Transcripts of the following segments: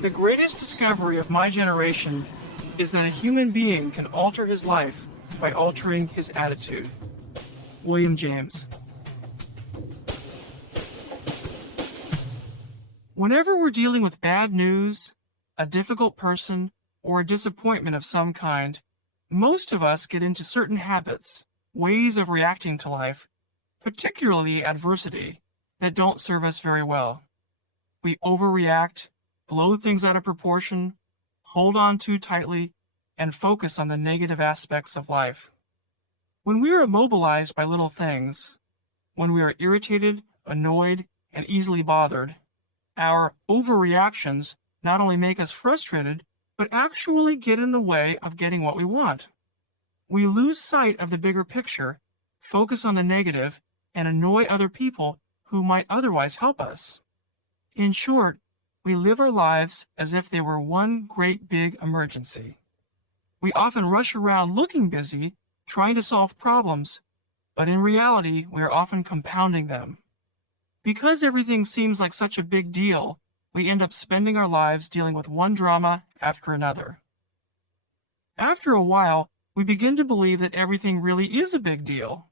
The greatest discovery of my generation is that a human being can alter his life by altering his attitude. William James. Whenever we're dealing with bad news, a difficult person, or a disappointment of some kind, most of us get into certain habits, ways of reacting to life, particularly adversity, that don't serve us very well. We overreact, blow things out of proportion, hold on too tightly, and focus on the negative aspects of life. When we are immobilized by little things, when we are irritated, annoyed, and easily bothered, our overreactions not only make us frustrated, but actually get in the way of getting what we want. We lose sight of the bigger picture, focus on the negative, and annoy other people who might otherwise help us. In short, we live our lives as if they were one great big emergency. We often rush around looking busy, trying to solve problems, but in reality, we are often compounding them. Because everything seems like such a big deal, we end up spending our lives dealing with one drama after another. After a while, we begin to believe that everything really is a big deal.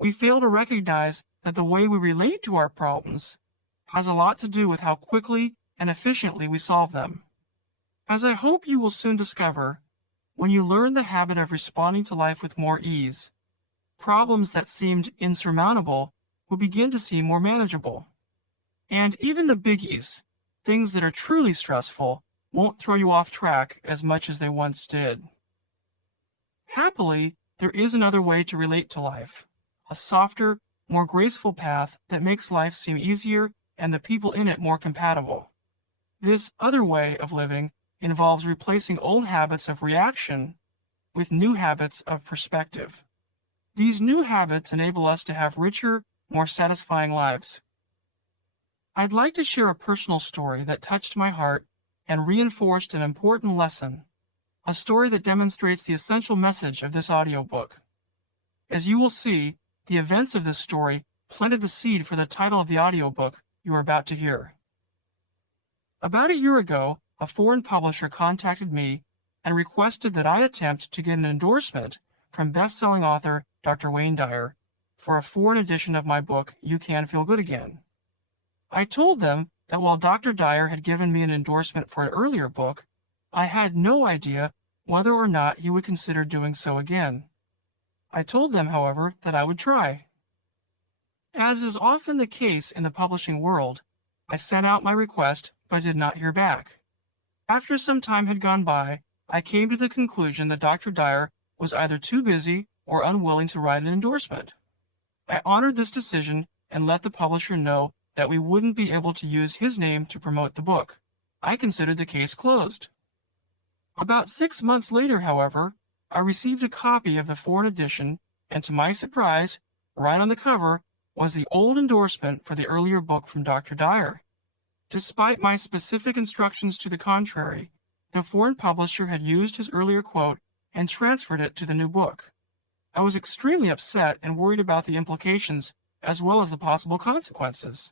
We fail to recognize that the way we relate to our problems has a lot to do with how quickly and efficiently we solve them. As I hope you will soon discover, when you learn the habit of responding to life with more ease, problems that seemed insurmountable will begin to seem more manageable. And even the biggies, things that are truly stressful, won't throw you off track as much as they once did. Happily, there is another way to relate to life, a softer, more graceful path that makes life seem easier and the people in it more compatible. This other way of living involves replacing old habits of reaction with new habits of perspective. These new habits enable us to have richer, more satisfying lives. I'd like to share a personal story that touched my heart and reinforced an important lesson, a story that demonstrates the essential message of this audiobook. As you will see, the events of this story planted the seed for the title of the audiobook you are about to hear. About a year ago, a foreign publisher contacted me and requested that I attempt to get an endorsement from best-selling author Dr. Wayne Dyer for a foreign edition of my book, You Can Feel Good Again. I told them that while Dr. Dyer had given me an endorsement for an earlier book, I had no idea whether or not he would consider doing so again. I told them, however, that I would try. As is often the case in the publishing world, I sent out my request but did not hear back. After some time had gone by, I came to the conclusion that Dr. Dyer was either too busy or unwilling to write an endorsement. I honored this decision and let the publisher know that we wouldn't be able to use his name to promote the book. I considered the case closed. About 6 months later, however, I received a copy of the foreign edition, and to my surprise, right on the cover was the old endorsement for the earlier book from Dr. Dyer. Despite my specific instructions to the contrary, the foreign publisher had used his earlier quote and transferred it to the new book. I was extremely upset and worried about the implications as well as the possible consequences.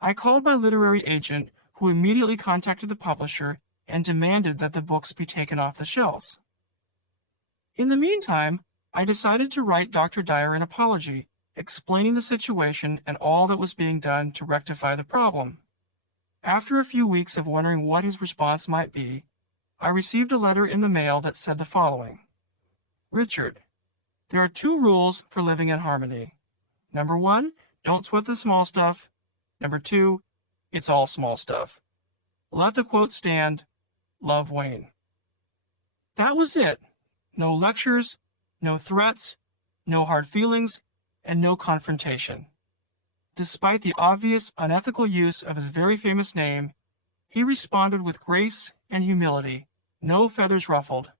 I called my literary agent, who immediately contacted the publisher and demanded that the books be taken off the shelves. In the meantime, I decided to write Dr. Dyer an apology, explaining the situation and all that was being done to rectify the problem. After a few weeks of wondering what his response might be, I received a letter in the mail that said the following: Richard, there are 2 rules for living in harmony. Number 1, don't sweat the small stuff. Number 2, it's all small stuff. Let the quote stand. Love, Wayne. That was it. No lectures, no threats, no hard feelings, and no confrontation. Despite the obvious unethical use of his very famous name, he responded with grace and humility, no feathers ruffled.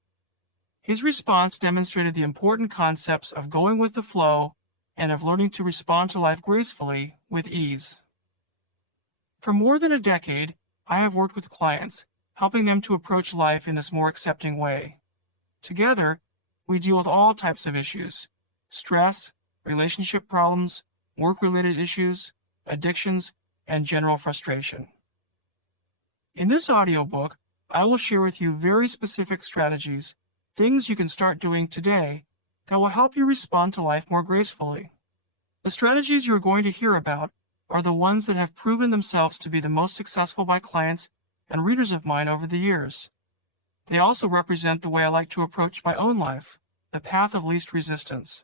His response demonstrated the important concepts of going with the flow and of learning to respond to life gracefully with ease. For more than a decade, I have worked with clients, helping them to approach life in this more accepting way. Together, we deal with all types of issues: stress, relationship problems, work-related issues, addictions, and general frustration. In this audiobook, I will share with you very specific strategies, things you can start doing today that will help you respond to life more gracefully. The strategies you're going to hear about are the ones that have proven themselves to be the most successful by clients and readers of mine over the years. They also represent the way I like to approach my own life, the path of least resistance.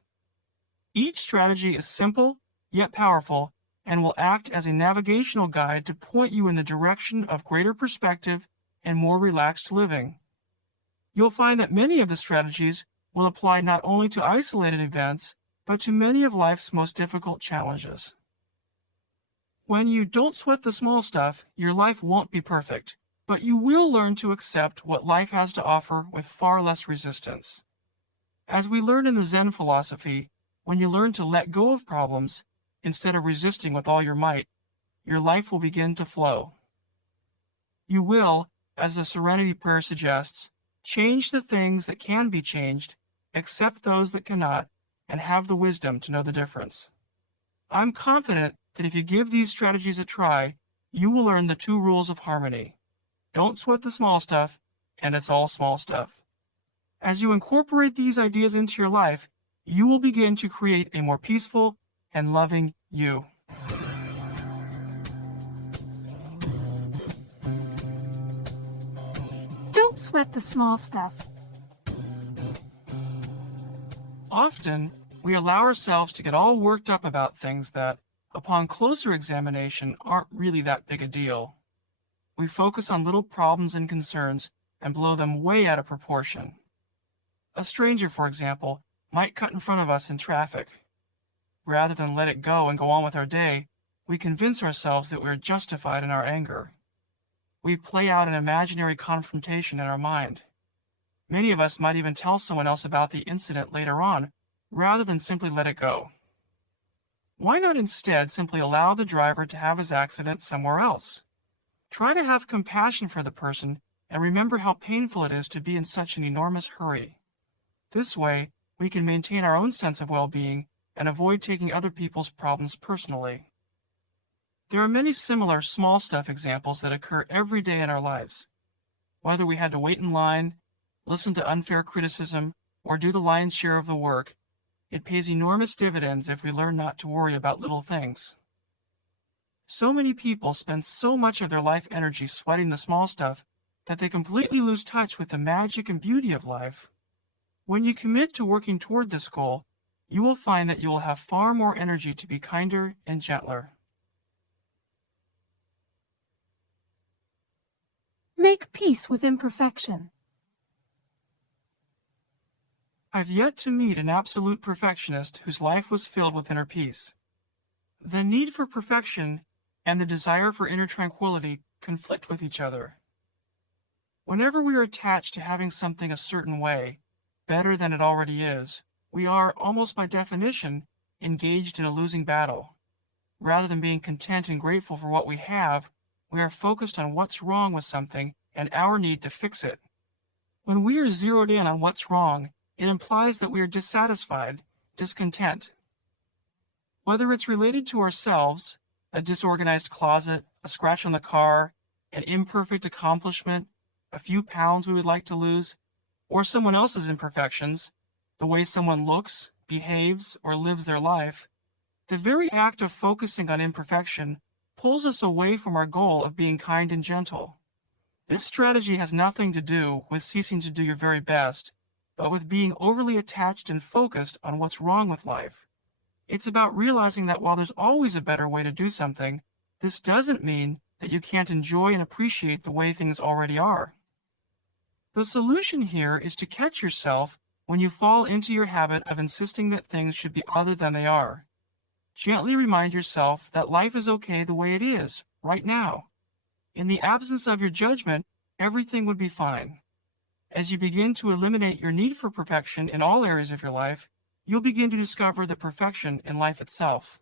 Each strategy is simple, yet powerful, and will act as a navigational guide to point you in the direction of greater perspective and more relaxed living. You'll find that many of the strategies will apply not only to isolated events, but to many of life's most difficult challenges. When you don't sweat the small stuff, your life won't be perfect, but you will learn to accept what life has to offer with far less resistance. As we learn in the Zen philosophy, when you learn to let go of problems, instead of resisting with all your might, your life will begin to flow. You will, as the Serenity Prayer suggests, change the things that can be changed, accept those that cannot, and have the wisdom to know the difference. I'm confident that if you give these strategies a try, you will learn the two rules of harmony. Don't sweat the small stuff, and it's all small stuff. As you incorporate these ideas into your life, you will begin to create a more peaceful and loving you. Don't sweat the small stuff. Often, we allow ourselves to get all worked up about things that, upon closer examination, aren't really that big a deal. We focus on little problems and concerns and blow them way out of proportion. A stranger, for example, might cut in front of us in traffic. Rather than let it go and go on with our day, we convince ourselves that we are justified in our anger. We play out an imaginary confrontation in our mind. Many of us might even tell someone else about the incident later on, rather than simply let it go. Why not instead simply allow the driver to have his accident somewhere else? Try to have compassion for the person and remember how painful it is to be in such an enormous hurry. This way, we can maintain our own sense of well-being and avoid taking other people's problems personally. There are many similar small stuff examples that occur every day in our lives. Whether we had to wait in line, listen to unfair criticism, or do the lion's share of the work, it pays enormous dividends if we learn not to worry about little things. So many people spend so much of their life energy sweating the small stuff that they completely lose touch with the magic and beauty of life. When you commit to working toward this goal, you will find that you will have far more energy to be kinder and gentler. Make peace with imperfection. I've yet to meet an absolute perfectionist whose life was filled with inner peace. The need for perfection and the desire for inner tranquility conflict with each other. Whenever we are attached to having something a certain way, better than it already is, we are, almost by definition, engaged in a losing battle. Rather than being content and grateful for what we have, we are focused on what's wrong with something and our need to fix it. When we are zeroed in on what's wrong, it implies that we are dissatisfied, discontent. Whether it's related to ourselves, a disorganized closet, a scratch on the car, an imperfect accomplishment, a few pounds we would like to lose, or someone else's imperfections, the way someone looks, behaves, or lives their life, the very act of focusing on imperfection pulls us away from our goal of being kind and gentle. This strategy has nothing to do with ceasing to do your very best, but with being overly attached and focused on what's wrong with life. It's about realizing that while there's always a better way to do something, this doesn't mean that you can't enjoy and appreciate the way things already are. The solution here is to catch yourself when you fall into your habit of insisting that things should be other than they are. Gently remind yourself that life is okay the way it is, right now. In the absence of your judgment, everything would be fine. As you begin to eliminate your need for perfection in all areas of your life, you'll begin to discover the perfection in life itself.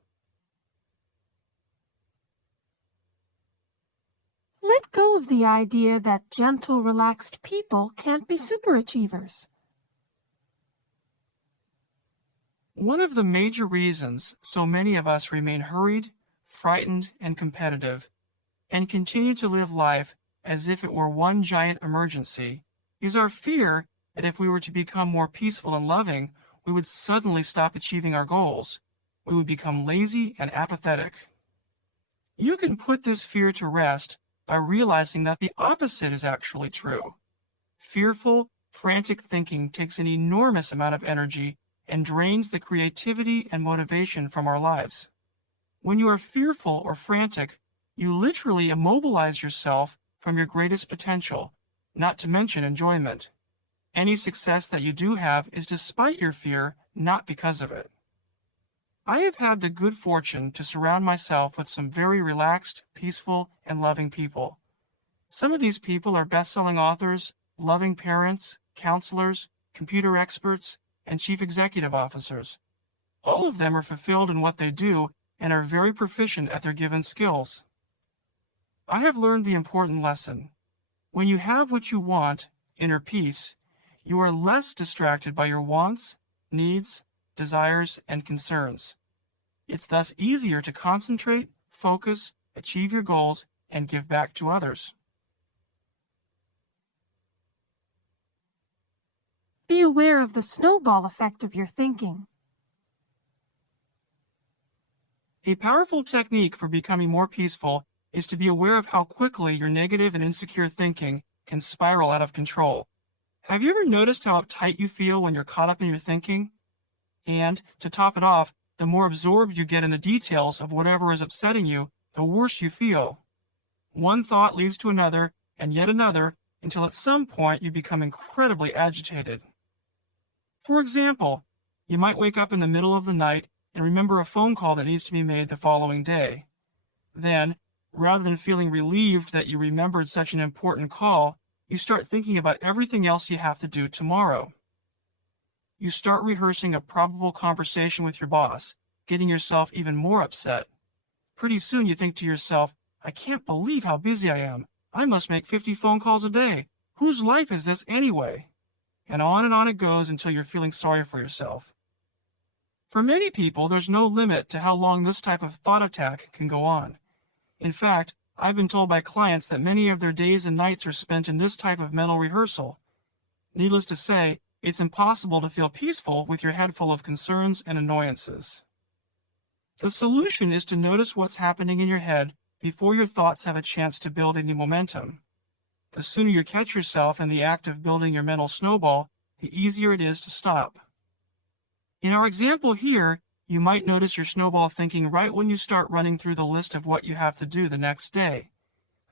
Let go of the idea that gentle, relaxed people can't be superachievers. One of the major reasons so many of us remain hurried, frightened, and competitive, and continue to live life as if it were one giant emergency, is our fear that if we were to become more peaceful and loving, we would suddenly stop achieving our goals. We would become lazy and apathetic. You can put this fear to rest by realizing that the opposite is actually true. Fearful, frantic thinking takes an enormous amount of energy and drains the creativity and motivation from our lives. When you are fearful or frantic, you literally immobilize yourself from your greatest potential, not to mention enjoyment. Any success that you do have is despite your fear, not because of it. I have had the good fortune to surround myself with some very relaxed, peaceful, and loving people. Some of these people are best-selling authors, loving parents, counselors, computer experts, and chief executive officers. All of them are fulfilled in what they do and are very proficient at their given skills. I have learned the important lesson. When you have what you want, inner peace, you are less distracted by your wants, needs, desires, and concerns. It's thus easier to concentrate, focus, achieve your goals, and give back to others. Be aware of the snowball effect of your thinking. A powerful technique for becoming more peaceful is to be aware of how quickly your negative and insecure thinking can spiral out of control. Have you ever noticed how uptight you feel when you're caught up in your thinking? And, to top it off, the more absorbed you get in the details of whatever is upsetting you, the worse you feel. One thought leads to another, and yet another, until at some point you become incredibly agitated. For example, you might wake up in the middle of the night and remember a phone call that needs to be made the following day. Then, rather than feeling relieved that you remembered such an important call, you start thinking about everything else you have to do tomorrow. You start rehearsing a probable conversation with your boss, getting yourself even more upset. Pretty soon you think to yourself, I can't believe how busy I am. I must make 50 phone calls a day. Whose life is this anyway? And on it goes until you're feeling sorry for yourself. For many people, there's no limit to how long this type of thought attack can go on. In fact, I've been told by clients that many of their days and nights are spent in this type of mental rehearsal. Needless to say, it's impossible to feel peaceful with your head full of concerns and annoyances. The solution is to notice what's happening in your head before your thoughts have a chance to build any momentum. The sooner you catch yourself in the act of building your mental snowball, the easier it is to stop. In our example here, you might notice your snowball thinking right when you start running through the list of what you have to do the next day.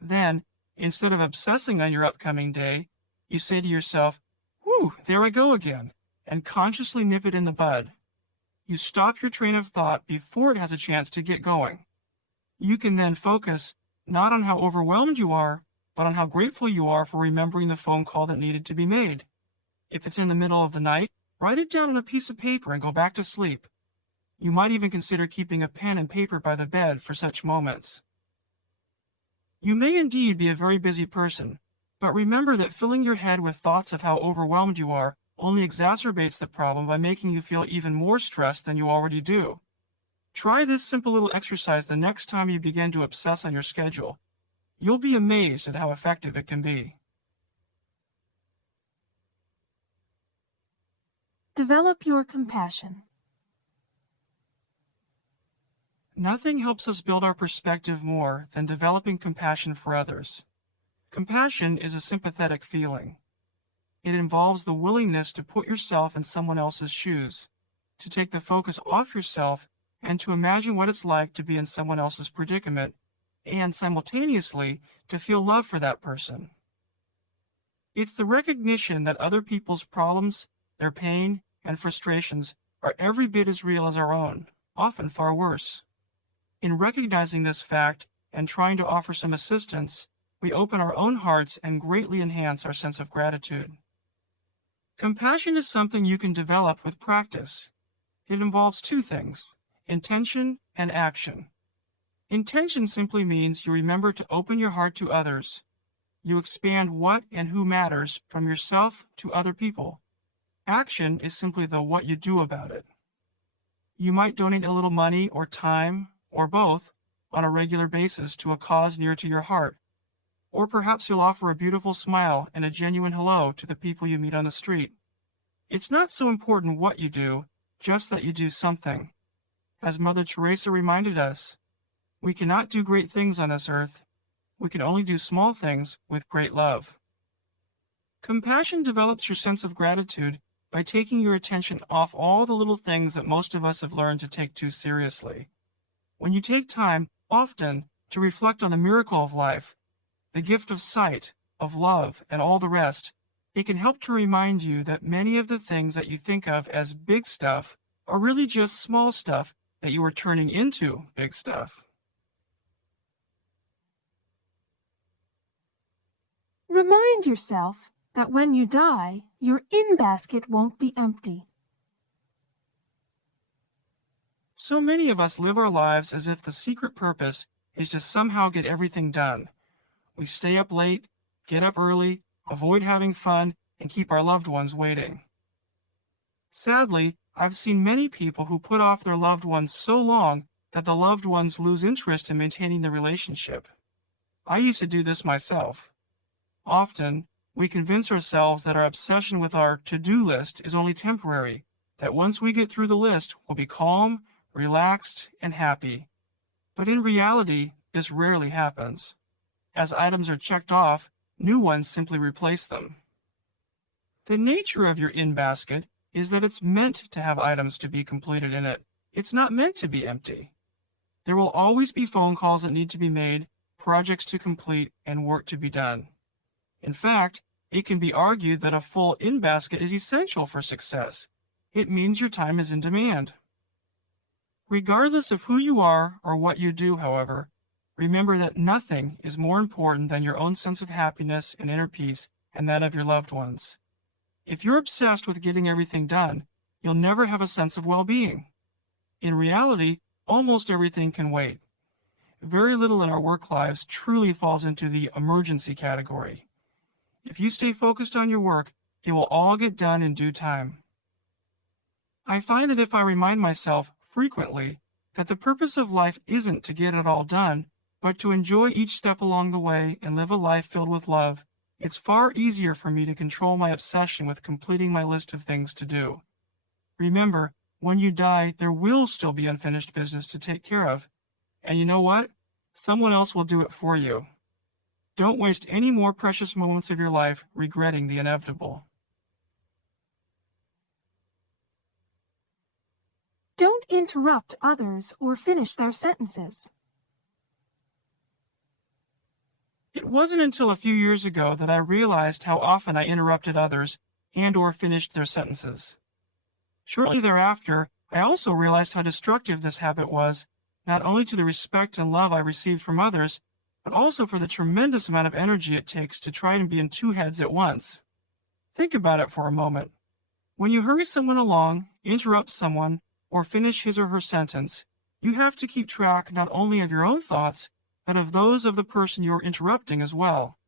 Then, instead of obsessing on your upcoming day, you say to yourself, "Whew, there I go again," and consciously nip it in the bud. You stop your train of thought before it has a chance to get going. You can then focus not on how overwhelmed you are, but on how grateful you are for remembering the phone call that needed to be made. If it's in the middle of the night, write it down on a piece of paper and go back to sleep. You might even consider keeping a pen and paper by the bed for such moments. You may indeed be a very busy person, but remember that filling your head with thoughts of how overwhelmed you are only exacerbates the problem by making you feel even more stressed than you already do. Try this simple little exercise the next time you begin to obsess on your schedule. You'll be amazed at how effective it can be. Develop your compassion. Nothing helps us build our perspective more than developing compassion for others. Compassion is a sympathetic feeling. It involves the willingness to put yourself in someone else's shoes, to take the focus off yourself and to imagine what it's like to be in someone else's predicament, and simultaneously to feel love for that person. It's the recognition that other people's problems, their pain, and frustrations are every bit as real as our own, often far worse. In recognizing this fact and trying to offer some assistance, we open our own hearts and greatly enhance our sense of gratitude. Compassion is something you can develop with practice. It involves two things: intention and action. Intention simply means you remember to open your heart to others. You expand what and who matters from yourself to other people. Action is simply the what you do about it. You might donate a little money or time, or both, on a regular basis to a cause near to your heart. Or perhaps you'll offer a beautiful smile and a genuine hello to the people you meet on the street. It's not so important what you do, just that you do something. As Mother Teresa reminded us, we cannot do great things on this earth. We can only do small things with great love. Compassion develops your sense of gratitude by taking your attention off all the little things that most of us have learned to take too seriously. When you take time, often, to reflect on the miracle of life, the gift of sight, of love, and all the rest, it can help to remind you that many of the things that you think of as big stuff are really just small stuff that you are turning into big stuff. Remind yourself that when you die, your in-basket won't be empty. So many of us live our lives as if the secret purpose is to somehow get everything done. We stay up late, get up early, avoid having fun, and keep our loved ones waiting. Sadly, I've seen many people who put off their loved ones so long that the loved ones lose interest in maintaining the relationship. I used to do this myself. Often, we convince ourselves that our obsession with our to-do list is only temporary, that once we get through the list, we'll be calm, relaxed, and happy. But in reality, this rarely happens. As items are checked off, new ones simply replace them. The nature of your in-basket is that it's meant to have items to be completed in it. It's not meant to be empty. There will always be phone calls that need to be made, projects to complete, and work to be done. In fact, it can be argued that a full in-basket is essential for success. It means your time is in demand. Regardless of who you are or what you do, however, remember that nothing is more important than your own sense of happiness and inner peace and that of your loved ones. If you're obsessed with getting everything done, you'll never have a sense of well-being. In reality, almost everything can wait. Very little in our work lives truly falls into the emergency category. If you stay focused on your work, it will all get done in due time. I find that if I remind myself frequently that the purpose of life isn't to get it all done, but to enjoy each step along the way and live a life filled with love, it's far easier for me to control my obsession with completing my list of things to do. Remember, when you die, there will still be unfinished business to take care of. And you know what? Someone else will do it for you. Don't waste any more precious moments of your life regretting the inevitable. Don't interrupt others or finish their sentences. It wasn't until a few years ago that I realized how often I interrupted others and/or finished their sentences. Shortly thereafter, I also realized how destructive this habit was, not only to the respect and love I received from others, but also for the tremendous amount of energy it takes to try and be in two heads at once. Think about it for a moment. When you hurry someone along, interrupt someone, or finish his or her sentence, you have to keep track not only of your own thoughts, but of those of the person you're interrupting as well.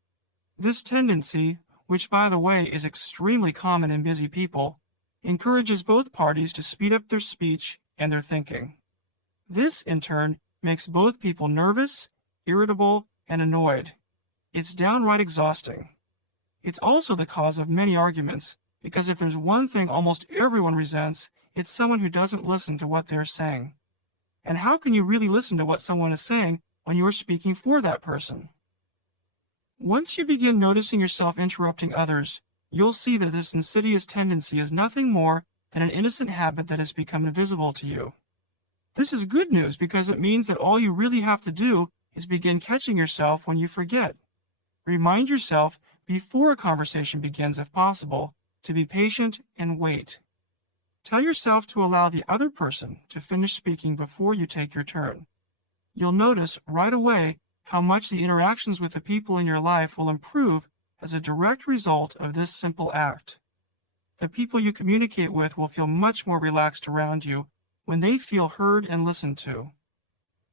This tendency, which by the way is extremely common in busy people, encourages both parties to speed up their speech and their thinking. This, in turn, makes both people nervous, irritable, and annoyed. It's downright exhausting. It's also the cause of many arguments, because if there's one thing almost everyone resents, it's someone who doesn't listen to what they're saying. And how can you really listen to what someone is saying when you're speaking for that person? Once you begin noticing yourself interrupting others, you'll see that this insidious tendency is nothing more than an innocent habit that has become invisible to you. This is good news because it means that all you really have to do is begin catching yourself when you forget. Remind yourself before a conversation begins, if possible, to be patient and wait. Tell yourself to allow the other person to finish speaking before you take your turn. You'll notice right away how much the interactions with the people in your life will improve as a direct result of this simple act. The people you communicate with will feel much more relaxed around you when they feel heard and listened to.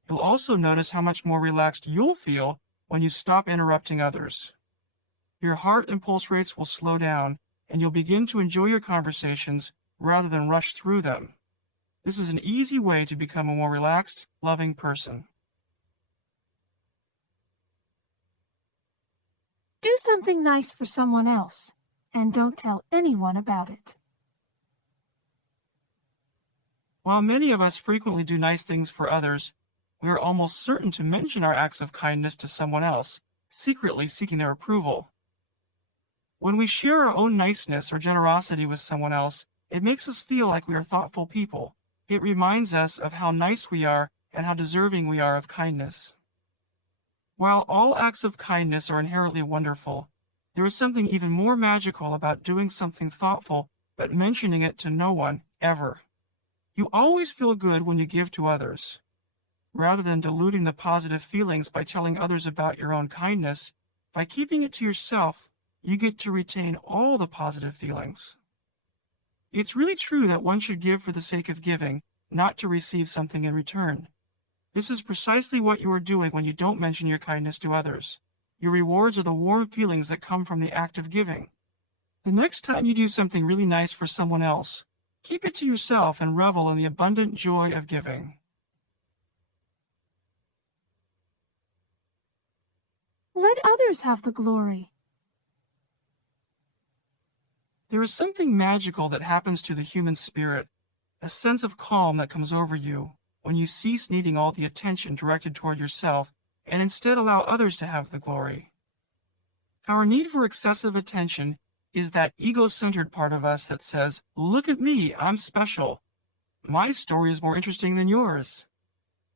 You'll also notice how much more relaxed you'll feel when you stop interrupting others. Your heart and pulse rates will slow down, and you'll begin to enjoy your conversations rather than rush through them. This is an easy way to become a more relaxed, loving person. Do something nice for someone else, and don't tell anyone about it. While many of us frequently do nice things for others, we are almost certain to mention our acts of kindness to someone else, secretly seeking their approval. When we share our own niceness or generosity with someone else, it makes us feel like we are thoughtful people. It reminds us of how nice we are and how deserving we are of kindness. While all acts of kindness are inherently wonderful, there is something even more magical about doing something thoughtful but mentioning it to no one, ever. You always feel good when you give to others. Rather than diluting the positive feelings by telling others about your own kindness, by keeping it to yourself, you get to retain all the positive feelings. It's really true that one should give for the sake of giving, not to receive something in return. This is precisely what you are doing when you don't mention your kindness to others. Your rewards are the warm feelings that come from the act of giving. The next time you do something really nice for someone else, keep it to yourself and revel in the abundant joy of giving. Let others have the glory. There is something magical that happens to the human spirit, a sense of calm that comes over you when you cease needing all the attention directed toward yourself and instead allow others to have the glory. Our need for excessive attention is that ego-centered part of us that says, "Look at me, I'm special. My story is more interesting than yours."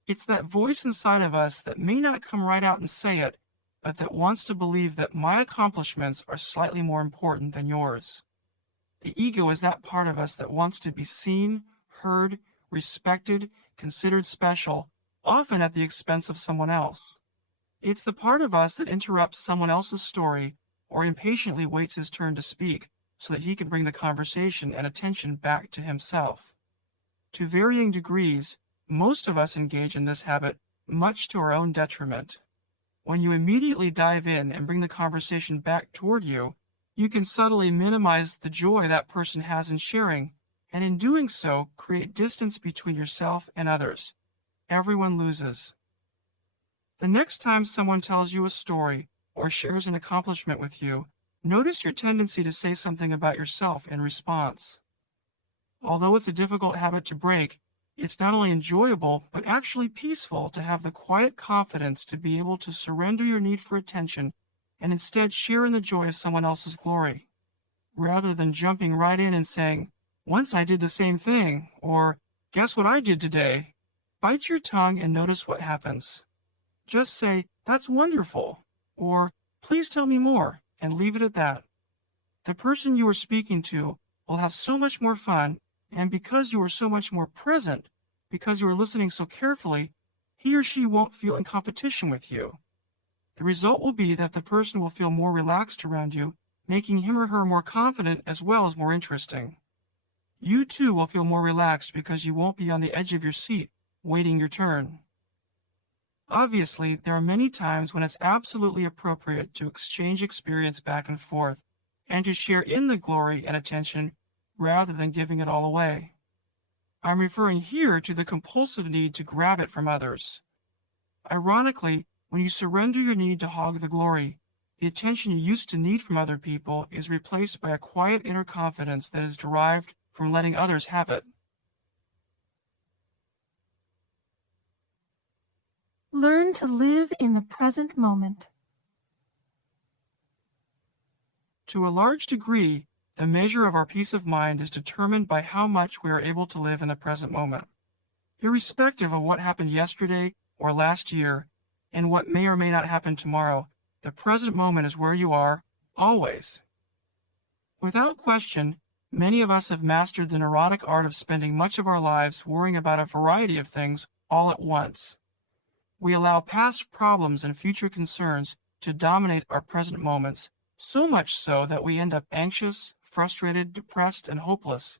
It's that voice inside of us that may not come right out and say it, but that wants to believe that my accomplishments are slightly more important than yours. The ego is that part of us that wants to be seen, heard, respected, considered special, often at the expense of someone else. It's the part of us that interrupts someone else's story or impatiently waits his turn to speak so that he can bring the conversation and attention back to himself. To varying degrees, most of us engage in this habit, much to our own detriment. When you immediately dive in and bring the conversation back toward you, you can subtly minimize the joy that person has in sharing, and in doing so, create distance between yourself and others. Everyone loses. The next time someone tells you a story or shares an accomplishment with you, notice your tendency to say something about yourself in response. Although it's a difficult habit to break, it's not only enjoyable, but actually peaceful to have the quiet confidence to be able to surrender your need for attention and instead share in the joy of someone else's glory, rather than jumping right in and saying, "Once I did the same thing," or "Guess what I did today?" Bite your tongue and notice what happens. Just say, "That's wonderful," or "Please tell me more," and leave it at that. The person you are speaking to will have so much more fun, and because you are so much more present, because you are listening so carefully, he or she won't feel in competition with you. The result will be that the person will feel more relaxed around you, making him or her more confident as well as more interesting. You too will feel more relaxed because you won't be on the edge of your seat, waiting your turn. Obviously, there are many times when it's absolutely appropriate to exchange experience back and forth, and to share in the glory and attention rather than giving it all away. I'm referring here to the compulsive need to grab it from others. Ironically, when you surrender your need to hog the glory, the attention you used to need from other people is replaced by a quiet inner confidence that is derived from letting others have it. Learn to live in the present moment. To a large degree, the measure of our peace of mind is determined by how much we are able to live in the present moment. Irrespective of what happened yesterday or last year, and what may or may not happen tomorrow, the present moment is where you are, always. Without question, many of us have mastered the neurotic art of spending much of our lives worrying about a variety of things all at once. We allow past problems and future concerns to dominate our present moments, so much so that we end up anxious, frustrated, depressed, and hopeless.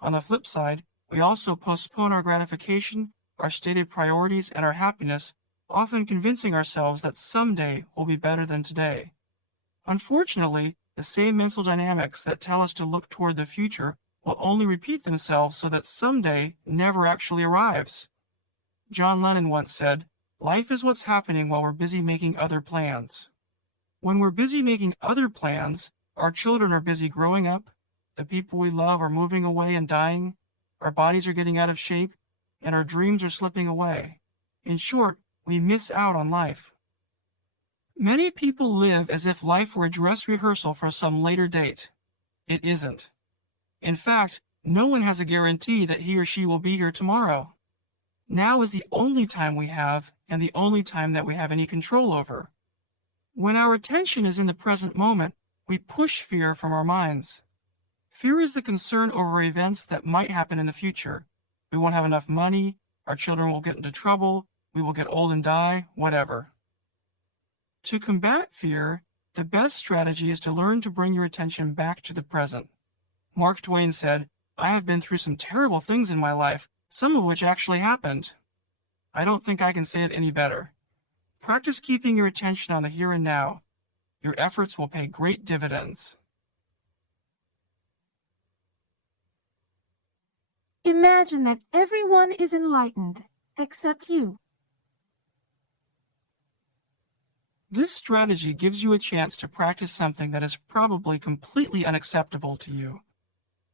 On the flip side, we also postpone our gratification, our stated priorities, and our happiness, often convincing ourselves that someday will be better than today. Unfortunately, the same mental dynamics that tell us to look toward the future will only repeat themselves so that someday never actually arrives. John Lennon once said, "Life is what's happening while we're busy making other plans." When we're busy making other plans, our children are busy growing up, the people we love are moving away and dying, our bodies are getting out of shape, and our dreams are slipping away. In short, we miss out on life. Many people live as if life were a dress rehearsal for some later date. It isn't. In fact, no one has a guarantee that he or she will be here tomorrow. Now is the only time we have, and the only time that we have any control over. When our attention is in the present moment, we push fear from our minds. Fear is the concern over events that might happen in the future. We won't have enough money, our children will get into trouble, we will get old and die, whatever. To combat fear, the best strategy is to learn to bring your attention back to the present. Mark Twain said, "I have been through some terrible things in my life, some of which actually happened." I don't think I can say it any better. Practice keeping your attention on the here and now. Your efforts will pay great dividends. Imagine that everyone is enlightened, except you. This strategy gives you a chance to practice something that is probably completely unacceptable to you.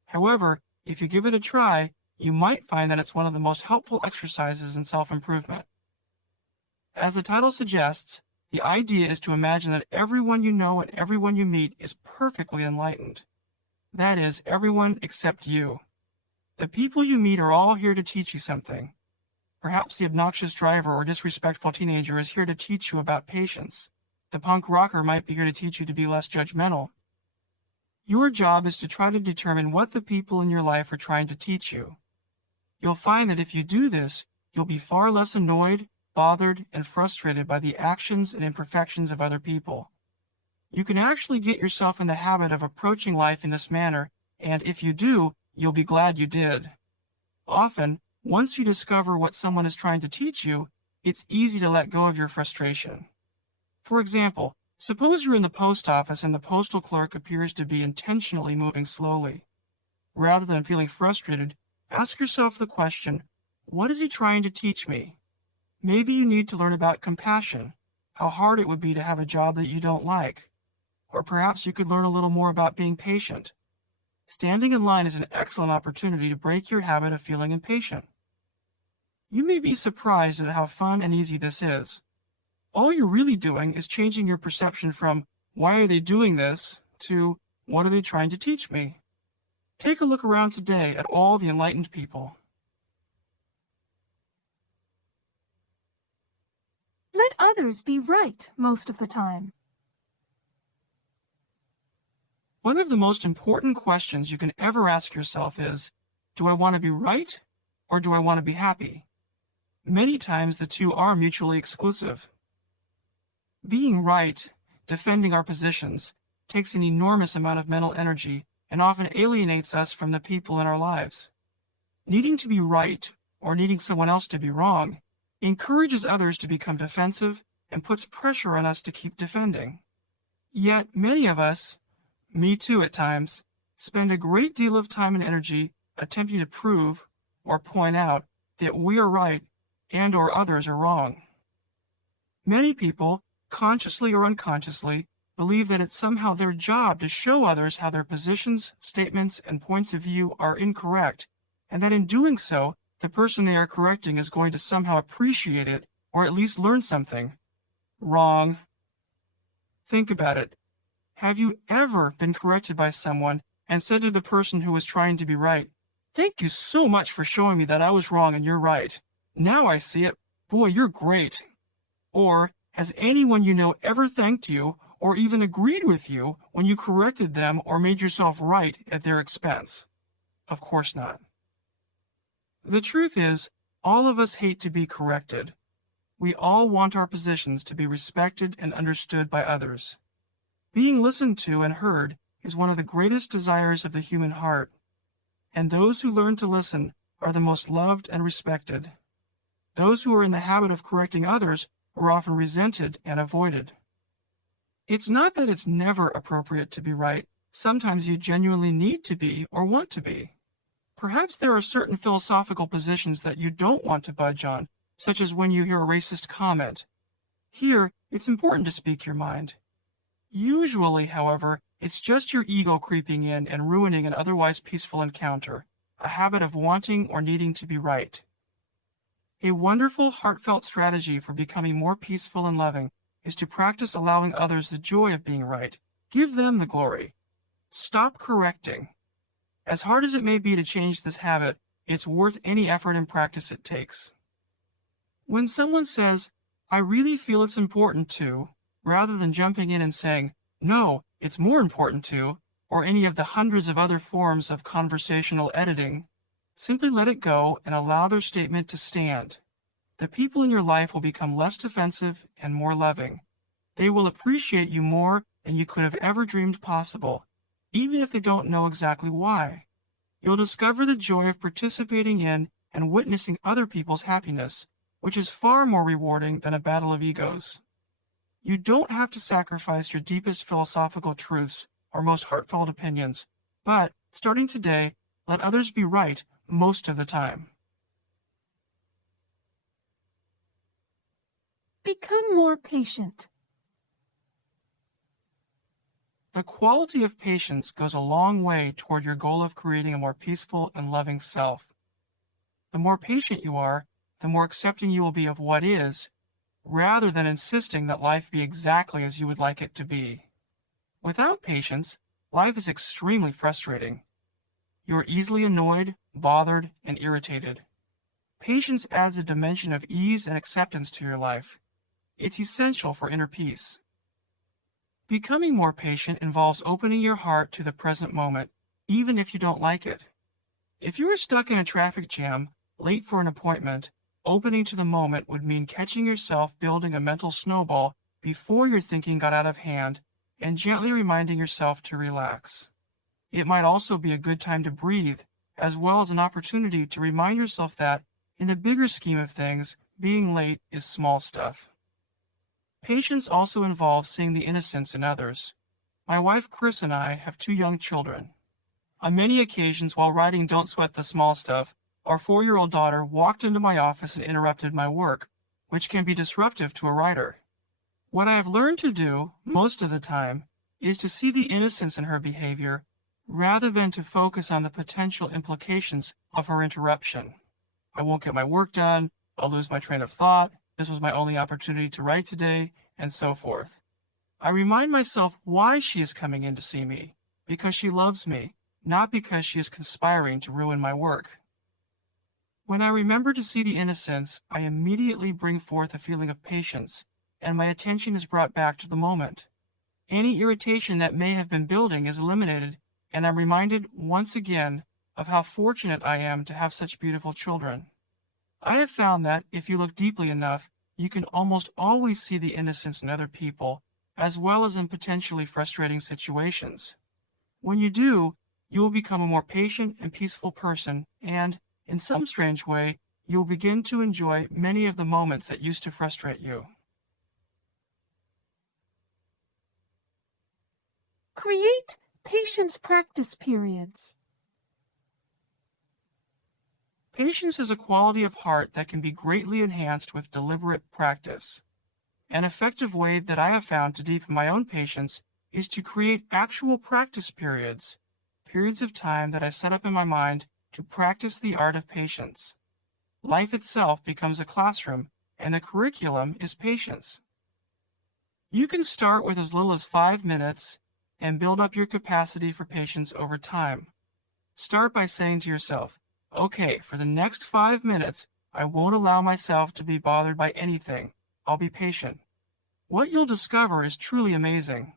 However, if you give it a try, you might find that it's one of the most helpful exercises in self-improvement. As the title suggests, the idea is to imagine that everyone you know and everyone you meet is perfectly enlightened. That is, everyone except you. The people you meet are all here to teach you something. Perhaps the obnoxious driver or disrespectful teenager is here to teach you about patience. The punk rocker might be here to teach you to be less judgmental. Your job is to try to determine what the people in your life are trying to teach you. You'll find that if you do this, you'll be far less annoyed, bothered, and frustrated by the actions and imperfections of other people. You can actually get yourself in the habit of approaching life in this manner, and if you do, you'll be glad you did. Often, once you discover what someone is trying to teach you, it's easy to let go of your frustration. For example, suppose you're in the post office and the postal clerk appears to be intentionally moving slowly. Rather than feeling frustrated, ask yourself the question, what is he trying to teach me? Maybe you need to learn about compassion, how hard it would be to have a job that you don't like. Or perhaps you could learn a little more about being patient. Standing in line is an excellent opportunity to break your habit of feeling impatient. You may be surprised at how fun and easy this is. All you're really doing is changing your perception from, why are they doing this, to, what are they trying to teach me? Take a look around today at all the enlightened people. Let others be right most of the time. One of the most important questions you can ever ask yourself is, do I want to be right or do I want to be happy? Many times the two are mutually exclusive. Being right, defending our positions, takes an enormous amount of mental energy and often alienates us from the people in our lives. Needing to be right or needing someone else to be wrong encourages others to become defensive and puts pressure on us to keep defending. Yet many of us, me too at times, spend a great deal of time and energy attempting to prove or point out that we are right and or others are wrong. Many people, consciously or unconsciously, believe that it's somehow their job to show others how their positions, statements, and points of view are incorrect, and that in doing so, the person they are correcting is going to somehow appreciate it or at least learn something. Wrong. Think about it. Have you ever been corrected by someone and said to the person who was trying to be right, "Thank you so much for showing me that I was wrong and you're right. Now I see it. Boy, you're great." Or, has anyone you know ever thanked you or even agreed with you when you corrected them or made yourself right at their expense? Of course not. The truth is, all of us hate to be corrected. We all want our positions to be respected and understood by others. Being listened to and heard is one of the greatest desires of the human heart, and those who learn to listen are the most loved and respected. Those who are in the habit of correcting others are often resented and avoided. It's not that it's never appropriate to be right. Sometimes you genuinely need to be or want to be. Perhaps there are certain philosophical positions that you don't want to budge on, such as when you hear a racist comment. Here, it's important to speak your mind. Usually, however, it's just your ego creeping in and ruining an otherwise peaceful encounter, a habit of wanting or needing to be right. A wonderful, heartfelt strategy for becoming more peaceful and loving is to practice allowing others the joy of being right. Give them the glory. Stop correcting. As hard as it may be to change this habit, it's worth any effort and practice it takes. When someone says, "I really feel it's important to," rather than jumping in and saying, "No, it's more important to," or any of the hundreds of other forms of conversational editing, simply let it go and allow their statement to stand. The people in your life will become less defensive and more loving. They will appreciate you more than you could have ever dreamed possible, even if they don't know exactly why. You'll discover the joy of participating in and witnessing other people's happiness, which is far more rewarding than a battle of egos. You don't have to sacrifice your deepest philosophical truths or most heartfelt opinions, but, starting today, let others be right most of the time. Become more patient. The quality of patience goes a long way toward your goal of creating a more peaceful and loving self. The more patient you are, the more accepting you will be of what is, rather than insisting that life be exactly as you would like it to be. Without patience, life is extremely frustrating. You are easily annoyed, bothered, and irritated. Patience adds a dimension of ease and acceptance to your life. It's essential for inner peace. Becoming more patient involves opening your heart to the present moment, even if you don't like it. If you are stuck in a traffic jam, late for an appointment, opening to the moment would mean catching yourself building a mental snowball before your thinking got out of hand and gently reminding yourself to relax. It might also be a good time to breathe, as well as an opportunity to remind yourself that, in the bigger scheme of things, being late is small stuff. Patience also involves seeing the innocence in others. My wife Chris and I have 2 young children. On many occasions while writing Don't Sweat the Small Stuff, our 4-year-old daughter walked into my office and interrupted my work, which can be disruptive to a writer. What I have learned to do, most of the time, is to see the innocence in her behavior rather than to focus on the potential implications of her interruption. I won't get my work done, I'll lose my train of thought, this was my only opportunity to write today, and so forth. I remind myself why she is coming in to see me, because she loves me, not because she is conspiring to ruin my work. When I remember to see the innocence, I immediately bring forth a feeling of patience, and my attention is brought back to the moment. Any irritation that may have been building is eliminated, and I'm reminded once again of how fortunate I am to have such beautiful children. I have found that, if you look deeply enough, you can almost always see the innocence in other people, as well as in potentially frustrating situations. When you do, you will become a more patient and peaceful person, and, in some strange way, you will begin to enjoy many of the moments that used to frustrate you. Create patience practice periods. Patience is a quality of heart that can be greatly enhanced with deliberate practice. An effective way that I have found to deepen my own patience is to create actual practice periods, periods of time that I set up in my mind to practice the art of patience. Life itself becomes a classroom, and the curriculum is patience. You can start with as little as 5 minutes and build up your capacity for patience over time. Start by saying to yourself, "Okay, for the next 5 minutes, I won't allow myself to be bothered by anything. I'll be patient." What you'll discover is truly amazing.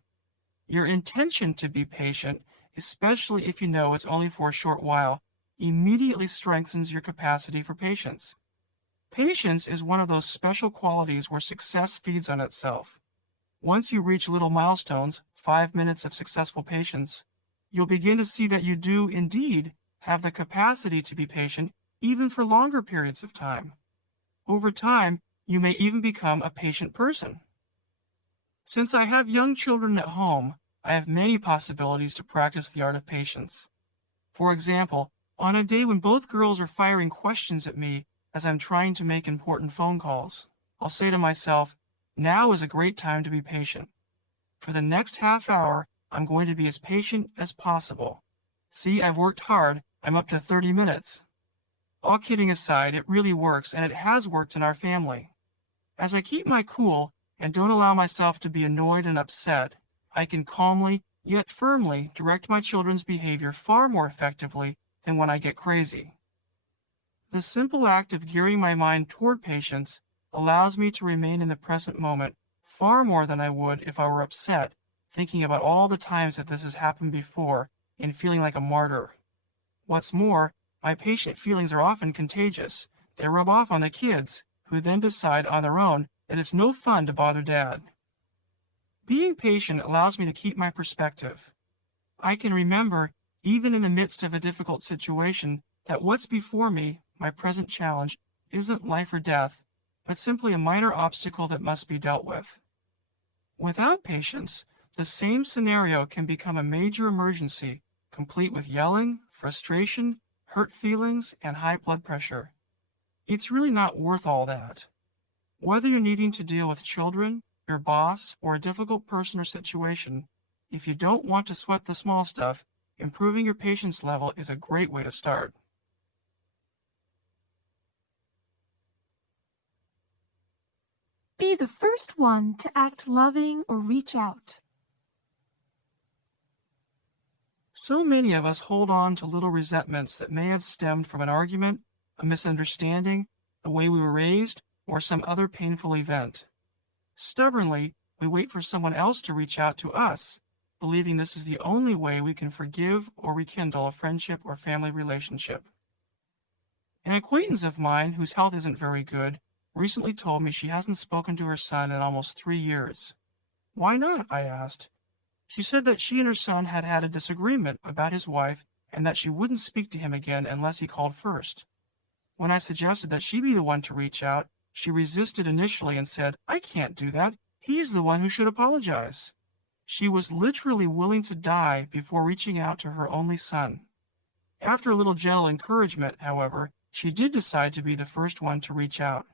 Your intention to be patient, especially if you know it's only for a short while, immediately strengthens your capacity for patience. Patience is one of those special qualities where success feeds on itself. Once you reach little milestones, 5 minutes of successful patience, you'll begin to see that you do indeed have the capacity to be patient even for longer periods of time. Over time, you may even become a patient person. Since I have young children at home, I have many possibilities to practice the art of patience. For example, on a day when both girls are firing questions at me as I'm trying to make important phone calls, I'll say to myself, "Now is a great time to be patient." For the next half hour, I'm going to be as patient as possible. See, I've worked hard. I'm up to 30 minutes. All kidding aside, it really works, and it has worked in our family. As I keep my cool and don't allow myself to be annoyed and upset, I can calmly, yet firmly, direct my children's behavior far more effectively than when I get crazy. The simple act of gearing my mind toward patience allows me to remain in the present moment far more than I would if I were upset, thinking about all the times that this has happened before and feeling like a martyr. What's more, my patient feelings are often contagious. They rub off on the kids, who then decide on their own that it's no fun to bother Dad. Being patient allows me to keep my perspective. I can remember, even in the midst of a difficult situation, that what's before me, my present challenge, isn't life or death, but simply a minor obstacle that must be dealt with. Without patience, the same scenario can become a major emergency, complete with yelling, frustration, hurt feelings, and high blood pressure. It's really not worth all that. Whether you're needing to deal with children, your boss, or a difficult person or situation, if you don't want to sweat the small stuff, improving your patience level is a great way to start. Be the first one to act loving or reach out. So many of us hold on to little resentments that may have stemmed from an argument, a misunderstanding, the way we were raised, or some other painful event. Stubbornly, we wait for someone else to reach out to us, believing this is the only way we can forgive or rekindle a friendship or family relationship. An acquaintance of mine, whose health isn't very good, recently told me she hasn't spoken to her son in almost 3 years. Why not? I asked. She said that she and her son had had a disagreement about his wife and that she wouldn't speak to him again unless he called first. When I suggested that she be the one to reach out, she resisted initially and said, "I can't do that. He's the one who should apologize." She was literally willing to die before reaching out to her only son. After a little gentle encouragement, however, she did decide to be the first one to reach out.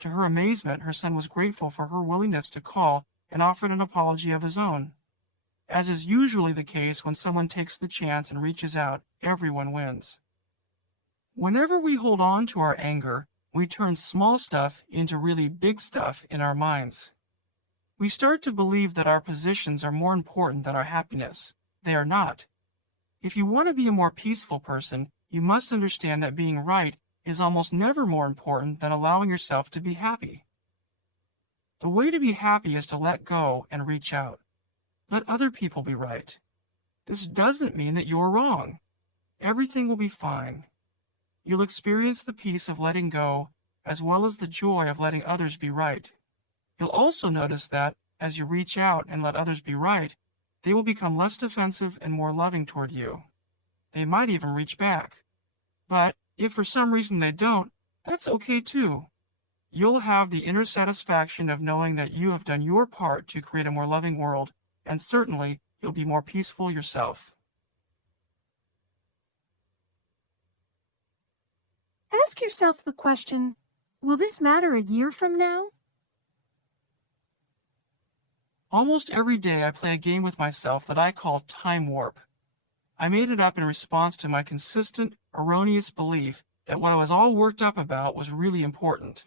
To her amazement, her son was grateful for her willingness to call and offered an apology of his own. As is usually the case when someone takes the chance and reaches out, everyone wins. Whenever we hold on to our anger, we turn small stuff into really big stuff in our minds. We start to believe that our positions are more important than our happiness. They are not. If you want to be a more peaceful person, you must understand that being right is almost never more important than allowing yourself to be happy. The way to be happy is to let go and reach out. Let other people be right. This doesn't mean that you're wrong. Everything will be fine. You'll experience the peace of letting go, as well as the joy of letting others be right. You'll also notice that, as you reach out and let others be right, they will become less defensive and more loving toward you. They might even reach back. But if for some reason they don't, that's okay too. You'll have the inner satisfaction of knowing that you have done your part to create a more loving world, and certainly you'll be more peaceful yourself. Ask yourself the question, will this matter a year from now? Almost every day I play a game with myself that I call Time Warp. I made it up in response to my consistent, erroneous belief that what I was all worked up about was really important.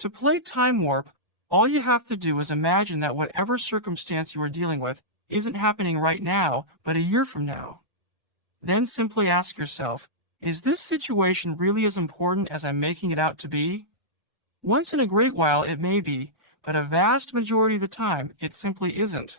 To play Time Warp, all you have to do is imagine that whatever circumstance you are dealing with isn't happening right now, but a year from now. Then simply ask yourself, is this situation really as important as I'm making it out to be? Once in a great while it may be, but a vast majority of the time it simply isn't.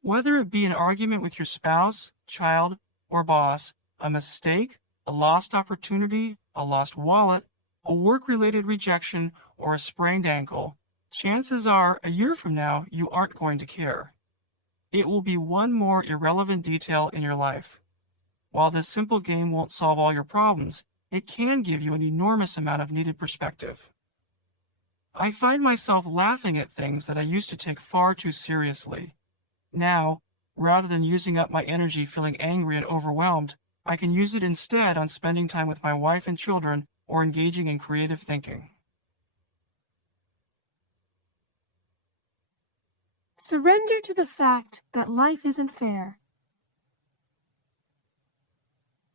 Whether it be an argument with your spouse, child, or boss, a mistake, a lost opportunity, a lost wallet, a work-related rejection, or a sprained ankle, chances are a year from now you aren't going to care. It will be one more irrelevant detail in your life. While this simple game won't solve all your problems, it can give you an enormous amount of needed perspective. I find myself laughing at things that I used to take far too seriously. Now, rather than using up my energy feeling angry and overwhelmed, I can use it instead on spending time with my wife and children or engaging in creative thinking. Surrender to the fact that life isn't fair.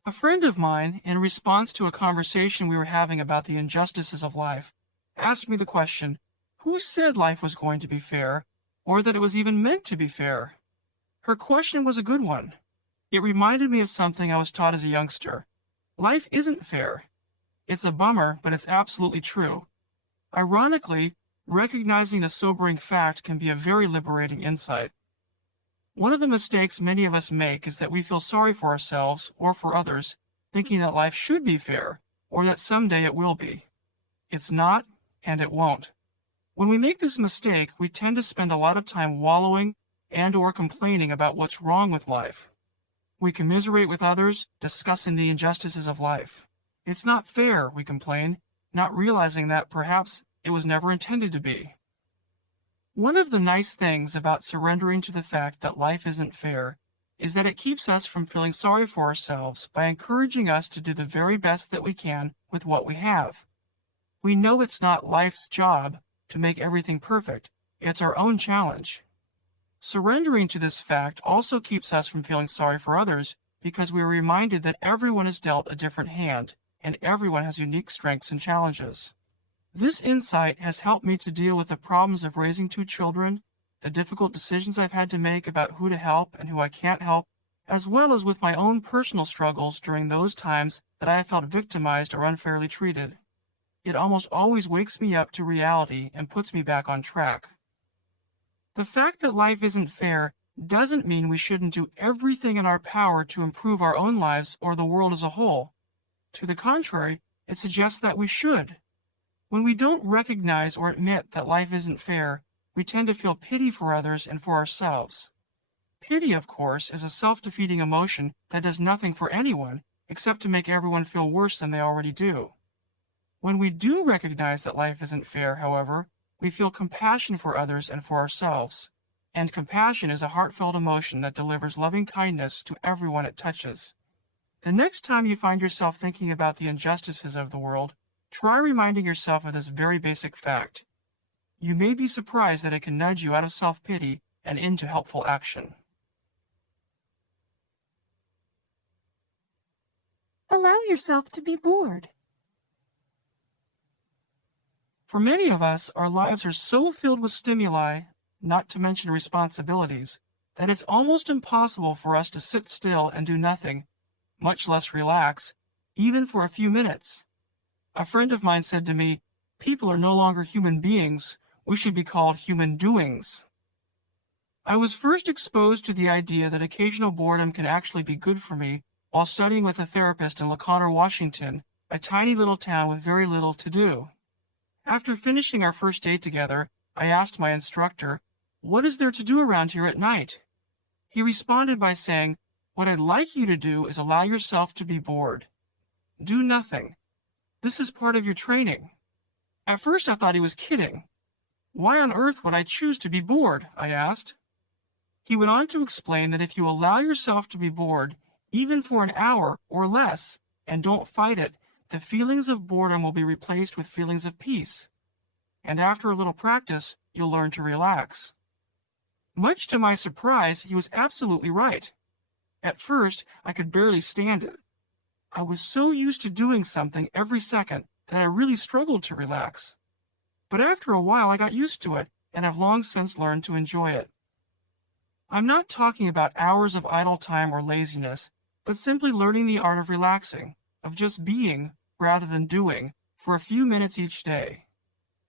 A friend of mine, in response to a conversation we were having about the injustices of life, asked me the question, who said life was going to be fair, or that it was even meant to be fair? Her question was a good one. It reminded me of something I was taught as a youngster. Life isn't fair. It's a bummer, but it's absolutely true. Ironically, recognizing a sobering fact can be a very liberating insight. One of the mistakes many of us make is that we feel sorry for ourselves or for others, thinking that life should be fair, or that someday it will be. It's not, and it won't. When we make this mistake, we tend to spend a lot of time wallowing and/or complaining about what's wrong with life. We commiserate with others, discussing the injustices of life. It's not fair, we complain, not realizing that perhaps it was never intended to be. One of the nice things about surrendering to the fact that life isn't fair is that it keeps us from feeling sorry for ourselves by encouraging us to do the very best that we can with what we have. We know it's not life's job to make everything perfect. It's our own challenge. Surrendering to this fact also keeps us from feeling sorry for others because we are reminded that everyone is dealt a different hand and everyone has unique strengths and challenges. This insight has helped me to deal with the problems of raising 2 children, the difficult decisions I've had to make about who to help and who I can't help, as well as with my own personal struggles during those times that I have felt victimized or unfairly treated. It almost always wakes me up to reality and puts me back on track. The fact that life isn't fair doesn't mean we shouldn't do everything in our power to improve our own lives or the world as a whole. To the contrary, it suggests that we should. When we don't recognize or admit that life isn't fair, we tend to feel pity for others and for ourselves. Pity, of course, is a self-defeating emotion that does nothing for anyone except to make everyone feel worse than they already do. When we do recognize that life isn't fair, however, we feel compassion for others and for ourselves. And compassion is a heartfelt emotion that delivers loving kindness to everyone it touches. The next time you find yourself thinking about the injustices of the world, try reminding yourself of this very basic fact. You may be surprised that it can nudge you out of self-pity and into helpful action. Allow yourself to be bored. For many of us, our lives are so filled with stimuli, not to mention responsibilities, that it's almost impossible for us to sit still and do nothing, much less relax, even for a few minutes. A friend of mine said to me, "People are no longer human beings, we should be called human doings." I was first exposed to the idea that occasional boredom can actually be good for me while studying with a therapist in LaConner, Washington, a tiny little town with very little to do. After finishing our first date together, I asked my instructor, "What is there to do around here at night?" He responded by saying, "What I'd like you to do is allow yourself to be bored. Do nothing. This is part of your training." At first I thought he was kidding. "Why on earth would I choose to be bored?" I asked. He went on to explain that if you allow yourself to be bored, even for an hour or less, and don't fight it, the feelings of boredom will be replaced with feelings of peace. And after a little practice, you'll learn to relax. Much to my surprise, he was absolutely right. At first, I could barely stand it. I was so used to doing something every second that I really struggled to relax. But after a while, I got used to it, and have long since learned to enjoy it. I'm not talking about hours of idle time or laziness, but simply learning the art of relaxing, of just being rather than doing, for a few minutes each day.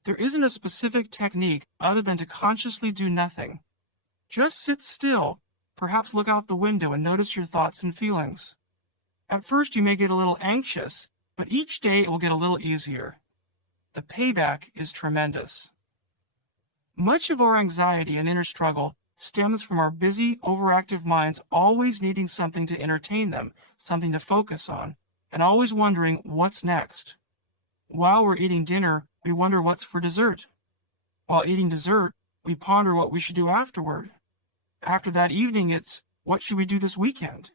There isn't a specific technique other than to consciously do nothing. Just sit still, perhaps look out the window and notice your thoughts and feelings. At first you may get a little anxious, but each day it will get a little easier. The payback is tremendous. Much of our anxiety and inner struggle stems from our busy, overactive minds always needing something to entertain them, something to focus on, and always wondering what's next. While we're eating dinner, we wonder what's for dessert. While eating dessert, we ponder what we should do afterward. After that evening, it's, what should we do this weekend?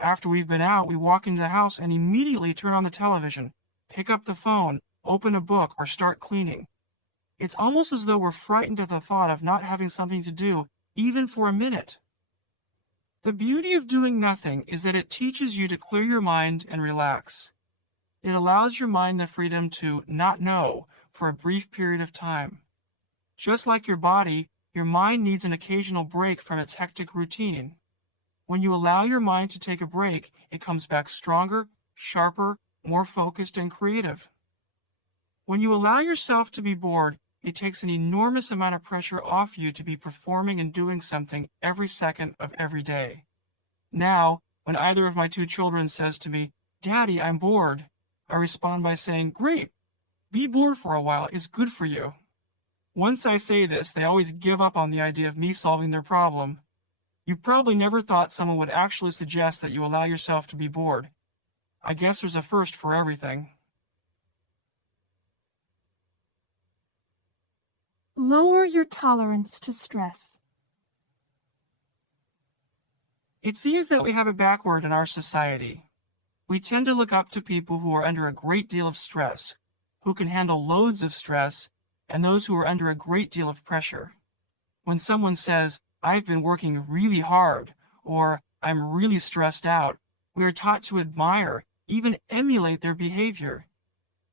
After we've been out, we walk into the house and immediately turn on the television, pick up the phone, open a book, or start cleaning. It's almost as though we're frightened at the thought of not having something to do even for a minute. The beauty of doing nothing is that it teaches you to clear your mind and relax. It allows your mind the freedom to not know for a brief period of time. Just like your body, your mind needs an occasional break from its hectic routine. When you allow your mind to take a break, it comes back stronger, sharper, more focused, and creative. When you allow yourself to be bored, it takes an enormous amount of pressure off you to be performing and doing something every second of every day. Now, when either of my two children says to me, "Daddy, I'm bored," I respond by saying, "Great, be bored for a while, it's good for you." Once I say this, they always give up on the idea of me solving their problem. You probably never thought someone would actually suggest that you allow yourself to be bored. I guess there's a first for everything. Lower your tolerance to stress. It seems that we have it backward in our society. We tend to look up to people who are under a great deal of stress, who can handle loads of stress, and those who are under a great deal of pressure. When someone says, "I've been working really hard," or "I'm really stressed out," we are taught to admire, even emulate their behavior.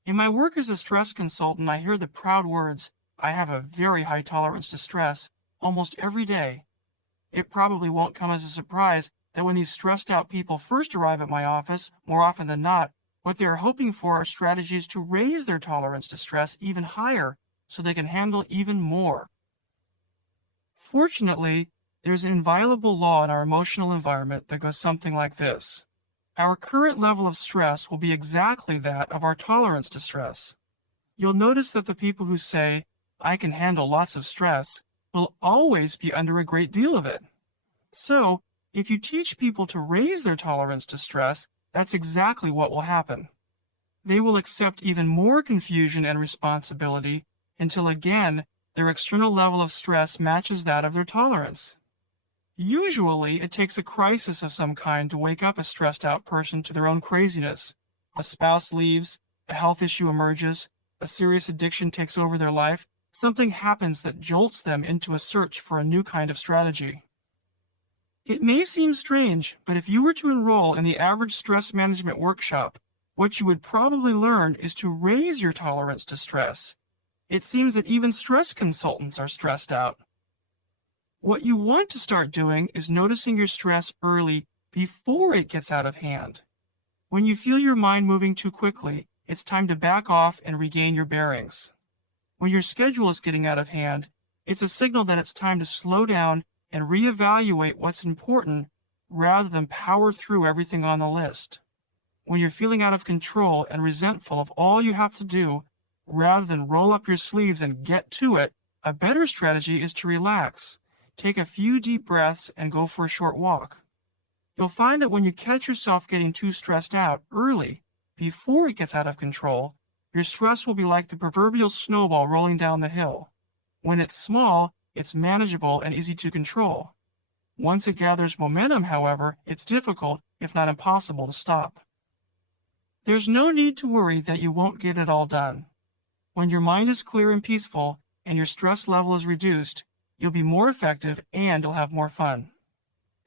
In my work as a stress consultant, I hear the proud words, "I have a very high tolerance to stress," almost every day. It probably won't come as a surprise that when these stressed out people first arrive at my office, more often than not, what they are hoping for are strategies to raise their tolerance to stress even higher so they can handle even more. Fortunately, there's an inviolable law in our emotional environment that goes something like this. Our current level of stress will be exactly that of our tolerance to stress. You'll notice that the people who say, "I can handle lots of stress," will always be under a great deal of it. So, if you teach people to raise their tolerance to stress, that's exactly what will happen. They will accept even more confusion and responsibility until again their external level of stress matches that of their tolerance. Usually, it takes a crisis of some kind to wake up a stressed out person to their own craziness. A spouse leaves, a health issue emerges, a serious addiction takes over their life, something happens that jolts them into a search for a new kind of strategy. It may seem strange, but if you were to enroll in the average stress management workshop, what you would probably learn is to raise your tolerance to stress. It seems that even stress consultants are stressed out. What you want to start doing is noticing your stress early before it gets out of hand. When you feel your mind moving too quickly, it's time to back off and regain your bearings. When your schedule is getting out of hand, it's a signal that it's time to slow down and reevaluate what's important rather than power through everything on the list. When you're feeling out of control and resentful of all you have to do, rather than roll up your sleeves and get to it, a better strategy is to relax. Take a few deep breaths and go for a short walk. You'll find that when you catch yourself getting too stressed out early, before it gets out of control, your stress will be like the proverbial snowball rolling down the hill. When it's small, it's manageable and easy to control. Once it gathers momentum, however, it's difficult, if not impossible, to stop. There's no need to worry that you won't get it all done. When your mind is clear and peaceful and your stress level is reduced, you'll be more effective and you'll have more fun.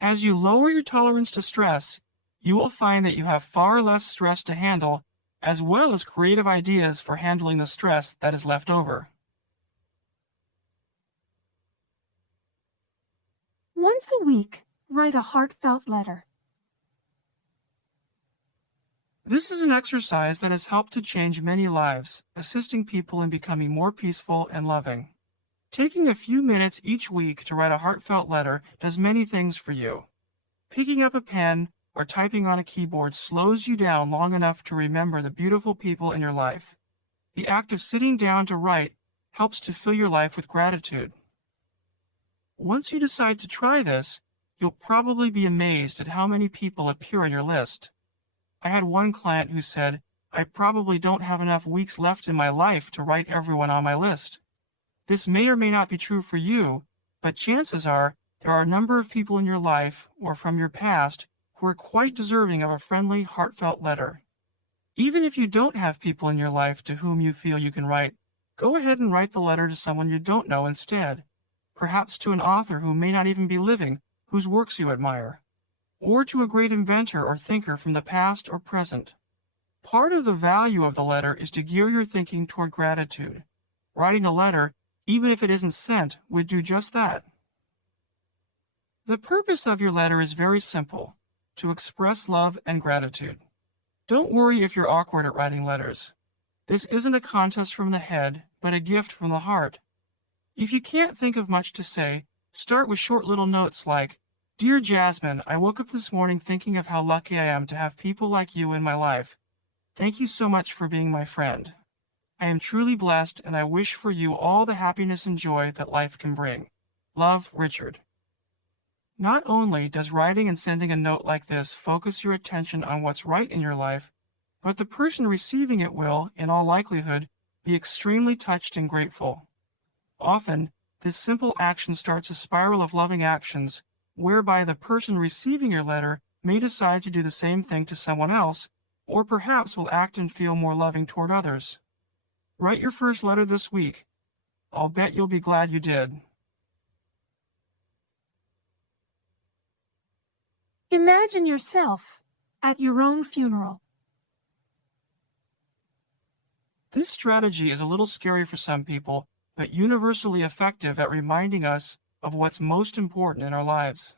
As you lower your tolerance to stress, you will find that you have far less stress to handle, as well as creative ideas for handling the stress that is left over. Once a week, write a heartfelt letter. This is an exercise that has helped to change many lives, assisting people in becoming more peaceful and loving. Taking a few minutes each week to write a heartfelt letter does many things for you. Picking up a pen or typing on a keyboard slows you down long enough to remember the beautiful people in your life. The act of sitting down to write helps to fill your life with gratitude. Once you decide to try this, you'll probably be amazed at how many people appear on your list. I had one client who said, "I probably don't have enough weeks left in my life to write everyone on my list." This may or may not be true for you, but chances are there are a number of people in your life or from your past who are quite deserving of a friendly, heartfelt letter. Even if you don't have people in your life to whom you feel you can write, go ahead and write the letter to someone you don't know instead. perhaps to an author who may not even be living, whose works you admire, or to a great inventor or thinker from the past or present. Part of the value of the letter is to gear your thinking toward gratitude. Writing a letter, even if it isn't sent, would do just that. The purpose of your letter is very simple: to express love and gratitude. Don't worry if you're awkward at writing letters. This isn't a contest from the head, but a gift from the heart. If you can't think of much to say, start with short little notes like, "Dear Jasmine, I woke up this morning thinking of how lucky I am to have people like you in my life. Thank you so much for being my friend. I am truly blessed, and I wish for you all the happiness and joy that life can bring. Love, Richard." Not only does writing and sending a note like this focus your attention on what's right in your life, but the person receiving it will, in all likelihood, be extremely touched and grateful. Often, this simple action starts a spiral of loving actions, whereby the person receiving your letter may decide to do the same thing to someone else, or perhaps will act and feel more loving toward others. Write your first letter this week. I'll bet you'll be glad you did. Imagine yourself at your own funeral. This strategy is a little scary for some people, but universally effective at reminding us of what's most important in our lives.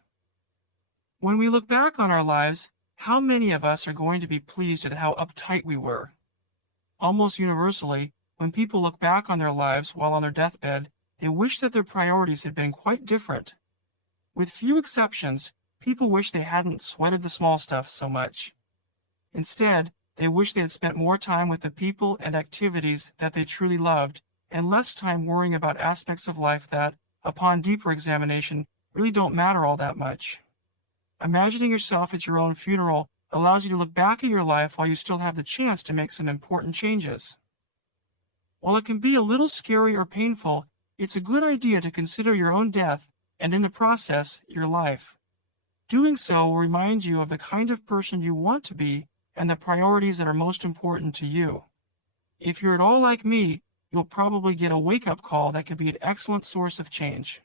When we look back on our lives, how many of us are going to be pleased at how uptight we were? Almost universally, when people look back on their lives while on their deathbed, they wish that their priorities had been quite different. With few exceptions, people wish they hadn't sweated the small stuff so much. Instead, they wish they had spent more time with the people and activities that they truly loved, and less time worrying about aspects of life that, upon deeper examination, really don't matter all that much. Imagining yourself at your own funeral allows you to look back at your life while you still have the chance to make some important changes. While it can be a little scary or painful, it's a good idea to consider your own death, and in the process, your life. Doing so will remind you of the kind of person you want to be and the priorities that are most important to you. If you're at all like me, you'll probably get a wake-up call that could be an excellent source of change.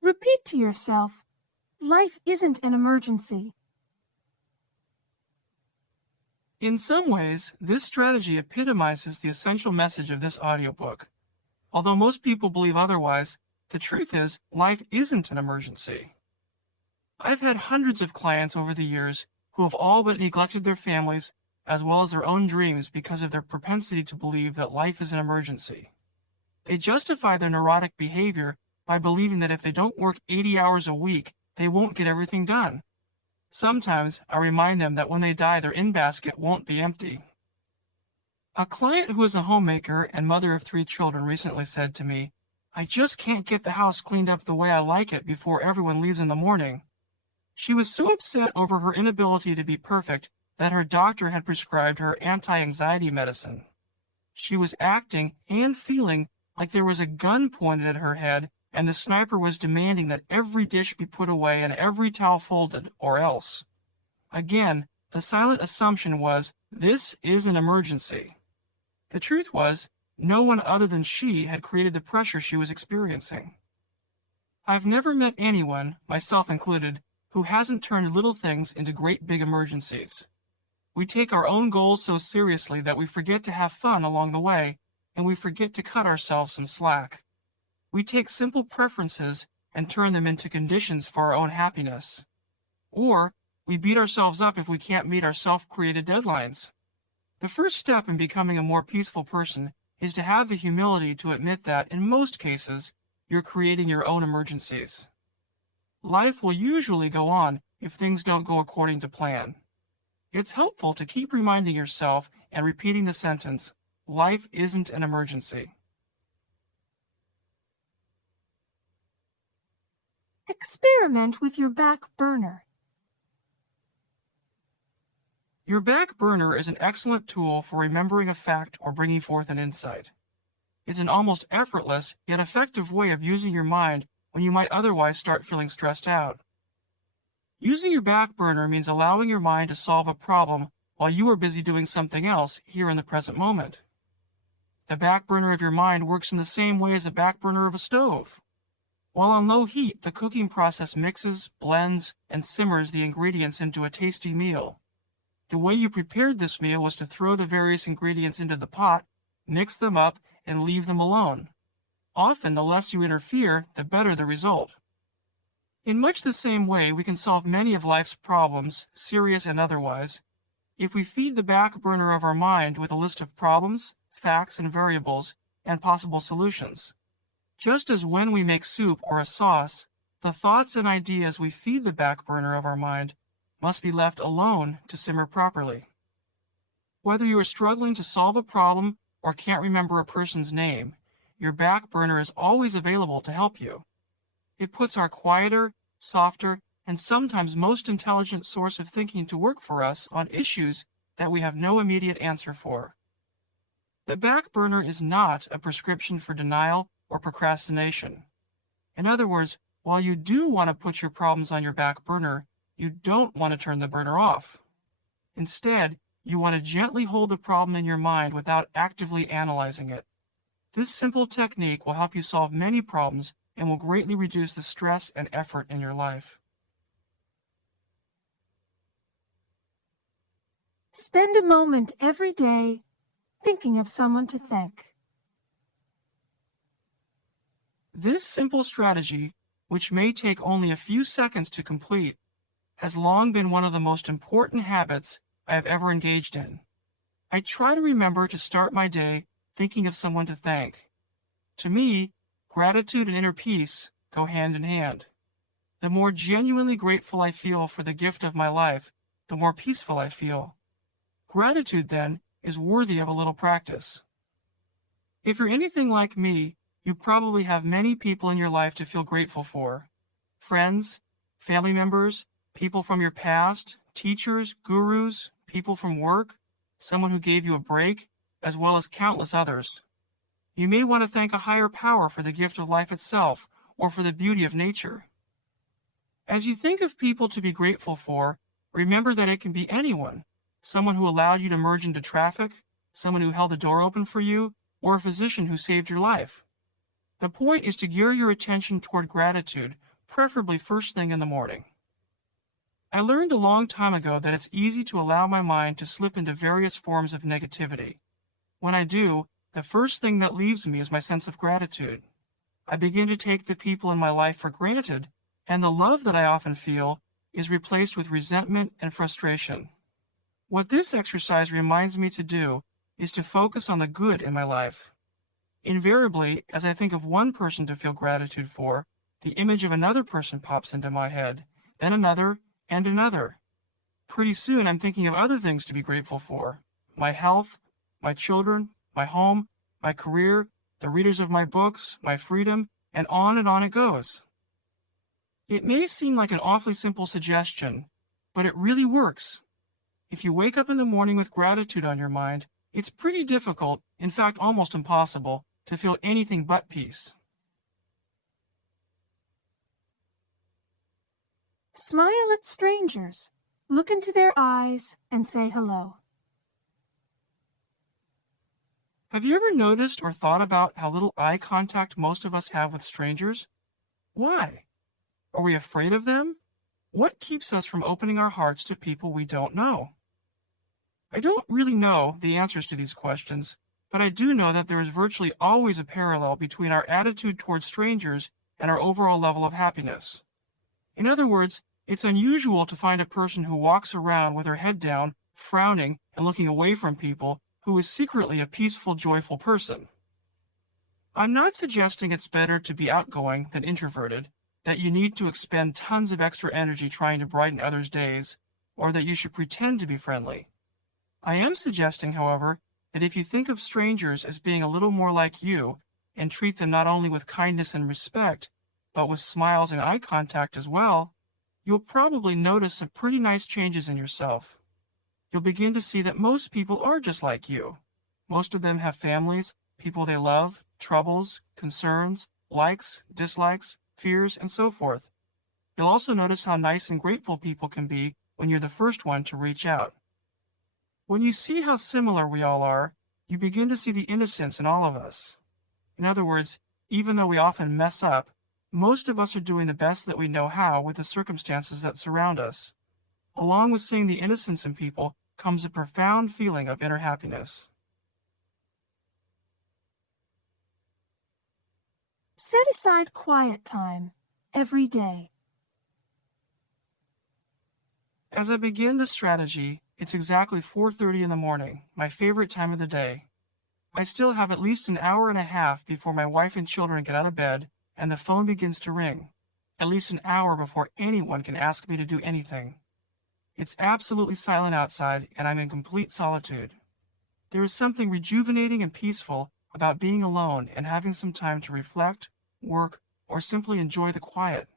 Repeat to yourself, life isn't an emergency. In some ways, this strategy epitomizes the essential message of this audiobook. Although most people believe otherwise, the truth is, life isn't an emergency. I've had hundreds of clients over the years who have all but neglected their families as well as their own dreams because of their propensity to believe that life is an emergency. They justify their neurotic behavior by believing that if they don't work 80 hours a week, they won't get everything done. Sometimes I remind them that when they die, their in-basket won't be empty. A client who is a homemaker and mother of 3 children recently said to me, "I just can't get the house cleaned up the way I like it before everyone leaves in the morning." She was so upset over her inability to be perfect that her doctor had prescribed her anti-anxiety medicine. She was acting and feeling like there was a gun pointed at her head and the sniper was demanding that every dish be put away and every towel folded, or else. Again, the silent assumption was, this is an emergency. The truth was, no one other than she had created the pressure she was experiencing. I've never met anyone, myself included, who hasn't turned little things into great big emergencies. We take our own goals so seriously that we forget to have fun along the way, and we forget to cut ourselves some slack. We take simple preferences and turn them into conditions for our own happiness. Or we beat ourselves up if we can't meet our self-created deadlines. The first step in becoming a more peaceful person is to have the humility to admit that, in most cases, you're creating your own emergencies. Life will usually go on if things don't go according to plan. It's helpful to keep reminding yourself and repeating the sentence, life isn't an emergency. Experiment with your back burner. Your back burner is an excellent tool for remembering a fact or bringing forth an insight. It's an almost effortless yet effective way of using your mind when you might otherwise start feeling stressed out. Using your back burner means allowing your mind to solve a problem while you are busy doing something else here in the present moment. The back burner of your mind works in the same way as the back burner of a stove. While on low heat, the cooking process mixes, blends, and simmers the ingredients into a tasty meal. The way you prepared this meal was to throw the various ingredients into the pot, mix them up, and leave them alone. Often, the less you interfere, the better the result. In much the same way, we can solve many of life's problems, serious and otherwise, if we feed the back burner of our mind with a list of problems, facts, and variables, and possible solutions. Just as when we make soup or a sauce, the thoughts and ideas we feed the back burner of our mind must be left alone to simmer properly. Whether you are struggling to solve a problem or can't remember a person's name, your back burner is always available to help you. It puts our quieter, softer, and sometimes most intelligent source of thinking to work for us on issues that we have no immediate answer for. The back burner is not a prescription for denial or procrastination. In other words, while you do want to put your problems on your back burner, you don't want to turn the burner off. Instead, you want to gently hold the problem in your mind without actively analyzing it. This simple technique will help you solve many problems and will greatly reduce the stress and effort in your life. Spend a moment every day thinking of someone to thank. This simple strategy, which may take only a few seconds to complete, has long been one of the most important habits I have ever engaged in. I try to remember to start my day thinking of someone to thank. To me, gratitude and inner peace go hand in hand. The more genuinely grateful I feel for the gift of my life, the more peaceful I feel. Gratitude, then, is worthy of a little practice. If you're anything like me, you probably have many people in your life to feel grateful for. Friends, family members, people from your past, teachers, gurus, people from work, someone who gave you a break, as well as countless others. You may want to thank a higher power for the gift of life itself, or for the beauty of nature. As you think of people to be grateful for, remember that it can be anyone, someone who allowed you to merge into traffic, someone who held the door open for you, or a physician who saved your life. The point is to gear your attention toward gratitude, preferably first thing in the morning. I learned a long time ago that it's easy to allow my mind to slip into various forms of negativity. When I do, the first thing that leaves me is my sense of gratitude. I begin to take the people in my life for granted, and the love that I often feel is replaced with resentment and frustration. What this exercise reminds me to do is to focus on the good in my life. Invariably, as I think of one person to feel gratitude for, the image of another person pops into my head, then another, and another. Pretty soon I'm thinking of other things to be grateful for: my health, my children, my home, my career, the readers of my books, my freedom, and on it goes. It may seem like an awfully simple suggestion, but it really works. If you wake up in the morning with gratitude on your mind, it's pretty difficult, in fact almost impossible, to feel anything but peace. Smile at strangers. Look into their eyes and say hello. Have you ever noticed or thought about how little eye contact most of us have with strangers? Why? Are we afraid of them? What keeps us from opening our hearts to people we don't know? I don't really know the answers to these questions, but I do know that there is virtually always a parallel between our attitude towards strangers and our overall level of happiness. In other words, it's unusual to find a person who walks around with her head down, frowning, and looking away from people, who is secretly a peaceful, joyful person. I'm not suggesting it's better to be outgoing than introverted, that you need to expend tons of extra energy trying to brighten others' days, or that you should pretend to be friendly. I am suggesting, however, that if you think of strangers as being a little more like you, and treat them not only with kindness and respect, but with smiles and eye contact as well, you'll probably notice some pretty nice changes in yourself. You'll begin to see that most people are just like you. Most of them have families, people they love, troubles, concerns, likes, dislikes, fears, and so forth. You'll also notice how nice and grateful people can be when you're the first one to reach out. When you see how similar we all are, You begin to see the innocence in all of us. In other words, even though we often mess up, most of us are doing the best that we know how with the circumstances that surround us. Along with seeing the innocence in people comes a profound feeling of inner happiness. Set aside quiet time every day. As I begin this strategy, it's exactly 4:30 in the morning, my favorite time of the day. I still have at least an hour and a half before my wife and children get out of bed and the phone begins to ring, at least an hour before anyone can ask me to do anything. It's absolutely silent outside and I'm in complete solitude. There is something rejuvenating and peaceful about being alone and having some time to reflect, work, or simply enjoy the quiet.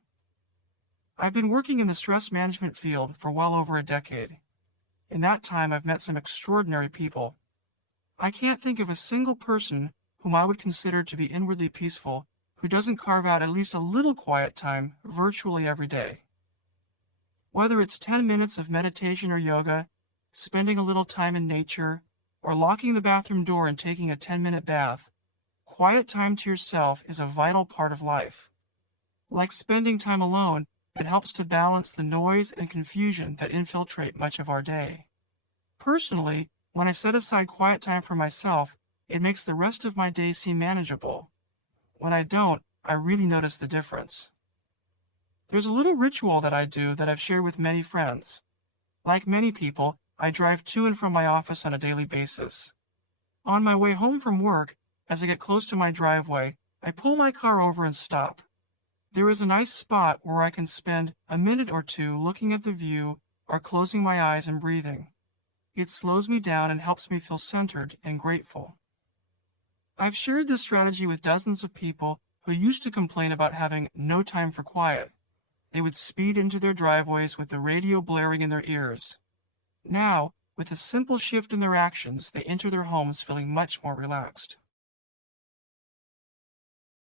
I've been working in the stress management field for well over a decade. In that time, I've met some extraordinary people. I can't think of a single person whom I would consider to be inwardly peaceful who doesn't carve out at least a little quiet time virtually every day. Whether it's 10 minutes of meditation or yoga, spending a little time in nature, or locking the bathroom door and taking a 10-minute bath, quiet time to yourself is a vital part of life. Like spending time alone, it helps to balance the noise and confusion that infiltrate much of our day. Personally, when I set aside quiet time for myself, it makes the rest of my day seem manageable. When I don't, I really notice the difference. There's a little ritual that I do that I've shared with many friends. Like many people, I drive to and from my office on a daily basis. On my way home from work, as I get close to my driveway, I pull my car over and stop. There is a nice spot where I can spend a minute or two looking at the view or closing my eyes and breathing. It slows me down and helps me feel centered and grateful. I've shared this strategy with dozens of people who used to complain about having no time for quiet. They would speed into their driveways with the radio blaring in their ears. Now, with a simple shift in their actions, they enter their homes feeling much more relaxed.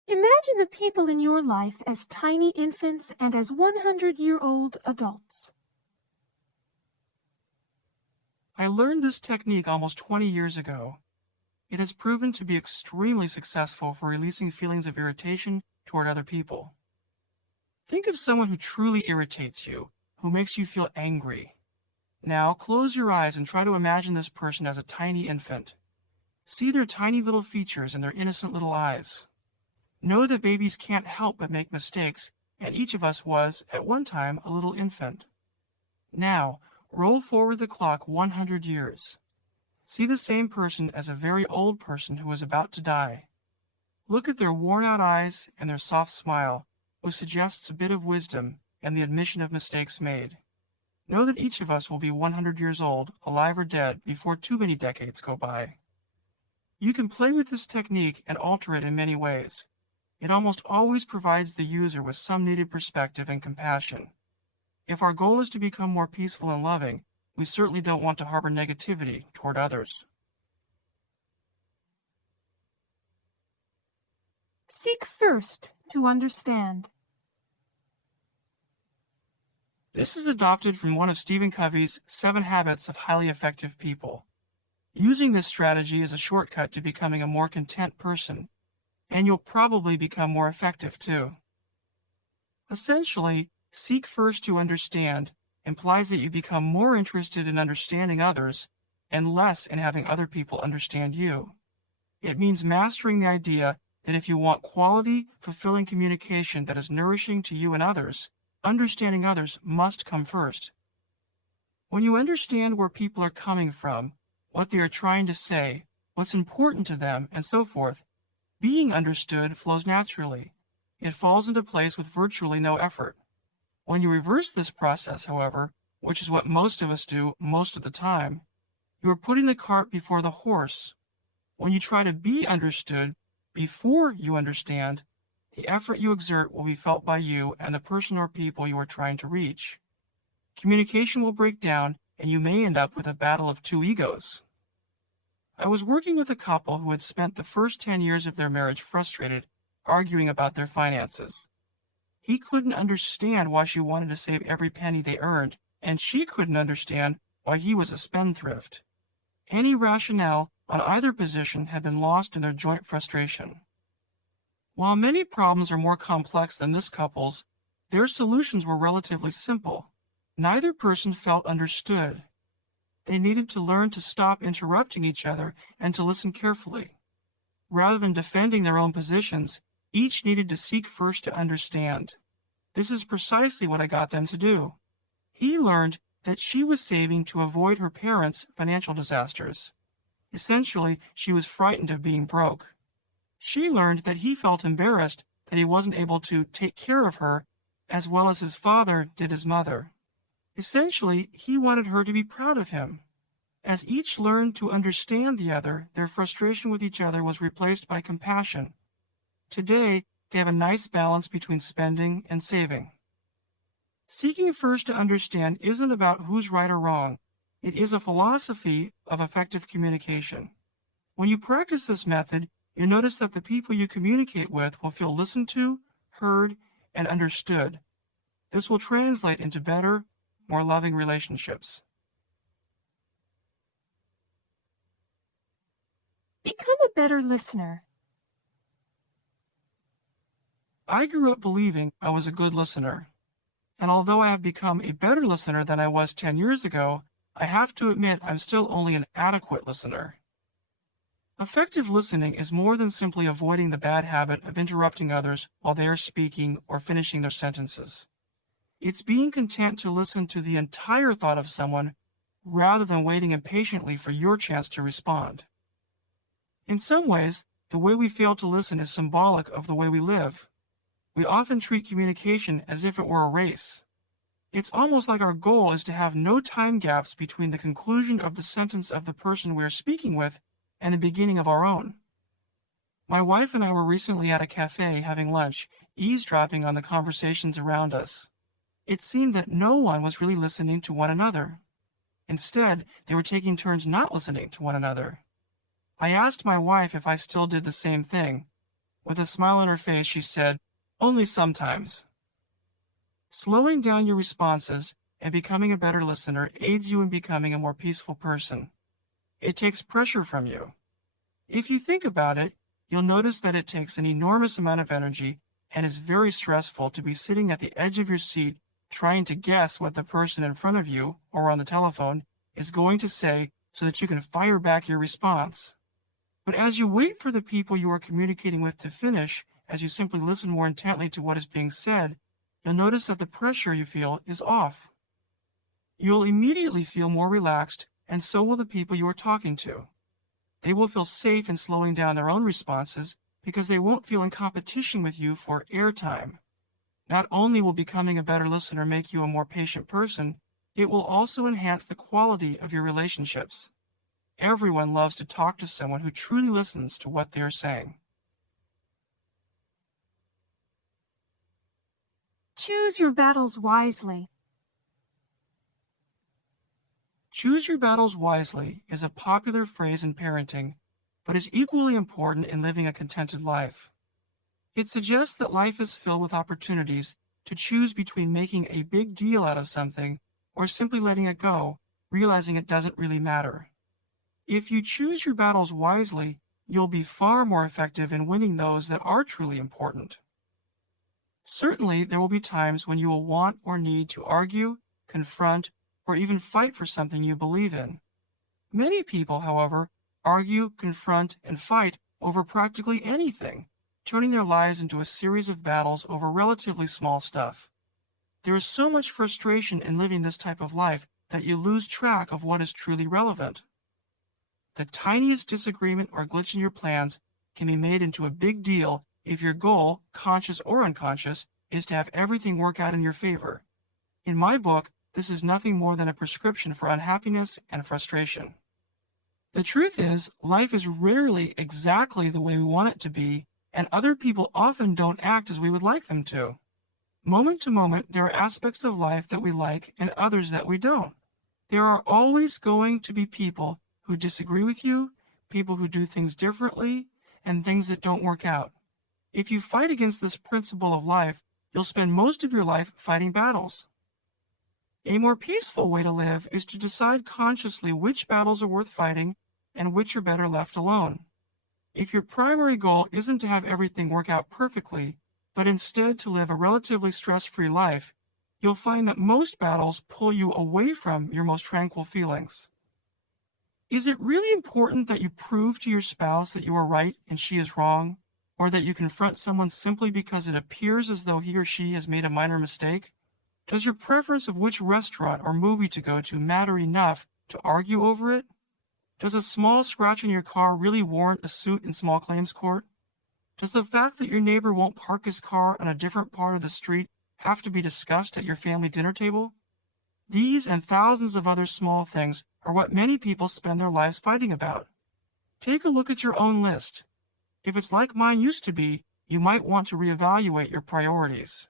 Imagine the people in your life as tiny infants and as 100-year-old adults. I learned this technique almost 20 years ago. It has proven to be extremely successful for releasing feelings of irritation toward other people. Think of someone who truly irritates you, who makes you feel angry. Now close your eyes and try to imagine this person as a tiny infant. See their tiny little features and their innocent little eyes. Know that babies can't help but make mistakes, and each of us was, at one time, a little infant. Now, roll forward the clock 100 years. See the same person as a very old person who is about to die. Look at their worn-out eyes and their soft smile, which suggests a bit of wisdom and the admission of mistakes made. Know that each of us will be 100 years old, alive or dead, before too many decades go by. You can play with this technique and alter it in many ways. It almost always provides the user with some needed perspective and compassion. If our goal is to become more peaceful and loving, we certainly don't want to harbor negativity toward others. Seek first to understand. This is adopted from one of Stephen Covey's 7 Habits of Highly Effective People. Using this strategy is a shortcut to becoming a more content person, and you'll probably become more effective too. Essentially, seek first to understand implies that you become more interested in understanding others and less in having other people understand you. It means mastering the idea that if you want quality, fulfilling communication that is nourishing to you and others, understanding others must come first. When you understand where people are coming from, what they are trying to say, what's important to them, and so forth, being understood flows naturally. It falls into place with virtually no effort. When you reverse this process, however, which is what most of us do most of the time, you are putting the cart before the horse. When you try to be understood before you understand, the effort you exert will be felt by you and the person or people you are trying to reach. Communication will break down, and you may end up with a battle of two egos. I was working with a couple who had spent the first 10 years of their marriage frustrated, arguing about their finances. He couldn't understand why she wanted to save every penny they earned, and she couldn't understand why he was a spendthrift. Any rationale on either position had been lost in their joint frustration. While many problems are more complex than this couple's, their solutions were relatively simple. Neither person felt understood. They needed to learn to stop interrupting each other and to listen carefully. Rather than defending their own positions, each needed to seek first to understand. This is precisely what I got them to do. He learned that she was saving to avoid her parents' financial disasters. Essentially, she was frightened of being broke. She learned that he felt embarrassed that he wasn't able to take care of her as well as his father did his mother. Essentially, he wanted her to be proud of him. As each learned to understand the other, their frustration with each other was replaced by compassion. Today, they have a nice balance between spending and saving. Seeking first to understand isn't about who's right or wrong. It is a philosophy of effective communication. When you practice this method, you notice that the people you communicate with will feel listened to, heard, and understood. This will translate into better, more loving relationships. Become a better listener. I grew up believing I was a good listener. And although I have become a better listener than I was 10 years ago, I have to admit I'm still only an adequate listener. Effective listening is more than simply avoiding the bad habit of interrupting others while they are speaking or finishing their sentences. It's being content to listen to the entire thought of someone rather than waiting impatiently for your chance to respond. In some ways, the way we fail to listen is symbolic of the way we live. We often treat communication as if it were a race. It's almost like our goal is to have no time gaps between the conclusion of the sentence of the person we are speaking with and the beginning of our own. My wife and I were recently at a cafe having lunch, eavesdropping on the conversations around us. It seemed that no one was really listening to one another. Instead, they were taking turns not listening to one another. I asked my wife if I still did the same thing. With a smile on her face, she said, "Only sometimes." Slowing down your responses and becoming a better listener aids you in becoming a more peaceful person. It takes pressure from you. If you think about it, you'll notice that it takes an enormous amount of energy and is very stressful to be sitting at the edge of your seat trying to guess what the person in front of you or on the telephone is going to say so that you can fire back your response. But as you wait for the people you are communicating with to finish, as you simply listen more intently to what is being said, you'll notice that the pressure you feel is off. You'll immediately feel more relaxed, and so will the people you are talking to. They will feel safe in slowing down their own responses because they won't feel in competition with you for airtime. Not only will becoming a better listener make you a more patient person, it will also enhance the quality of your relationships. Everyone loves to talk to someone who truly listens to what they are saying. Choose your battles wisely. Choose your battles wisely is a popular phrase in parenting, but is equally important in living a contented life. It suggests that life is filled with opportunities to choose between making a big deal out of something or simply letting it go, realizing it doesn't really matter. If you choose your battles wisely, you'll be far more effective in winning those that are truly important. Certainly, there will be times when you will want or need to argue, confront, or even fight for something you believe in. Many people, however, argue, confront, and fight over practically anything, turning their lives into a series of battles over relatively small stuff. There is so much frustration in living this type of life that you lose track of what is truly relevant. The tiniest disagreement or glitch in your plans can be made into a big deal if your goal, conscious or unconscious, is to have everything work out in your favor. In my book, this is nothing more than a prescription for unhappiness and frustration. The truth is, life is rarely exactly the way we want it to be, and other people often don't act as we would like them to. Moment to moment, there are aspects of life that we like and others that we don't. There are always going to be people who disagree with you, people who do things differently, and things that don't work out. If you fight against this principle of life, you'll spend most of your life fighting battles. A more peaceful way to live is to decide consciously which battles are worth fighting and which are better left alone. If your primary goal isn't to have everything work out perfectly, but instead to live a relatively stress-free life, you'll find that most battles pull you away from your most tranquil feelings. Is it really important that you prove to your spouse that you are right and she is wrong, or that you confront someone simply because it appears as though he or she has made a minor mistake? Does your preference of which restaurant or movie to go to matter enough to argue over it? Does a small scratch in your car really warrant a suit in small claims court? Does the fact that your neighbor won't park his car on a different part of the street have to be discussed at your family dinner table? These and thousands of other small things are what many people spend their lives fighting about. Take a look at your own list. If it's like mine used to be, you might want to reevaluate your priorities.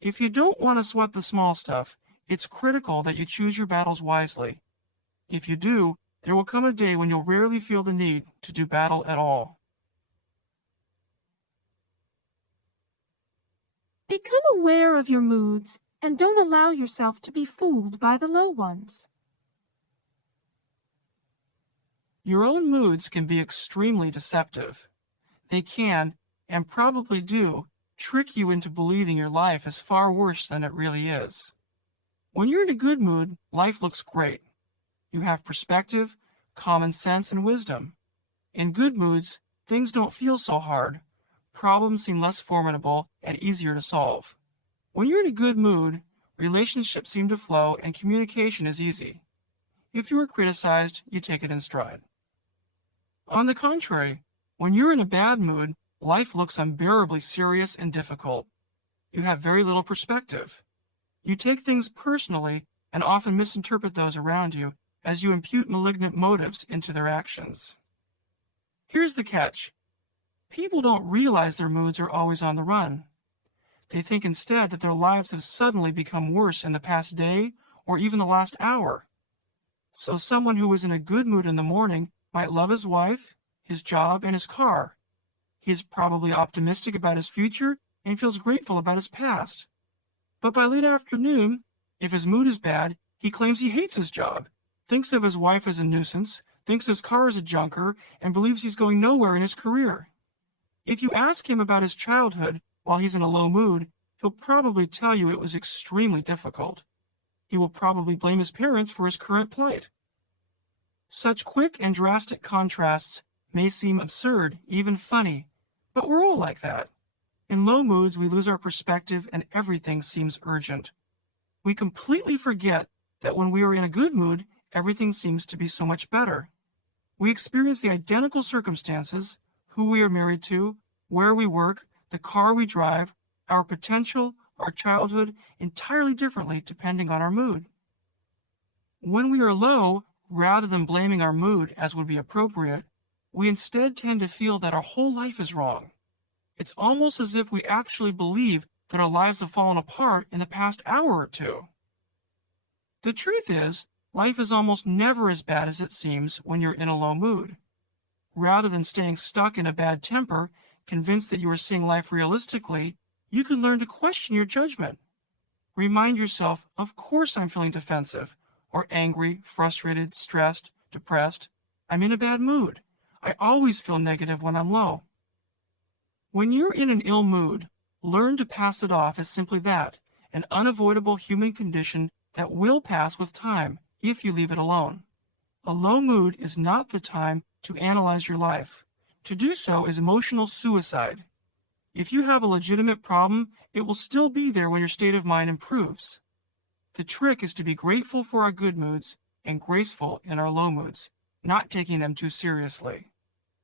If you don't want to sweat the small stuff, it's critical that you choose your battles wisely. If you do, there will come a day when you'll rarely feel the need to do battle at all. Become aware of your moods and don't allow yourself to be fooled by the low ones. Your own moods can be extremely deceptive. They can, and probably do, trick you into believing your life is far worse than it really is. When you're in a good mood, life looks great. You have perspective, common sense, and wisdom. In good moods, things don't feel so hard. Problems seem less formidable and easier to solve. When you're in a good mood, relationships seem to flow and communication is easy. If you are criticized, you take it in stride. On the contrary, when you're in a bad mood, life looks unbearably serious and difficult. You have very little perspective. You take things personally and often misinterpret those around you as you impute malignant motives into their actions. Here's the catch. People don't realize their moods are always on the run. They think instead that their lives have suddenly become worse in the past day or even the last hour. So someone who was in a good mood in the morning might love his wife, his job, and his car. He is probably optimistic about his future and feels grateful about his past. But by late afternoon, if his mood is bad, he claims he hates his job, thinks of his wife as a nuisance, thinks his car is a junker, and believes he's going nowhere in his career. If you ask him about his childhood while he's in a low mood, he'll probably tell you it was extremely difficult. He will probably blame his parents for his current plight. Such quick and drastic contrasts may seem absurd, even funny, but we're all like that. In low moods, we lose our perspective and everything seems urgent. We completely forget that when we are in a good mood, everything seems to be so much better. We experience the identical circumstances, who we are married to, where we work, the car we drive, our potential, our childhood, entirely differently depending on our mood. When we are low, rather than blaming our mood as would be appropriate, we instead tend to feel that our whole life is wrong. It's almost as if we actually believe that our lives have fallen apart in the past hour or two. The truth is, life is almost never as bad as it seems when you're in a low mood. Rather than staying stuck in a bad temper, convinced that you are seeing life realistically, you can learn to question your judgment. Remind yourself, of course I'm feeling defensive, or angry, frustrated, stressed, depressed. I'm in a bad mood. I always feel negative when I'm low. When you're in an ill mood, learn to pass it off as simply that, an unavoidable human condition that will pass with time if you leave it alone. A low mood is not the time to analyze your life. To do so is emotional suicide. If you have a legitimate problem, it will still be there when your state of mind improves. The trick is to be grateful for our good moods and graceful in our low moods, not taking them too seriously.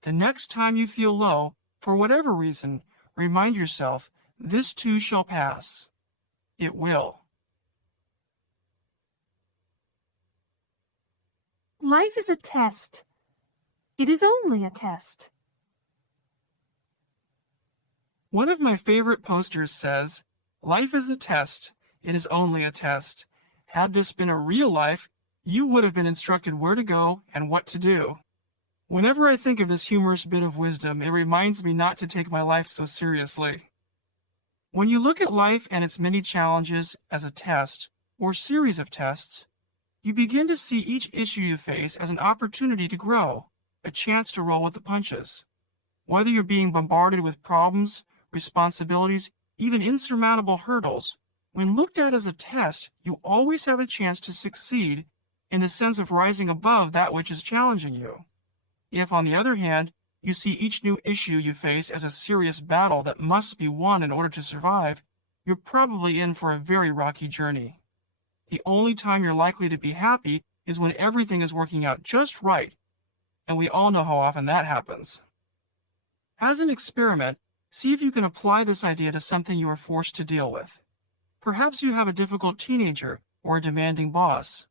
The next time you feel low, for whatever reason, remind yourself, this too shall pass. It will. Life is a test. It is only a test. One of my favorite posters says, "Life is a test. It is only a test. Had this been a real life, you would have been instructed where to go and what to do." Whenever I think of this humorous bit of wisdom, it reminds me not to take my life so seriously. When you look at life and its many challenges as a test, or series of tests, You begin to see each issue you face as an opportunity to grow, a chance to roll with the punches. Whether you're being bombarded with problems, responsibilities, even insurmountable hurdles, when looked at as a test, you always have a chance to succeed in the sense of rising above that which is challenging you. If, on the other hand, you see each new issue you face as a serious battle that must be won in order to survive, you're probably in for a very rocky journey. The only time you're likely to be happy is when everything is working out just right, and we all know how often that happens. As an experiment, see if you can apply this idea to something you are forced to deal with. Perhaps you have a difficult teenager or a demanding boss.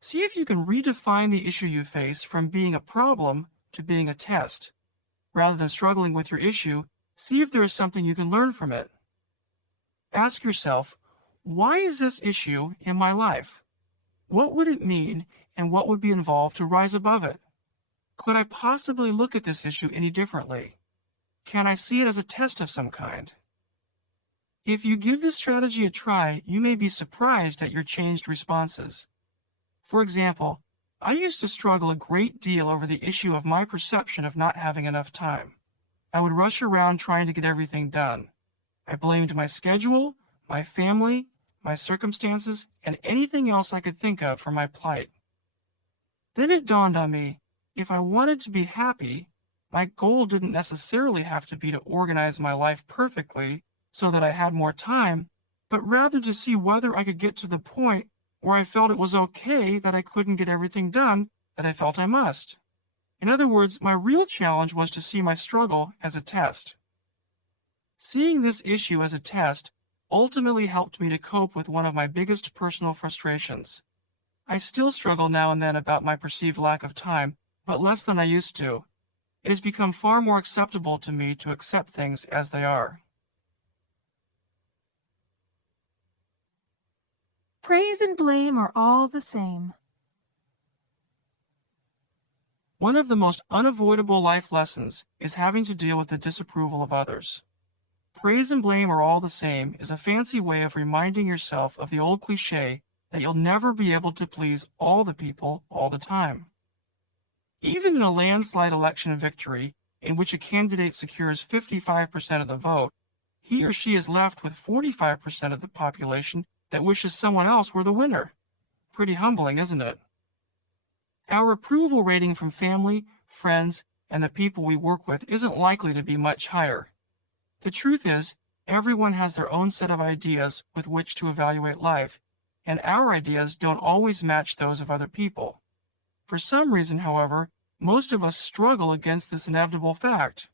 See if you can redefine the issue you face from being a problem to being a test. Rather than struggling with your issue, see if there is something you can learn from it. Ask yourself, why is this issue in my life? What would it mean and what would be involved to rise above it? Could I possibly look at this issue any differently? Can I see it as a test of some kind? If you give this strategy a try, you may be surprised at your changed responses. For example, I used to struggle a great deal over the issue of my perception of not having enough time. I would rush around trying to get everything done. I blamed my schedule, my family, my circumstances, and anything else I could think of for my plight. Then it dawned on me, if I wanted to be happy, my goal didn't necessarily have to be to organize my life perfectly so that I had more time, but rather to see whether I could get to the point where I felt it was okay that I couldn't get everything done that I felt I must. In other words, my real challenge was to see my struggle as a test. Seeing this issue as a test ultimately helped me to cope with one of my biggest personal frustrations. I still struggle now and then about my perceived lack of time, but less than I used to. It has become far more acceptable to me to accept things as they are. Praise and blame are all the same. One of the most unavoidable life lessons is having to deal with the disapproval of others. Praise and blame are all the same is a fancy way of reminding yourself of the old cliche that you'll never be able to please all the people all the time. Even in a landslide election victory, in which a candidate secures 55% of the vote, he or she is left with 45% of the population that wishes someone else were the winner. Pretty humbling, isn't it? Our approval rating from family, friends, and the people we work with isn't likely to be much higher. The truth is, everyone has their own set of ideas with which to evaluate life, and our ideas don't always match those of other people. For some reason, however, most of us struggle against this inevitable fact.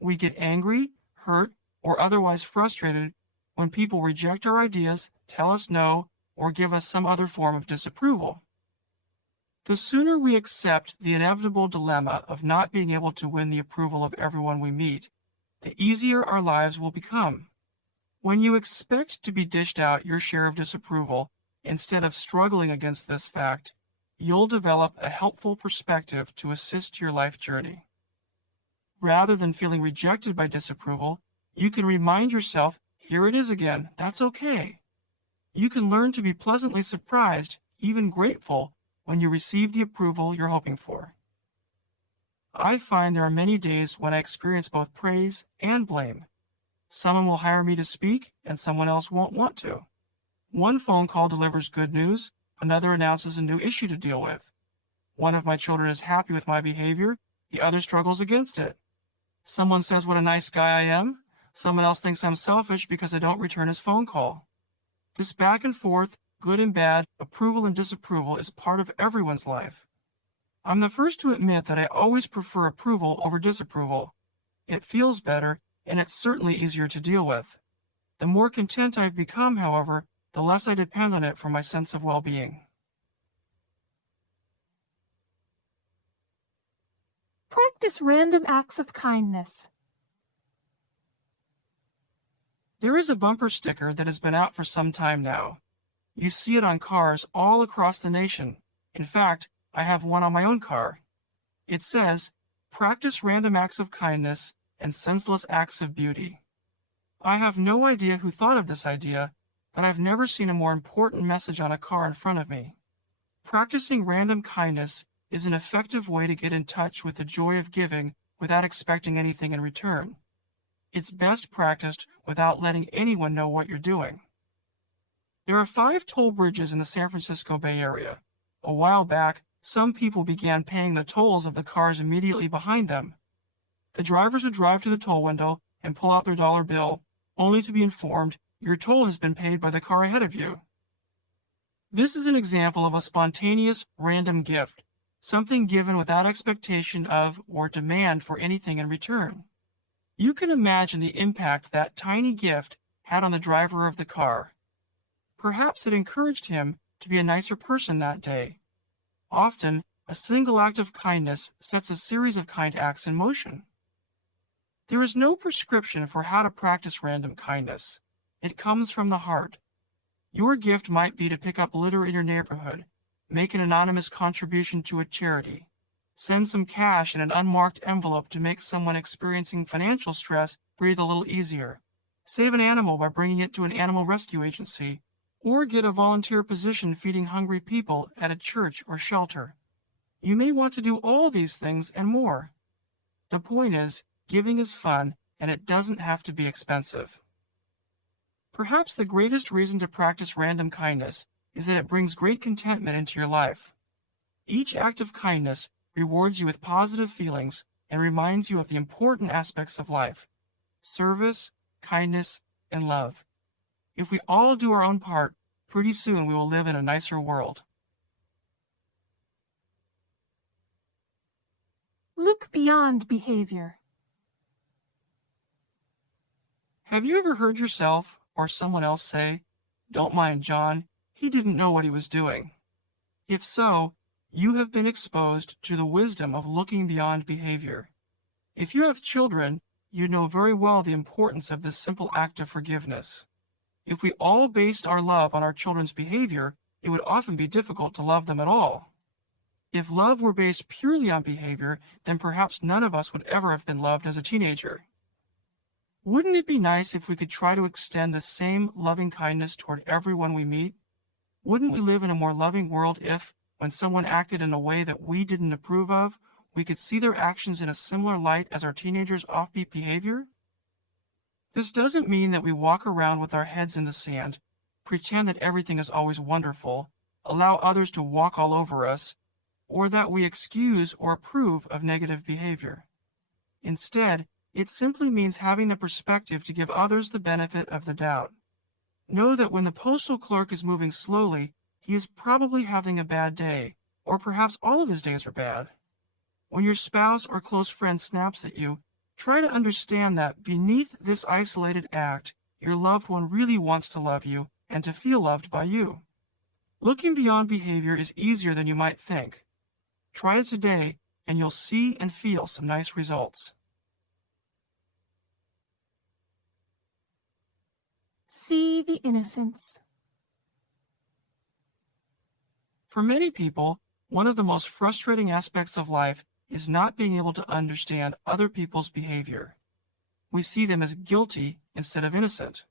We get angry, hurt, or otherwise frustrated when people reject our ideas, tell us no, or give us some other form of disapproval. The sooner we accept the inevitable dilemma of not being able to win the approval of everyone we meet, the easier our lives will become. When you expect to be dished out your share of disapproval, instead of struggling against this fact, you'll develop a helpful perspective to assist your life journey. Rather than feeling rejected by disapproval, you can remind yourself, here it is again, that's okay. You can learn to be pleasantly surprised, even grateful, when you receive the approval you're hoping for. I find there are many days when I experience both praise and blame. Someone will hire me to speak, and someone else won't want to. One phone call delivers good news, another announces a new issue to deal with. One of my children is happy with my behavior, the other struggles against it. Someone says what a nice guy I am, someone else thinks I'm selfish because I don't return his phone call. This back and forth, good and bad, approval and disapproval is part of everyone's life. I'm the first to admit that I always prefer approval over disapproval. It feels better, and it's certainly easier to deal with. The more content I've become, however, the less I depend on it for my sense of well-being. Practice random acts of kindness. There is a bumper sticker that has been out for some time now. You see it on cars all across the nation. In fact, I have one on my own car. It says, "Practice random acts of kindness and senseless acts of beauty." I have no idea who thought of this idea, but I've never seen a more important message on a car in front of me. Practicing random kindness is an effective way to get in touch with the joy of giving without expecting anything in return. It's best practiced without letting anyone know what you're doing. There are 5 toll bridges in the San Francisco Bay Area. A while back, some people began paying the tolls of the cars immediately behind them. The drivers would drive to the toll window and pull out their dollar bill, only to be informed your toll has been paid by the car ahead of you. This is an example of a spontaneous, random gift, something given without expectation of or demand for anything in return. You can imagine the impact that tiny gift had on the driver of the car. Perhaps it encouraged him to be a nicer person that day. Often, a single act of kindness sets a series of kind acts in motion. There is no prescription for how to practice random kindness. It comes from the heart. Your gift might be to pick up litter in your neighborhood, make an anonymous contribution to a charity, send some cash in an unmarked envelope to make someone experiencing financial stress breathe a little easier, save an animal by bringing it to an animal rescue agency, or get a volunteer position feeding hungry people at a church or shelter. You may want to do all these things and more. The point is, giving is fun, and it doesn't have to be expensive. Perhaps the greatest reason to practice random kindness is that it brings great contentment into your life. Each act of kindness rewards you with positive feelings and reminds you of the important aspects of life: service, kindness, and love. If we all do our own part, pretty soon we will live in a nicer world. Look beyond behavior. Have you ever heard yourself or someone else say, "Don't mind John, he didn't know what he was doing"? If so, you have been exposed to the wisdom of looking beyond behavior. If you have children, you know very well the importance of this simple act of forgiveness. If we all based our love on our children's behavior, it would often be difficult to love them at all. If love were based purely on behavior, then perhaps none of us would ever have been loved as a teenager. Wouldn't it be nice if we could try to extend the same loving kindness toward everyone we meet? Wouldn't we live in a more loving world if, when someone acted in a way that we didn't approve of, we could see their actions in a similar light as our teenagers' offbeat behavior? This doesn't mean that we walk around with our heads in the sand, pretend that everything is always wonderful, allow others to walk all over us, or that we excuse or approve of negative behavior. Instead, it simply means having the perspective to give others the benefit of the doubt. Know that when the postal clerk is moving slowly, he is probably having a bad day, or perhaps all of his days are bad. When your spouse or close friend snaps at you, try to understand that beneath this isolated act, your loved one really wants to love you and to feel loved by you. Looking beyond behavior is easier than you might think. Try it today, and you'll see and feel some nice results. See the innocence. For many people, one of the most frustrating aspects of life is not being able to understand other people's behavior. We see them as guilty instead of innocent.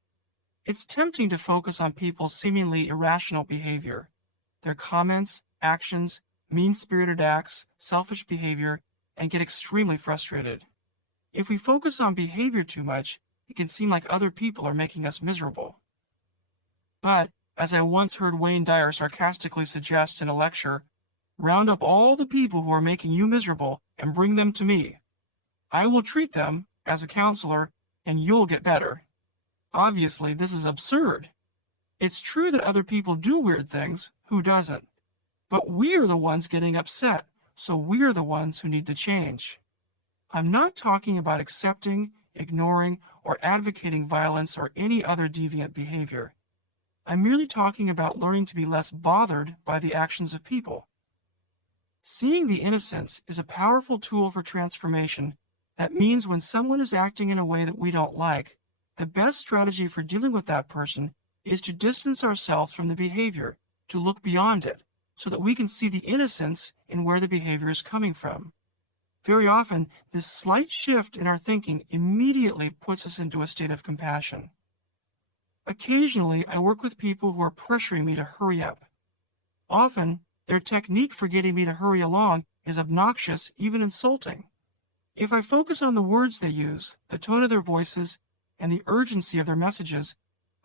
It's tempting to focus on people's seemingly irrational behavior, their comments, actions, mean-spirited acts, selfish behavior, and get extremely frustrated. If we focus on behavior too much, it can seem like other people are making us miserable. But, as I once heard Wayne Dyer sarcastically suggest in a lecture, round up all the people who are making you miserable and bring them to me. I will treat them as a counselor, and you'll get better. Obviously, this is absurd. It's true that other people do weird things, who doesn't? But we're the ones getting upset, so we're the ones who need to change. I'm not talking about accepting, ignoring, or advocating violence or any other deviant behavior. I'm merely talking about learning to be less bothered by the actions of people. Seeing the innocence is a powerful tool for transformation. That means when someone is acting in a way that we don't like, the best strategy for dealing with that person is to distance ourselves from the behavior, to look beyond it, so that we can see the innocence in where the behavior is coming from. Very often, this slight shift in our thinking immediately puts us into a state of compassion. Occasionally, I work with people who are pressuring me to hurry up. Often, Their technique for getting me to hurry along is obnoxious, even insulting. If I focus on the words they use, the tone of their voices, and the urgency of their messages,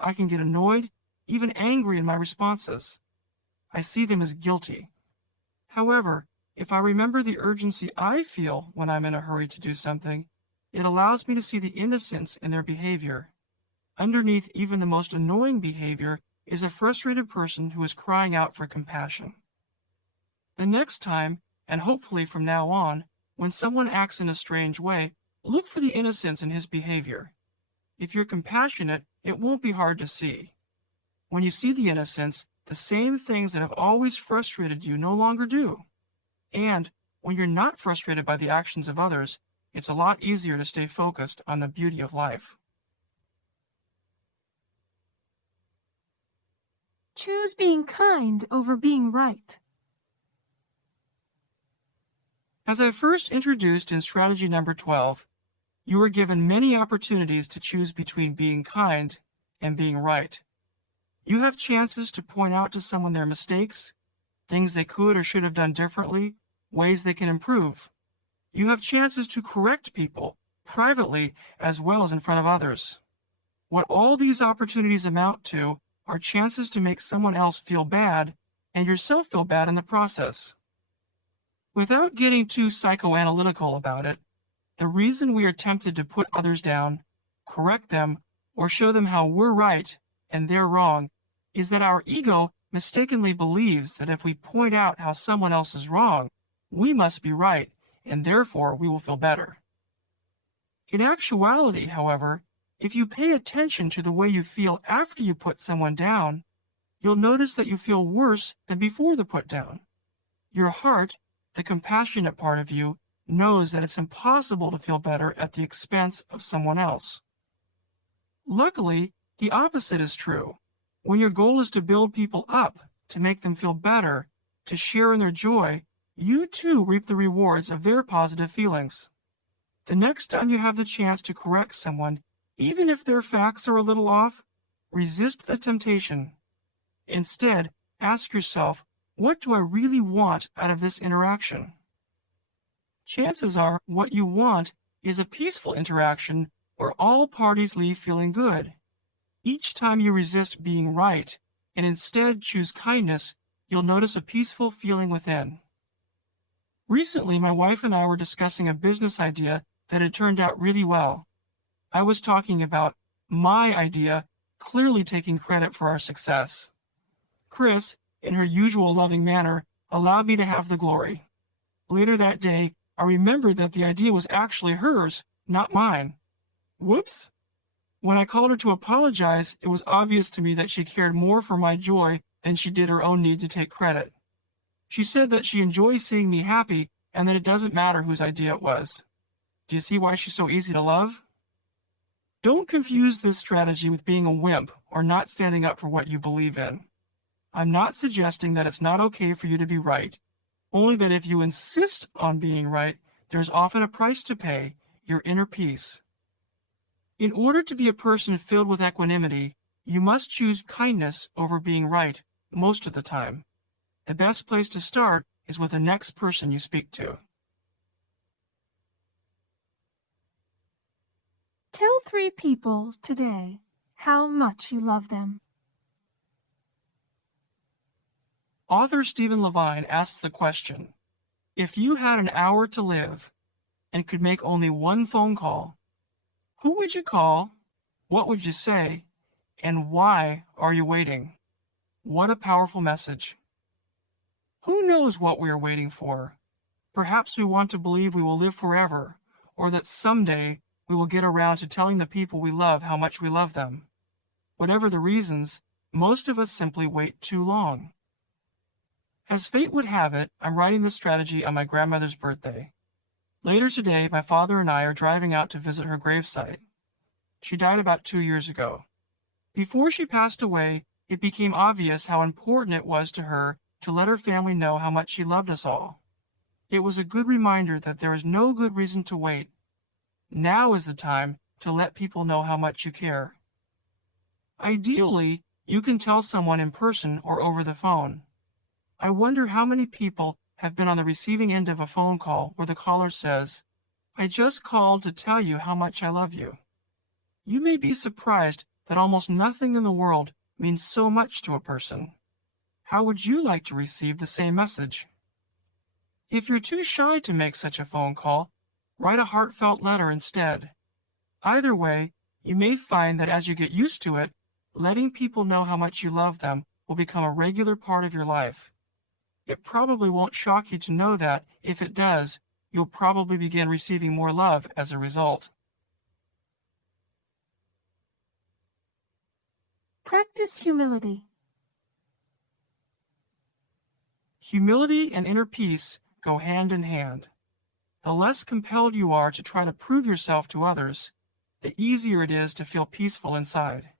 I can get annoyed, even angry in my responses. I see them as guilty. However, if I remember the urgency I feel when I'm in a hurry to do something, it allows me to see the innocence in their behavior. Underneath even the most annoying behavior is a frustrated person who is crying out for compassion. The next time, and hopefully from now on, when someone acts in a strange way, look for the innocence in his behavior. If you're compassionate, it won't be hard to see. When you see the innocence, the same things that have always frustrated you no longer do. And when you're not frustrated by the actions of others, it's a lot easier to stay focused on the beauty of life. Choose being kind over being right. As I first introduced in strategy number 12, you are given many opportunities to choose between being kind and being right. You have chances to point out to someone their mistakes, things they could or should have done differently, ways they can improve. You have chances to correct people, privately as well as in front of others. What all these opportunities amount to are chances to make someone else feel bad and yourself feel bad in the process. Without getting too psychoanalytical about it, the reason we are tempted to put others down, correct them, or show them how we're right and they're wrong is that our ego mistakenly believes that if we point out how someone else is wrong, we must be right, and therefore we will feel better. In actuality, however, if you pay attention to the way you feel after you put someone down, you'll notice that you feel worse than before the put down. Your heart, the compassionate part of you, knows that it's impossible to feel better at the expense of someone else. Luckily, the opposite is true. When your goal is to build people up, to make them feel better, to share in their joy, you too reap the rewards of their positive feelings. The next time you have the chance to correct someone, even if their facts are a little off, resist the temptation. Instead, ask yourself, what do I really want out of this interaction? Chances are what you want is a peaceful interaction where all parties leave feeling good. Each time you resist being right and instead choose kindness, you'll notice a peaceful feeling within. Recently, my wife and I were discussing a business idea that had turned out really well. I was talking about my idea, clearly taking credit for our success. Chris, in her usual loving manner, allowed me to have the glory. Later that day, I remembered that the idea was actually hers, not mine. Whoops! When I called her to apologize, it was obvious to me that she cared more for my joy than she did her own need to take credit. She said that she enjoys seeing me happy and that it doesn't matter whose idea it was. Do you see why she's so easy to love? Don't confuse this strategy with being a wimp or not standing up for what you believe in. I'm not suggesting that it's not okay for you to be right, only that if you insist on being right, there's often a price to pay, your inner peace. In order to be a person filled with equanimity, you must choose kindness over being right most of the time. The best place to start is with the next person you speak to. Tell 3 people today how much you love them. Author Stephen Levine asks the question, if you had an hour to live and could make only one phone call, who would you call, what would you say, and why are you waiting? What a powerful message. Who knows what we are waiting for? Perhaps we want to believe we will live forever, or that someday we will get around to telling the people we love how much we love them. Whatever the reasons, most of us simply wait too long. As fate would have it, I'm writing this strategy on my grandmother's birthday. Later today, my father and I are driving out to visit her gravesite. She died about 2 years ago. Before she passed away, it became obvious how important it was to her to let her family know how much she loved us all. It was a good reminder that there is no good reason to wait. Now is the time to let people know how much you care. Ideally, you can tell someone in person or over the phone. I wonder how many people have been on the receiving end of a phone call where the caller says, "I just called to tell you how much I love you." You may be surprised that almost nothing in the world means so much to a person. How would you like to receive the same message? If you're too shy to make such a phone call, write a heartfelt letter instead. Either way, you may find that as you get used to it, letting people know how much you love them will become a regular part of your life. It probably won't shock you to know that, if it does, you'll probably begin receiving more love as a result. Practice humility. Humility and inner peace go hand in hand. The less compelled you are to try to prove yourself to others, the easier it is to feel peaceful inside.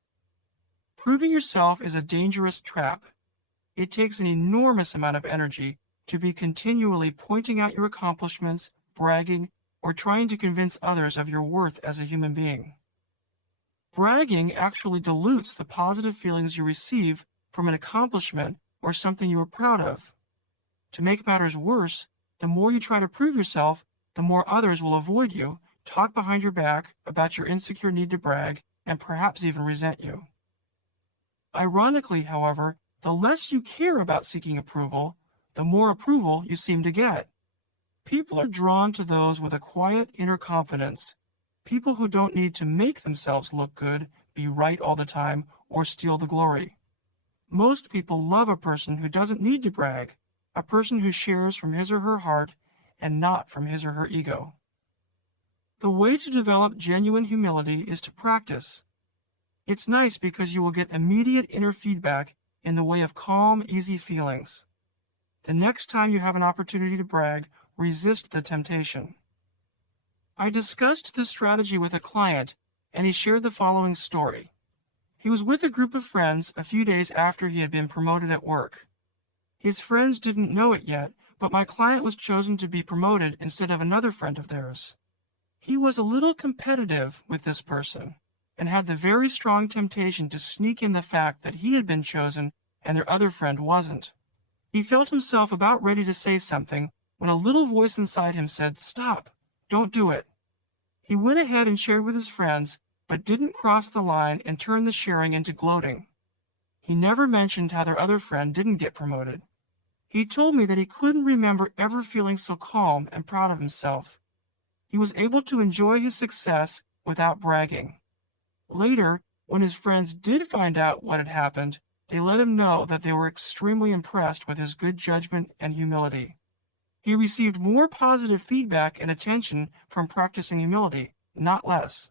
Proving yourself is a dangerous trap. It takes an enormous amount of energy to be continually pointing out your accomplishments, bragging, or trying to convince others of your worth as a human being. Bragging actually dilutes the positive feelings you receive from an accomplishment or something you are proud of. To make matters worse, the more you try to prove yourself, the more others will avoid you, talk behind your back about your insecure need to brag, and perhaps even resent you. Ironically, however, the less you care about seeking approval, the more approval you seem to get. People are drawn to those with a quiet inner confidence, people who don't need to make themselves look good, be right all the time, or steal the glory. Most people love a person who doesn't need to brag, a person who shares from his or her heart and not from his or her ego. The way to develop genuine humility is to practice. It's nice because you will get immediate inner feedback in the way of calm, easy feelings. The next time you have an opportunity to brag, resist the temptation. I discussed this strategy with a client, and he shared the following story. He was with a group of friends a few days after he had been promoted at work. His friends didn't know it yet, but my client was chosen to be promoted instead of another friend of theirs. He was a little competitive with this person and had the very strong temptation to sneak in the fact that he had been chosen and their other friend wasn't. He felt himself about ready to say something when a little voice inside him said, "Stop, don't do it." He went ahead and shared with his friends, but didn't cross the line and turn the sharing into gloating. He never mentioned how their other friend didn't get promoted. He told me that he couldn't remember ever feeling so calm and proud of himself. He was able to enjoy his success without bragging. Later, when his friends did find out what had happened, they let him know that they were extremely impressed with his good judgment and humility. He received more positive feedback and attention from practicing humility, not less.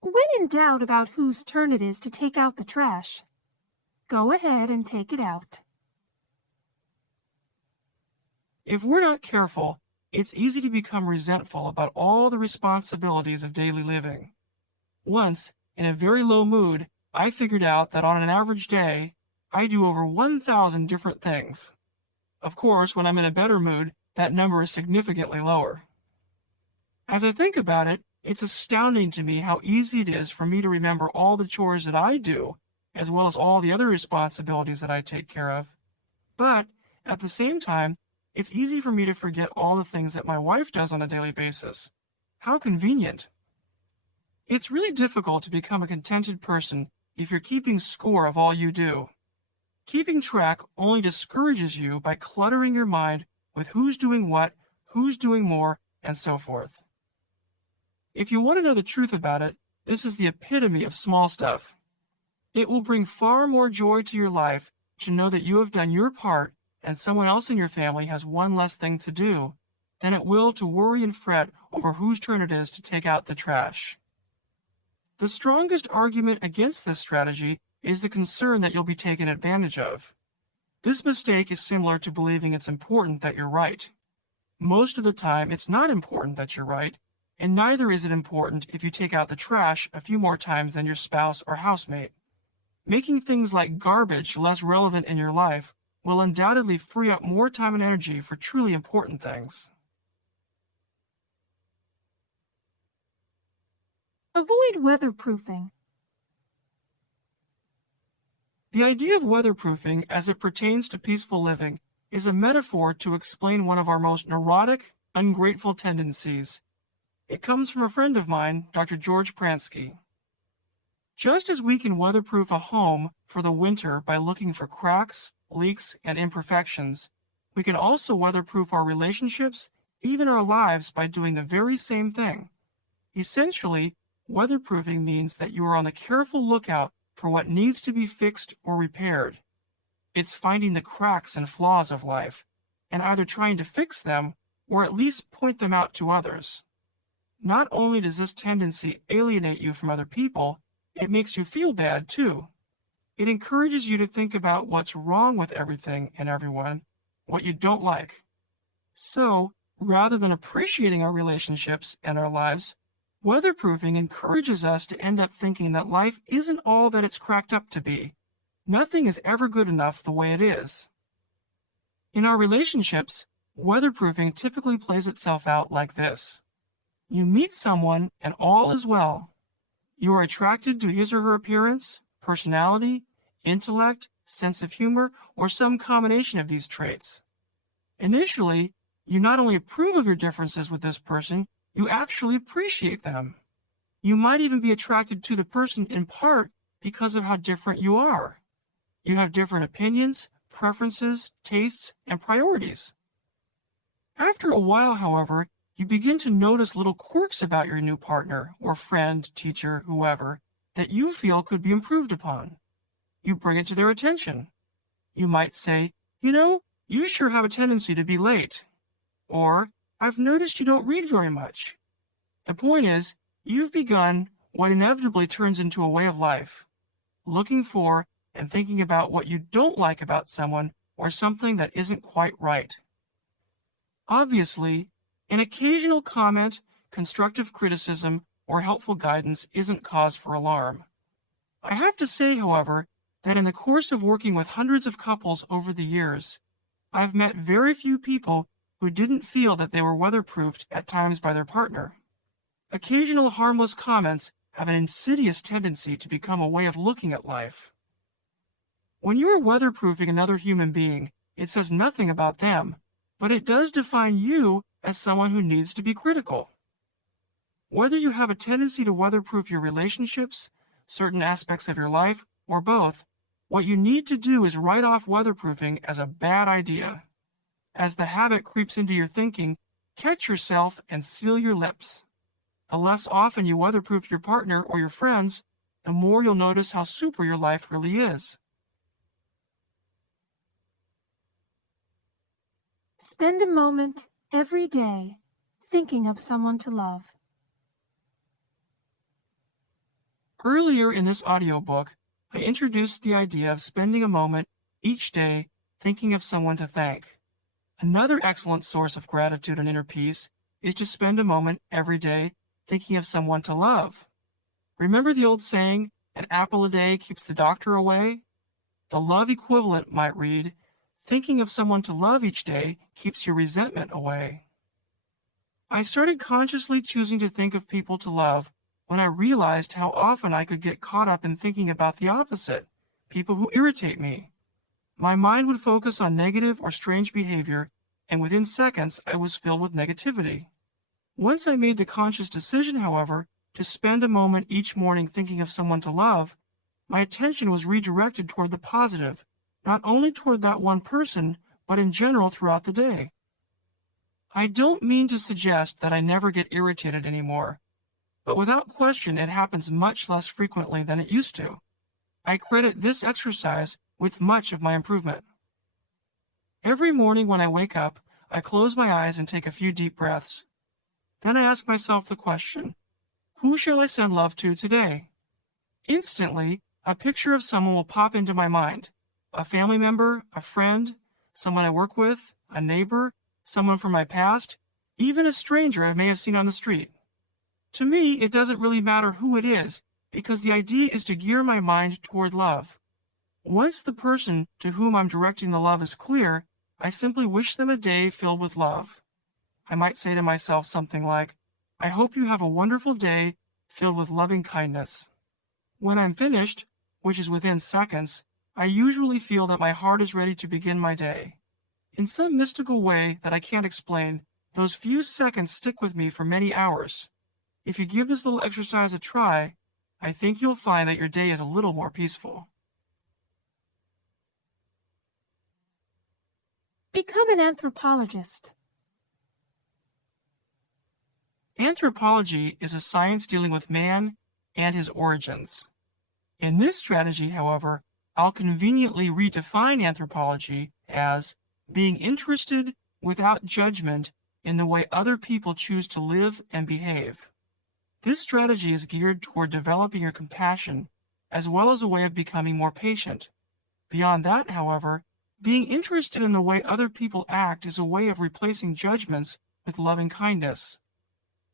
When in doubt about whose turn it is to take out the trash, go ahead and take it out. If we're not careful, it's easy to become resentful about all the responsibilities of daily living. Once, in a very low mood, I figured out that on an average day, I do over 1,000 different things. Of course, when I'm in a better mood, that number is significantly lower. As I think about it, it's astounding to me how easy it is for me to remember all the chores that I do, as well as all the other responsibilities that I take care of. But, at the same time, it's easy for me to forget all the things that my wife does on a daily basis. How convenient. It's really difficult to become a contented person if you're keeping score of all you do. Keeping track only discourages you by cluttering your mind with who's doing what, who's doing more, and so forth. If you want to know the truth about it, this is the epitome of small stuff. It will bring far more joy to your life to know that you have done your part and someone else in your family has one less thing to do than it will to worry and fret over whose turn it is to take out the trash. The strongest argument against this strategy is the concern that you'll be taken advantage of. This mistake is similar to believing it's important that you're right. Most of the time, it's not important that you're right, and neither is it important if you take out the trash a few more times than your spouse or housemate. Making things like garbage less relevant in your life will undoubtedly free up more time and energy for truly important things. Avoid weatherproofing. The idea of weatherproofing as it pertains to peaceful living is a metaphor to explain one of our most neurotic, ungrateful tendencies. It comes from a friend of mine, Dr. George Pransky. Just as we can weatherproof a home for the winter by looking for cracks, leaks, and imperfections, we can also weatherproof our relationships, even our lives, by doing the very same thing. Essentially, weatherproofing means that you are on the careful lookout for what needs to be fixed or repaired. It's finding the cracks and flaws of life, and either trying to fix them or at least point them out to others. Not only does this tendency alienate you from other people, it makes you feel bad too. It encourages you to think about what's wrong with everything and everyone, what you don't like. So, rather than appreciating our relationships and our lives, weatherproofing encourages us to end up thinking that life isn't all that it's cracked up to be. Nothing is ever good enough the way it is. In our relationships, weatherproofing typically plays itself out like this. You meet someone and all is well. You are attracted to his or her appearance, personality, intellect, sense of humor, or some combination of these traits. Initially, you not only approve of your differences with this person, you actually appreciate them. You might even be attracted to the person in part because of how different you are. You have different opinions, preferences, tastes, and priorities. After a while, however, you begin to notice little quirks about your new partner, or friend, teacher, whoever, that you feel could be improved upon. You bring it to their attention. You might say, you sure have a tendency to be late. Or, I've noticed you don't read very much. The point is, you've begun what inevitably turns into a way of life, looking for and thinking about what you don't like about someone or something that isn't quite right. Obviously, an occasional comment, constructive criticism, or helpful guidance isn't cause for alarm. I have to say, however, that in the course of working with hundreds of couples over the years, I've met very few people who didn't feel that they were weatherproofed at times by their partner. Occasional harmless comments have an insidious tendency to become a way of looking at life. When you are weatherproofing another human being, it says nothing about them, but it does define you as someone who needs to be critical. Whether you have a tendency to weatherproof your relationships, certain aspects of your life, or both, what you need to do is write off weatherproofing as a bad idea. As the habit creeps into your thinking, catch yourself and seal your lips. The less often you weatherproof your partner or your friends, the more you'll notice how super your life really is. Spend a moment every day thinking of someone to love. Earlier in this audiobook, I introduced the idea of spending a moment each day thinking of someone to thank. Another excellent source of gratitude and inner peace is to spend a moment every day thinking of someone to love. Remember the old saying, an apple a day keeps the doctor away? The love equivalent might read, thinking of someone to love each day keeps your resentment away. I started consciously choosing to think of people to love when I realized how often I could get caught up in thinking about the opposite, people who irritate me. My mind would focus on negative or strange behavior, and within seconds I was filled with negativity. Once I made the conscious decision, however, to spend a moment each morning thinking of someone to love, my attention was redirected toward the positive, not only toward that one person, but in general throughout the day. I don't mean to suggest that I never get irritated anymore, but without question it happens much less frequently than it used to. I credit this exercise with much of my improvement. Every morning when I wake up, I close my eyes and take a few deep breaths. Then I ask myself the question, who shall I send love to today? Instantly, a picture of someone will pop into my mind. A family member, a friend, someone I work with, a neighbor, someone from my past, even a stranger I may have seen on the street. To me, it doesn't really matter who it is, because the idea is to gear my mind toward love. Once the person to whom I'm directing the love is clear, I simply wish them a day filled with love. I might say to myself something like, I hope you have a wonderful day filled with loving kindness. When I'm finished, which is within seconds, I usually feel that my heart is ready to begin my day. In some mystical way that I can't explain, those few seconds stick with me for many hours. If you give this little exercise a try, I think you'll find that your day is a little more peaceful. Become an anthropologist. Anthropology is a science dealing with man and his origins. In this strategy, however, I'll conveniently redefine anthropology as being interested without judgment in the way other people choose to live and behave. This strategy is geared toward developing your compassion as well as a way of becoming more patient. Beyond that, however, being interested in the way other people act is a way of replacing judgments with loving kindness.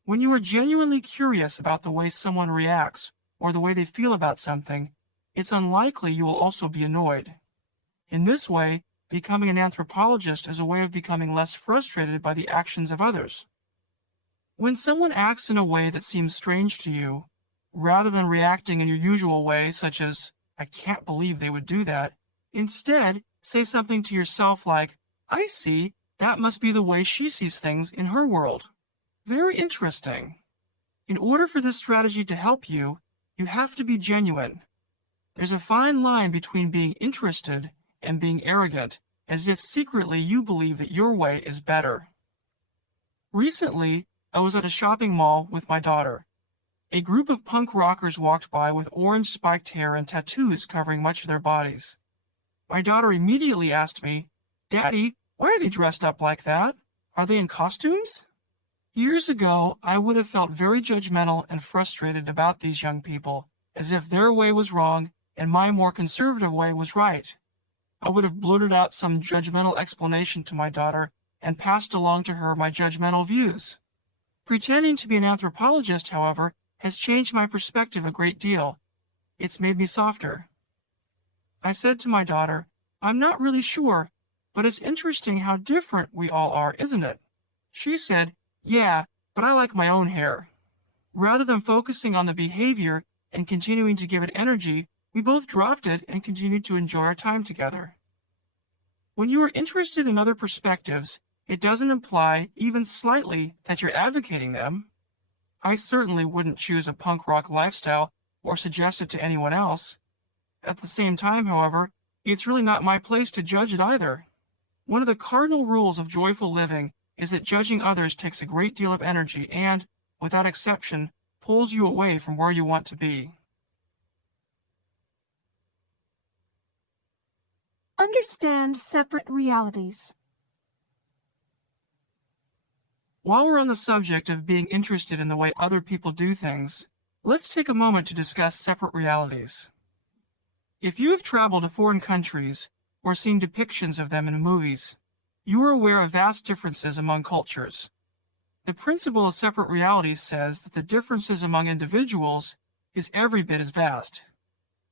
When you are genuinely curious about the way someone reacts or the way they feel about something, it's unlikely you will also be annoyed. In this way, becoming an anthropologist is a way of becoming less frustrated by the actions of others. When someone acts in a way that seems strange to you, rather than reacting in your usual way, such as, "I can't believe they would do that," instead, say something to yourself like, "I see, that must be the way she sees things in her world. Very interesting." In order for this strategy to help you, you have to be genuine. There's a fine line between being interested and being arrogant, as if secretly you believe that your way is better. Recently, I was at a shopping mall with my daughter. A group of punk rockers walked by with orange spiked hair and tattoos covering much of their bodies. My daughter immediately asked me, "Daddy, why are they dressed up like that? Are they in costumes?" Years ago, I would have felt very judgmental and frustrated about these young people, as if their way was wrong and my more conservative way was right. I would have blurted out some judgmental explanation to my daughter and passed along to her my judgmental views. Pretending to be an anthropologist, however, has changed my perspective a great deal. It's made me softer. I said to my daughter, "I'm not really sure, but it's interesting how different we all are, isn't it?" She said, "Yeah, but I like my own hair." Rather than focusing on the behavior and continuing to give it energy, we both dropped it and continued to enjoy our time together. When you are interested in other perspectives, it doesn't imply, even slightly, that you're advocating them. I certainly wouldn't choose a punk rock lifestyle or suggest it to anyone else. At the same time, however, it's really not my place to judge it either. One of the cardinal rules of joyful living is that judging others takes a great deal of energy and, without exception, pulls you away from where you want to be. Understand separate realities. While we're on the subject of being interested in the way other people do things, let's take a moment to discuss separate realities. If you have traveled to foreign countries or seen depictions of them in movies, you are aware of vast differences among cultures. The principle of separate realities says that the differences among individuals is every bit as vast.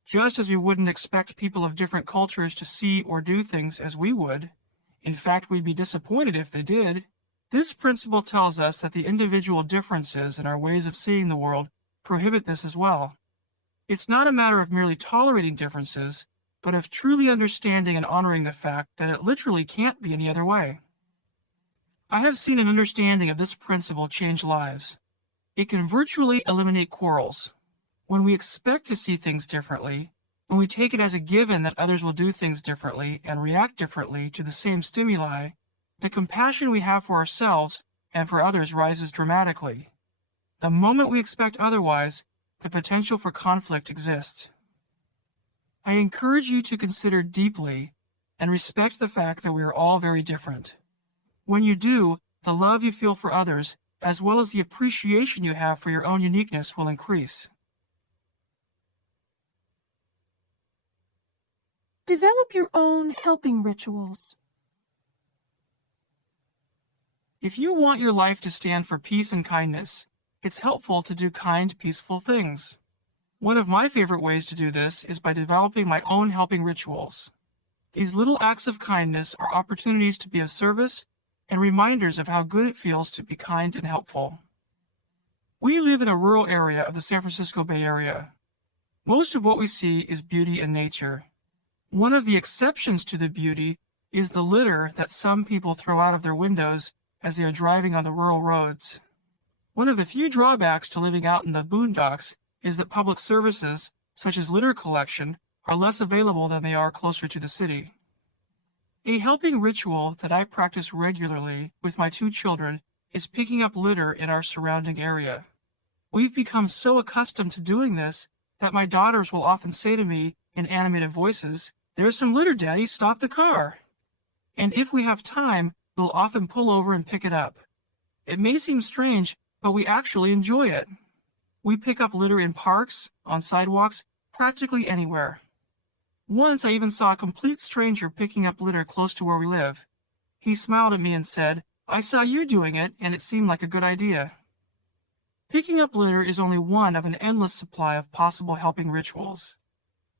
Just as we wouldn't expect people of different cultures to see or do things as we would, in fact, we'd be disappointed if they did, this principle tells us that the individual differences in our ways of seeing the world prohibit this as well. It's not a matter of merely tolerating differences, but of truly understanding and honoring the fact that it literally can't be any other way. I have seen an understanding of this principle change lives. It can virtually eliminate quarrels. When we expect to see things differently, when we take it as a given that others will do things differently and react differently to the same stimuli, the compassion we have for ourselves and for others rises dramatically. The moment we expect otherwise, the potential for conflict exists. I encourage you to consider deeply and respect the fact that we are all very different. When you do, the love you feel for others, as well as the appreciation you have for your own uniqueness, will increase. Develop your own helping rituals. If you want your life to stand for peace and kindness, it's helpful to do kind, peaceful things. One of my favorite ways to do this is by developing my own helping rituals. These little acts of kindness are opportunities to be of service and reminders of how good it feels to be kind and helpful. We live in a rural area of the San Francisco Bay Area. Most of what we see is beauty and nature. One of the exceptions to the beauty is the litter that some people throw out of their windows as they are driving on the rural roads. One of the few drawbacks to living out in the boondocks is that public services, such as litter collection, are less available than they are closer to the city. A helping ritual that I practice regularly with my 2 children is picking up litter in our surrounding area. We've become so accustomed to doing this that my daughters will often say to me in animated voices, "There's some litter, Daddy, stop the car." And if we have time, we'll often pull over and pick it up. It may seem strange, but we actually enjoy it. We pick up litter in parks, on sidewalks, practically anywhere. Once I even saw a complete stranger picking up litter close to where we live. He smiled at me and said, "I saw you doing it, and it seemed like a good idea." Picking up litter is only one of an endless supply of possible helping rituals.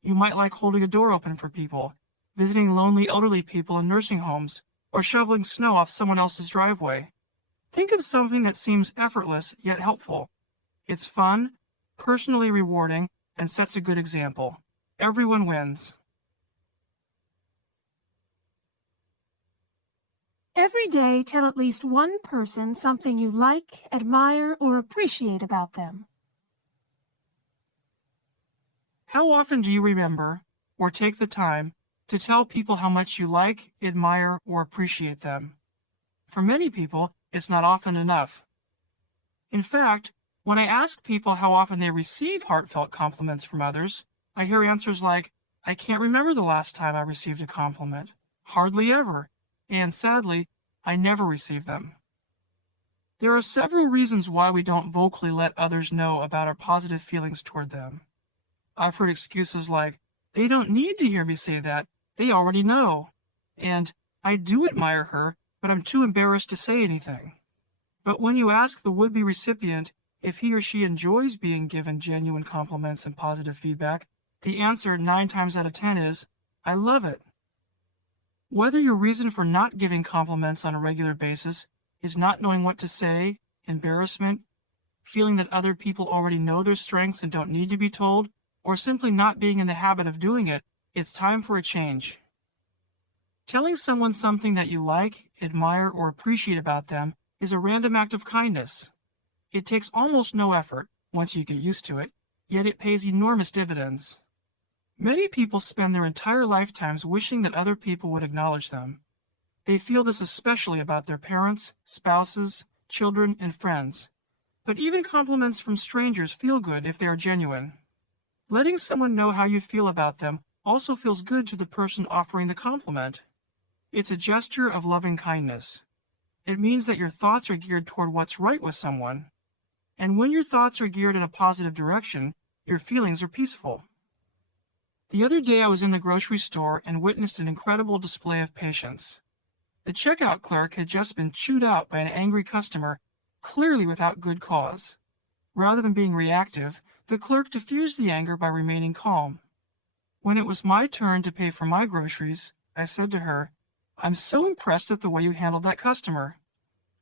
You might like holding a door open for people, visiting lonely elderly people in nursing homes, or shoveling snow off someone else's driveway. Think of something that seems effortless yet helpful. It's fun, personally rewarding, and sets a good example. Everyone wins. Every day, tell at least one person something you like, admire, or appreciate about them. How often do you remember or take the time to tell people how much you like, admire, or appreciate them? For many people, it's not often enough. In fact, when I ask people how often they receive heartfelt compliments from others, I hear answers like, "I can't remember the last time I received a compliment. Hardly ever. And sadly, I never receive them." There are several reasons why we don't vocally let others know about our positive feelings toward them. I've heard excuses like, "They don't need to hear me say that. They already know." And, "I do admire her, but I'm too embarrassed to say anything." But when you ask the would-be recipient if he or she enjoys being given genuine compliments and positive feedback, the answer 9 times out of 10 is, "I love it." Whether your reason for not giving compliments on a regular basis is not knowing what to say, embarrassment, feeling that other people already know their strengths and don't need to be told, or simply not being in the habit of doing it, it's time for a change. Telling someone something that you like, admire, or appreciate about them is a random act of kindness. It takes almost no effort once you get used to it, yet it pays enormous dividends. Many people spend their entire lifetimes wishing that other people would acknowledge them. They feel this especially about their parents, spouses, children, and friends. But even compliments from strangers feel good if they are genuine. Letting someone know how you feel about them also feels good to the person offering the compliment. It's a gesture of loving kindness. It means that your thoughts are geared toward what's right with someone. And when your thoughts are geared in a positive direction, your feelings are peaceful. The other day I was in the grocery store and witnessed an incredible display of patience. The checkout clerk had just been chewed out by an angry customer, clearly without good cause. Rather than being reactive, the clerk diffused the anger by remaining calm. When it was my turn to pay for my groceries, I said to her, "I'm so impressed at the way you handled that customer."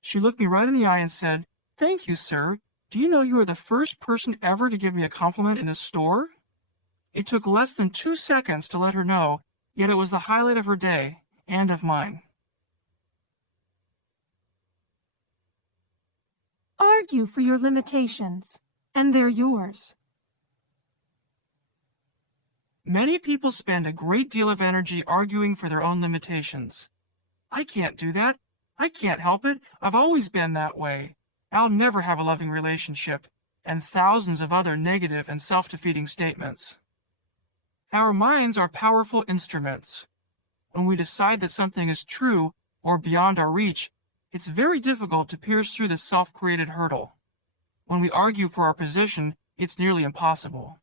She looked me right in the eye and said, "Thank you, sir. Do you know you are the first person ever to give me a compliment in this store?" It took less than 2 seconds to let her know, yet it was the highlight of her day, and of mine. Argue for your limitations, and they're yours. Many people spend a great deal of energy arguing for their own limitations. "I can't do that. I can't help it. I've always been that way. I'll never have a loving relationship," and thousands of other negative and self-defeating statements. Our minds are powerful instruments. When we decide that something is true or beyond our reach, it's very difficult to pierce through the self-created hurdle. When we argue for our position, it's nearly impossible.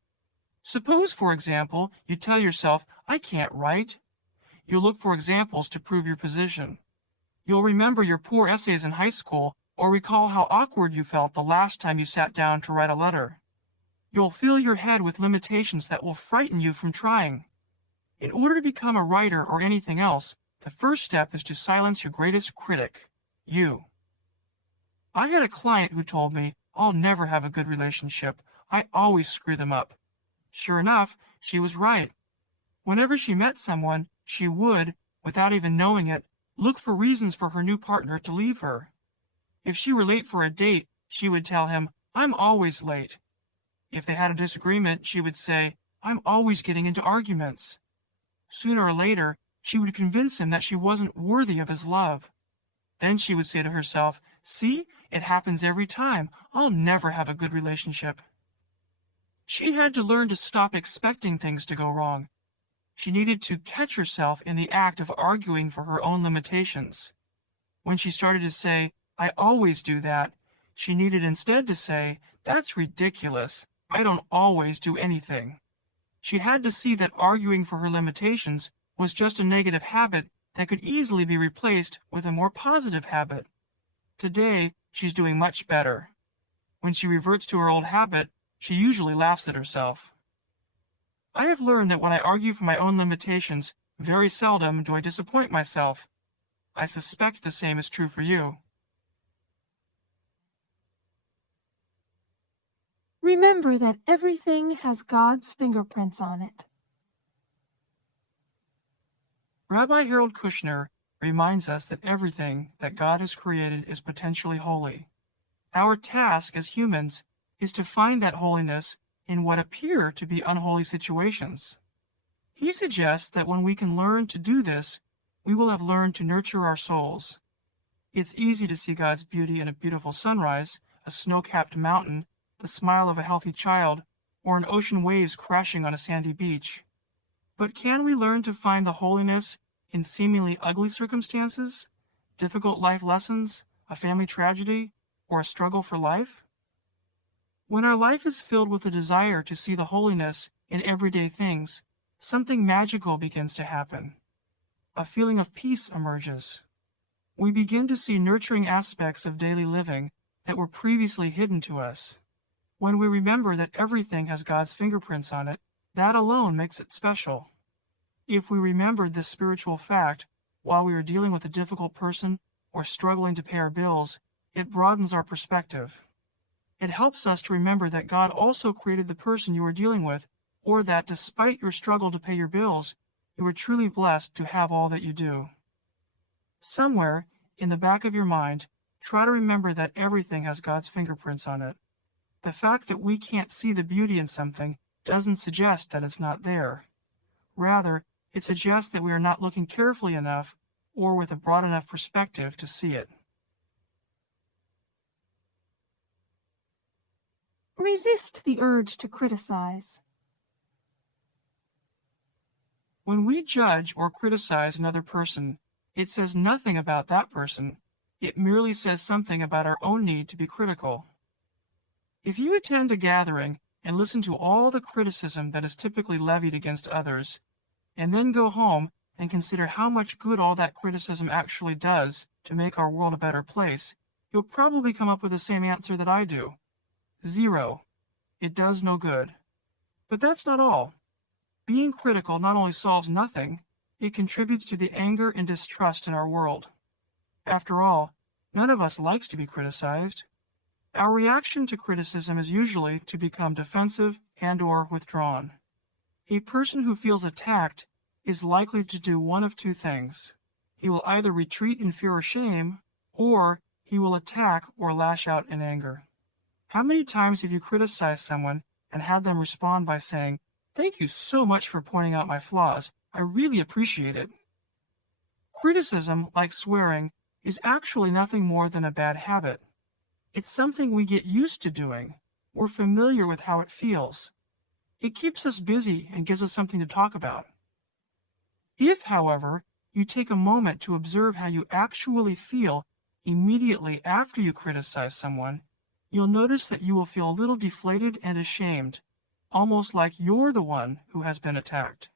Suppose, for example, you tell yourself, "I can't write." You'll look for examples to prove your position. You'll remember your poor essays in high school or recall how awkward you felt the last time you sat down to write a letter. You'll fill your head with limitations that will frighten you from trying. In order to become a writer or anything else, the first step is to silence your greatest critic, you. I had a client who told me, "I'll never have a good relationship. I always screw them up." Sure enough, she was right. Whenever she met someone, she would, without even knowing it, look for reasons for her new partner to leave her. If she were late for a date, she would tell him, "I'm always late." If they had a disagreement, she would say, "I'm always getting into arguments." Sooner or later, she would convince him that she wasn't worthy of his love. Then she would say to herself, "See, it happens every time. I'll never have a good relationship." She had to learn to stop expecting things to go wrong. She needed to catch herself in the act of arguing for her own limitations. When she started to say, "I always do that," she needed instead to say, "That's ridiculous. I don't always do anything." She had to see that arguing for her limitations was just a negative habit that could easily be replaced with a more positive habit. Today, she's doing much better. When she reverts to her old habit, she usually laughs at herself. I have learned that when I argue for my own limitations, very seldom do I disappoint myself. I suspect the same is true for you. Remember that everything has God's fingerprints on it. Rabbi Harold Kushner reminds us that everything that God has created is potentially holy. Our task as humans is to find that holiness in what appear to be unholy situations. He suggests that when we can learn to do this, we will have learned to nurture our souls. It's easy to see God's beauty in a beautiful sunrise, a snow-capped mountain, the smile of a healthy child, or an ocean waves crashing on a sandy beach. But can we learn to find the holiness in seemingly ugly circumstances, difficult life lessons, a family tragedy, or a struggle for life? When our life is filled with a desire to see the holiness in everyday things, something magical begins to happen. A feeling of peace emerges. We begin to see nurturing aspects of daily living that were previously hidden to us. When we remember that everything has God's fingerprints on it, that alone makes it special. If we remembered this spiritual fact while we are dealing with a difficult person or struggling to pay our bills, it broadens our perspective. It helps us to remember that God also created the person you are dealing with, or that despite your struggle to pay your bills, you are truly blessed to have all that you do. Somewhere in the back of your mind, try to remember that everything has God's fingerprints on it. The fact that we can't see the beauty in something doesn't suggest that it's not there. Rather, it suggests that we are not looking carefully enough or with a broad enough perspective to see it. Resist the urge to criticize. When we judge or criticize another person, it says nothing about that person. It merely says something about our own need to be critical. If you attend a gathering and listen to all the criticism that is typically levied against others, and then go home and consider how much good all that criticism actually does to make our world a better place, you'll probably come up with the same answer that I do. 0. It does no good. But that's not all. Being critical not only solves nothing, it contributes to the anger and distrust in our world. After all, none of us likes to be criticized. Our reaction to criticism is usually to become defensive and/or withdrawn. A person who feels attacked is likely to do one of two things. He will either retreat in fear or shame, or he will attack or lash out in anger. How many times have you criticized someone and had them respond by saying, "Thank you so much for pointing out my flaws. I really appreciate it." Criticism, like swearing, is actually nothing more than a bad habit. It's something we get used to doing. We're familiar with how it feels. It keeps us busy and gives us something to talk about. If, however, you take a moment to observe how you actually feel immediately after you criticize someone, you'll notice that you will feel a little deflated and ashamed, almost like you're the one who has been attacked.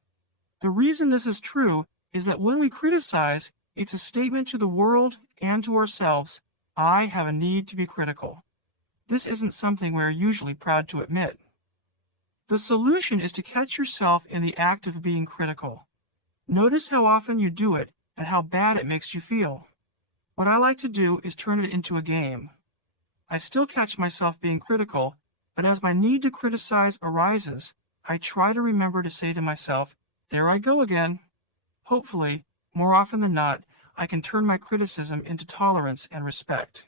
The reason this is true is that when we criticize, it's a statement to the world and to ourselves, "I have a need to be critical." This isn't something we are usually proud to admit. The solution is to catch yourself in the act of being critical. Notice how often you do it and how bad it makes you feel. What I like to do is turn it into a game. I still catch myself being critical, but as my need to criticize arises, I try to remember to say to myself, There I go again. Hopefully, more often than not, I can turn my criticism into tolerance and respect.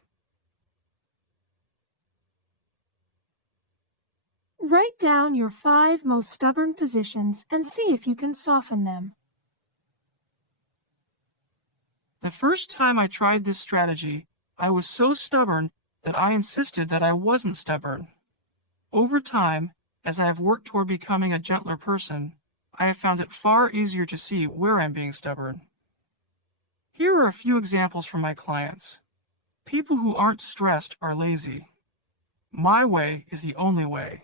Write down your 5 most stubborn positions and see if you can soften them. The first time I tried this strategy, I was so stubborn that I insisted that I wasn't stubborn. Over time, as I have worked toward becoming a gentler person, I have found it far easier to see where I'm being stubborn. Here are a few examples from my clients. People who aren't stressed are lazy. My way is the only way.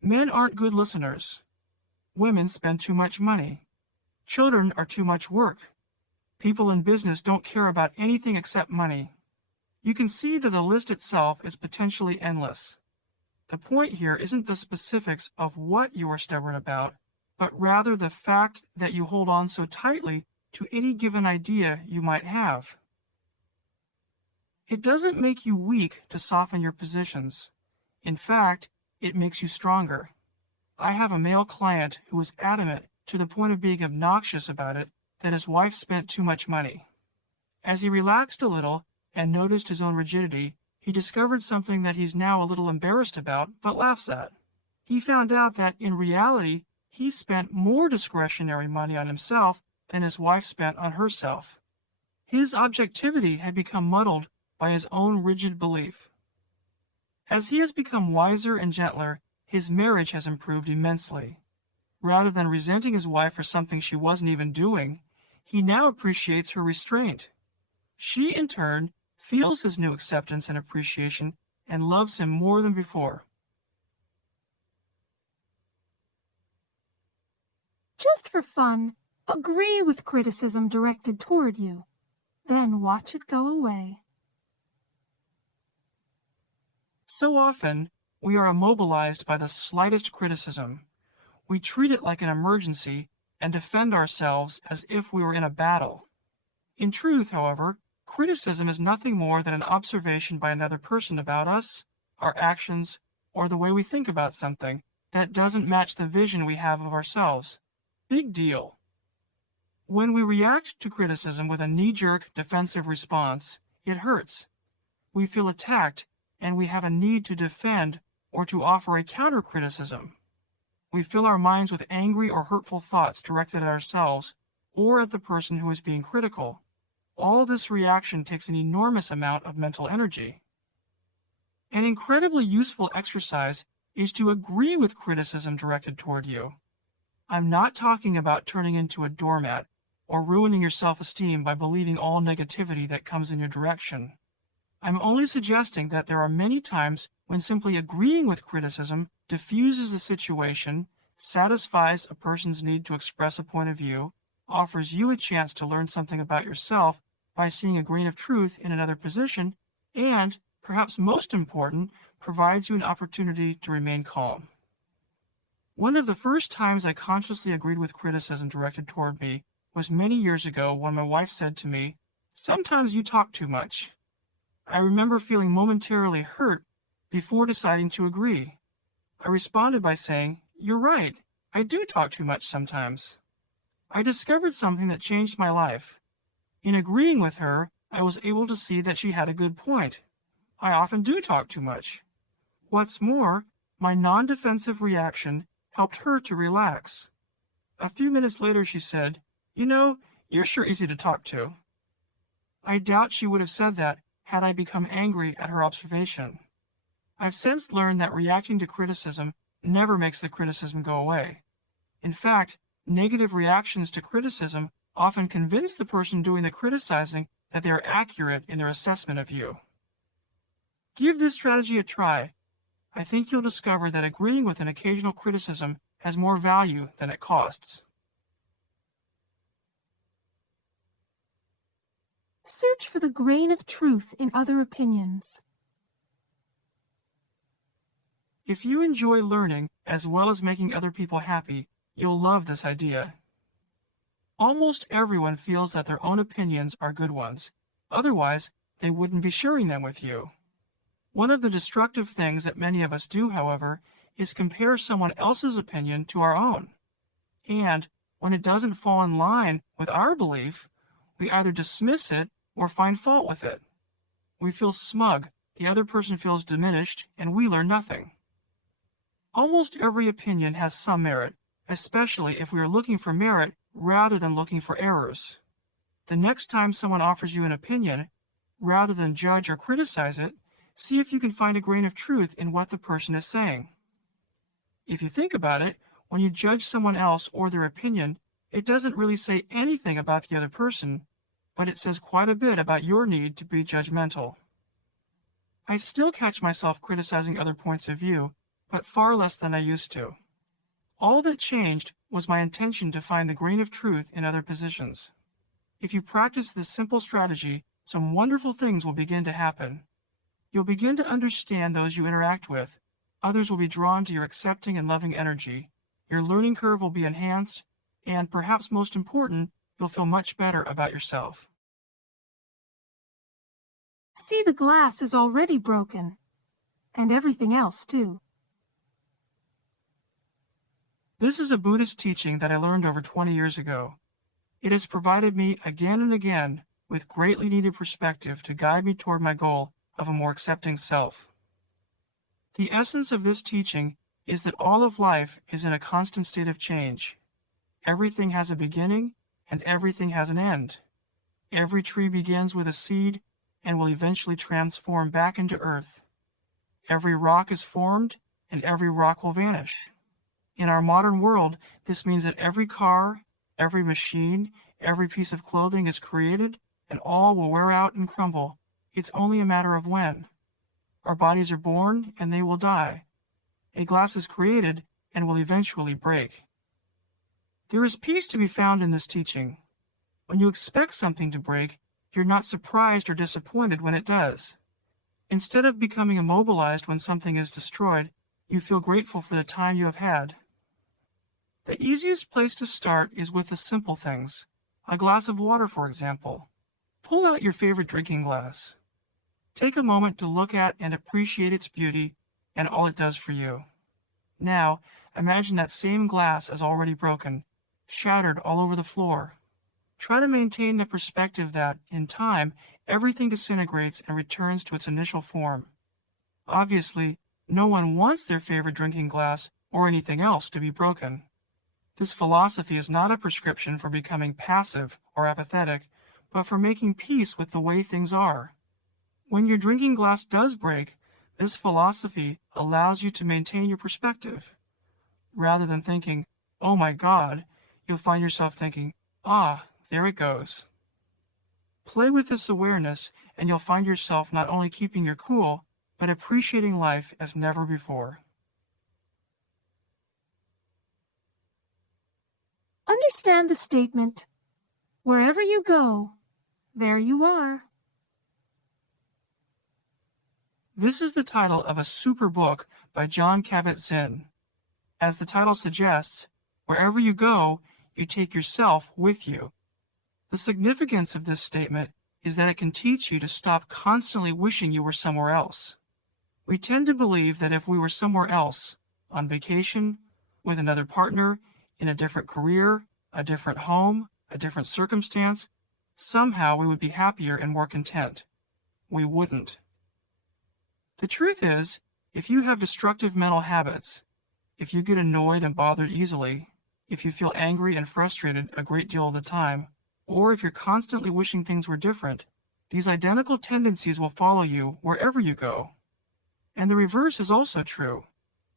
Men aren't good listeners. Women spend too much money. Children are too much work. People in business don't care about anything except money. You can see that the list itself is potentially endless. The point here isn't the specifics of what you are stubborn about, but rather the fact that you hold on so tightly to any given idea you might have. It doesn't make you weak to soften your positions. In fact, it makes you stronger. I have a male client who was adamant to the point of being obnoxious about it that his wife spent too much money. As he relaxed a little and noticed his own rigidity, he discovered something that he's now a little embarrassed about but laughs at. He found out that in reality, he spent more discretionary money on himself than his wife spent on herself. His objectivity had become muddled by his own rigid belief. As he has become wiser and gentler, his marriage has improved immensely. Rather than resenting his wife for something she wasn't even doing, he now appreciates her restraint. She, in turn, feels his new acceptance and appreciation and loves him more than before. Just for fun, agree with criticism directed toward you. Then watch it go away. So often, we are immobilized by the slightest criticism. We treat it like an emergency and defend ourselves as if we were in a battle. In truth, however, criticism is nothing more than an observation by another person about us, our actions, or the way we think about something that doesn't match the vision we have of ourselves. Big deal. When we react to criticism with a knee-jerk defensive response, it hurts. We feel attacked, and we have a need to defend or to offer a counter-criticism. We fill our minds with angry or hurtful thoughts directed at ourselves or at the person who is being critical. All this reaction takes an enormous amount of mental energy. An incredibly useful exercise is to agree with criticism directed toward you. I'm not talking about turning into a doormat or ruining your self-esteem by believing all negativity that comes in your direction. I'm only suggesting that there are many times when simply agreeing with criticism diffuses the situation, satisfies a person's need to express a point of view, offers you a chance to learn something about yourself by seeing a grain of truth in another position, and, perhaps most important, provides you an opportunity to remain calm. One of the first times I consciously agreed with criticism directed toward me was many years ago when my wife said to me, "Sometimes you talk too much." I remember feeling momentarily hurt before deciding to agree. I responded by saying, "You're right, I do talk too much sometimes." I discovered something that changed my life. In agreeing with her, I was able to see that she had a good point. I often do talk too much. What's more, my non-defensive reaction helped her to relax. A few minutes later she said, "You know, you're sure easy to talk to." I doubt she would have said that had I become angry at her observation. I've since learned that reacting to criticism never makes the criticism go away. In fact, negative reactions to criticism often convince the person doing the criticizing that they are accurate in their assessment of you. Give this strategy a try. I think you'll discover that agreeing with an occasional criticism has more value than it costs. Search for the grain of truth in other opinions. If you enjoy learning as well as making other people happy, you'll love this idea. Almost everyone feels that their own opinions are good ones. Otherwise, they wouldn't be sharing them with you. One of the destructive things that many of us do, however, is compare someone else's opinion to our own. And, when it doesn't fall in line with our belief, we either dismiss it or find fault with it. We feel smug, the other person feels diminished, and we learn nothing. Almost every opinion has some merit, especially if we are looking for merit rather than looking for errors. The next time someone offers you an opinion, rather than judge or criticize it, see if you can find a grain of truth in what the person is saying. If you think about it, when you judge someone else or their opinion, it doesn't really say anything about the other person, but it says quite a bit about your need to be judgmental. I still catch myself criticizing other points of view, but far less than I used to. All that changed was my intention to find the grain of truth in other positions. If you practice this simple strategy, some wonderful things will begin to happen. You'll begin to understand those you interact with. Others will be drawn to your accepting and loving energy. Your learning curve will be enhanced, and perhaps most important, you'll feel much better about yourself. See, the glass is already broken, and everything else too. This is a Buddhist teaching that I learned over 20 years ago. It has provided me again and again with greatly needed perspective to guide me toward my goal of a more accepting self. The essence of this teaching is that all of life is in a constant state of change. Everything has a beginning and everything has an end. Every tree begins with a seed and will eventually transform back into earth. Every rock is formed and every rock will vanish. In our modern world, this means that every car, every machine, every piece of clothing is created and all will wear out and crumble. It's only a matter of when. Our bodies are born and they will die. A glass is created and will eventually break. There is peace to be found in this teaching. When you expect something to break, you're not surprised or disappointed when it does. Instead of becoming immobilized when something is destroyed, you feel grateful for the time you have had. The easiest place to start is with the simple things. A glass of water, for example. Pull out your favorite drinking glass. Take a moment to look at and appreciate its beauty and all it does for you. Now, imagine that same glass is already broken, shattered all over the floor. Try to maintain the perspective that, in time, everything disintegrates and returns to its initial form. Obviously, no one wants their favorite drinking glass or anything else to be broken. This philosophy is not a prescription for becoming passive or apathetic, but for making peace with the way things are. When your drinking glass does break, this philosophy allows you to maintain your perspective. Rather than thinking, "Oh my God," you'll find yourself thinking, "Ah, there it goes." Play with this awareness, and you'll find yourself not only keeping your cool, but appreciating life as never before. Understand the statement, wherever you go, there you are. This is the title of a super book by Jon Kabat-Zinn. As the title suggests, wherever you go, you take yourself with you. The significance of this statement is that it can teach you to stop constantly wishing you were somewhere else. We tend to believe that if we were somewhere else, on vacation, with another partner, in a different career, a different home, a different circumstance, somehow we would be happier and more content. We wouldn't. The truth is, if you have destructive mental habits, if you get annoyed and bothered easily, if you feel angry and frustrated a great deal of the time, or if you're constantly wishing things were different, these identical tendencies will follow you wherever you go. And the reverse is also true.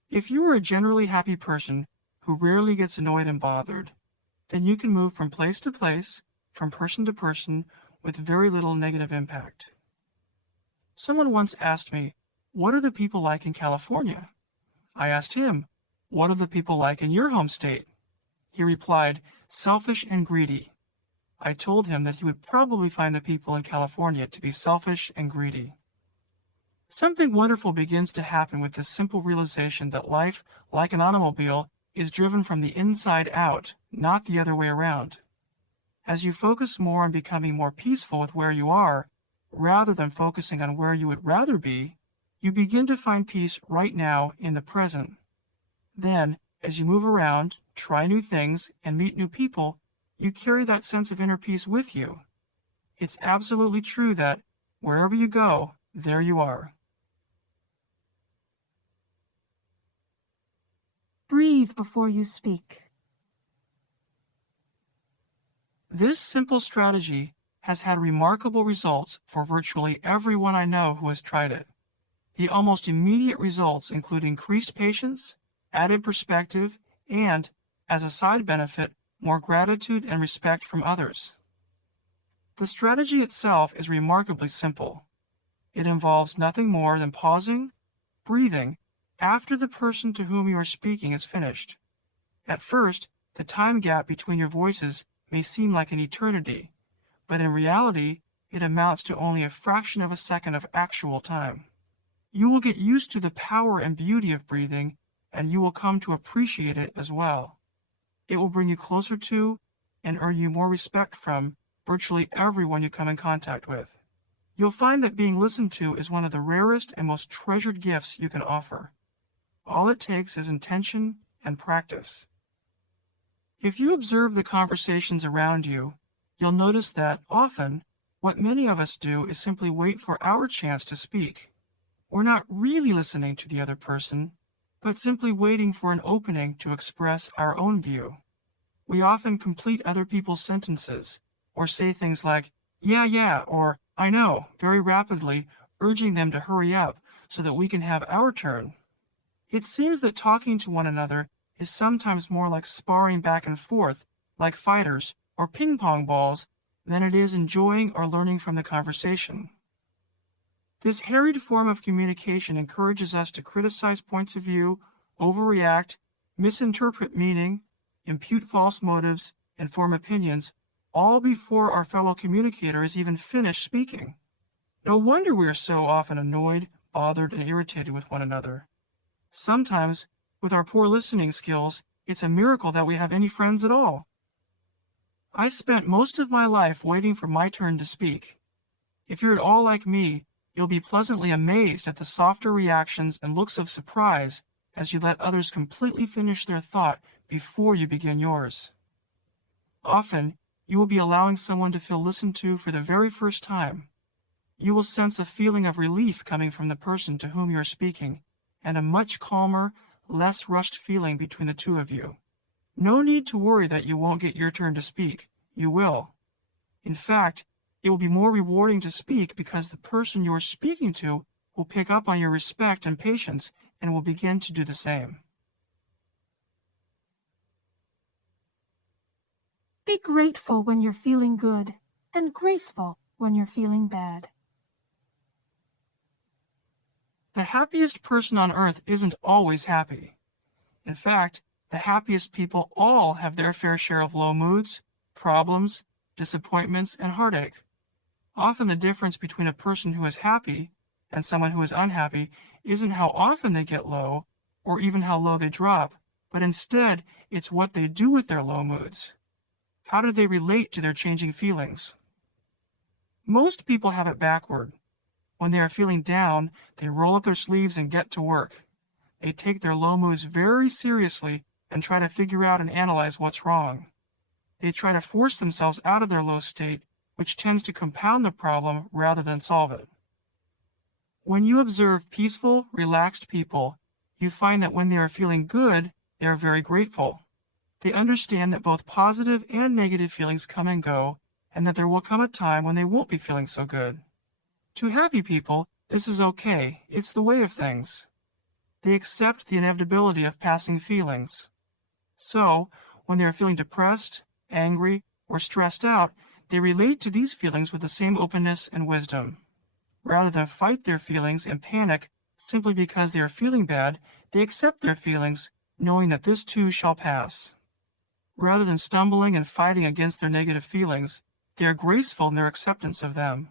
If you are a generally happy person who rarely gets annoyed and bothered, then you can move from place to place, from person to person, with very little negative impact. Someone once asked me, "What are the people like in California?" I asked him, "What are the people like in your home state?" He replied, "Selfish and greedy." I told him that he would probably find the people in California to be selfish and greedy. Something wonderful begins to happen with this simple realization that life, like an automobile, is driven from the inside out, not the other way around. As you focus more on becoming more peaceful with where you are, rather than focusing on where you would rather be, you begin to find peace right now in the present. Then, As you move around, try new things, and meet new people, you carry that sense of inner peace with you. It's absolutely true that wherever you go, there you are. Breathe before you speak. This simple strategy has had remarkable results for virtually everyone I know who has tried it. The almost immediate results include increased patience, added perspective, and, as a side benefit, more gratitude and respect from others. The strategy itself is remarkably simple. It involves nothing more than pausing, breathing, after the person to whom you are speaking is finished. At first, the time gap between your voices may seem like an eternity, but in reality, it amounts to only a fraction of a second of actual time. You will get used to the power and beauty of breathing, and you will come to appreciate it as well. It will bring you closer to and earn you more respect from virtually everyone you come in contact with. You'll find that being listened to is one of the rarest and most treasured gifts you can offer. All it takes is intention and practice. If you observe the conversations around you, you'll notice that often what many of us do is simply wait for our chance to speak. We're not really listening to the other person, but simply waiting for an opening to express our own view. We often complete other people's sentences, or say things like, yeah, or I know, very rapidly, urging them to hurry up so that we can have our turn. It seems that talking to one another is sometimes more like sparring back and forth, like fighters or ping-pong balls, than it is enjoying or learning from the conversation. This harried form of communication encourages us to criticize points of view, overreact, misinterpret meaning, impute false motives, and form opinions, all before our fellow communicator is even finished speaking. No wonder we are so often annoyed, bothered, and irritated with one another. Sometimes, with our poor listening skills, it's a miracle that we have any friends at all. I spent most of my life waiting for my turn to speak. If you're at all like me, you'll be pleasantly amazed at the softer reactions and looks of surprise as you let others completely finish their thought before you begin yours. Often, you will be allowing someone to feel listened to for the very first time. You will sense a feeling of relief coming from the person to whom you are speaking, and a much calmer, less rushed feeling between the two of you. No need to worry that you won't get your turn to speak. You will. In fact, it will be more rewarding to speak because the person you are speaking to will pick up on your respect and patience and will begin to do the same. Be grateful when you're feeling good and graceful when you're feeling bad. The happiest person on earth isn't always happy. In fact, the happiest people all have their fair share of low moods, problems, disappointments, and heartache. Often the difference between a person who is happy and someone who is unhappy isn't how often they get low or even how low they drop, but instead it's what they do with their low moods. How do they relate to their changing feelings? Most people have it backward. When they are feeling down, they roll up their sleeves and get to work. They take their low moods very seriously and try to figure out and analyze what's wrong. They try to force themselves out of their low state, which tends to compound the problem rather than solve it. When you observe peaceful, relaxed people, you find that when they are feeling good, they are very grateful. They understand that both positive and negative feelings come and go, and that there will come a time when they won't be feeling so good. To happy people, this is okay. It's the way of things. They accept the inevitability of passing feelings. So, when they are feeling depressed, angry, or stressed out, they relate to these feelings with the same openness and wisdom. Rather than fight their feelings and panic simply because they are feeling bad, they accept their feelings, knowing that this too shall pass. Rather than stumbling and fighting against their negative feelings, they are graceful in their acceptance of them.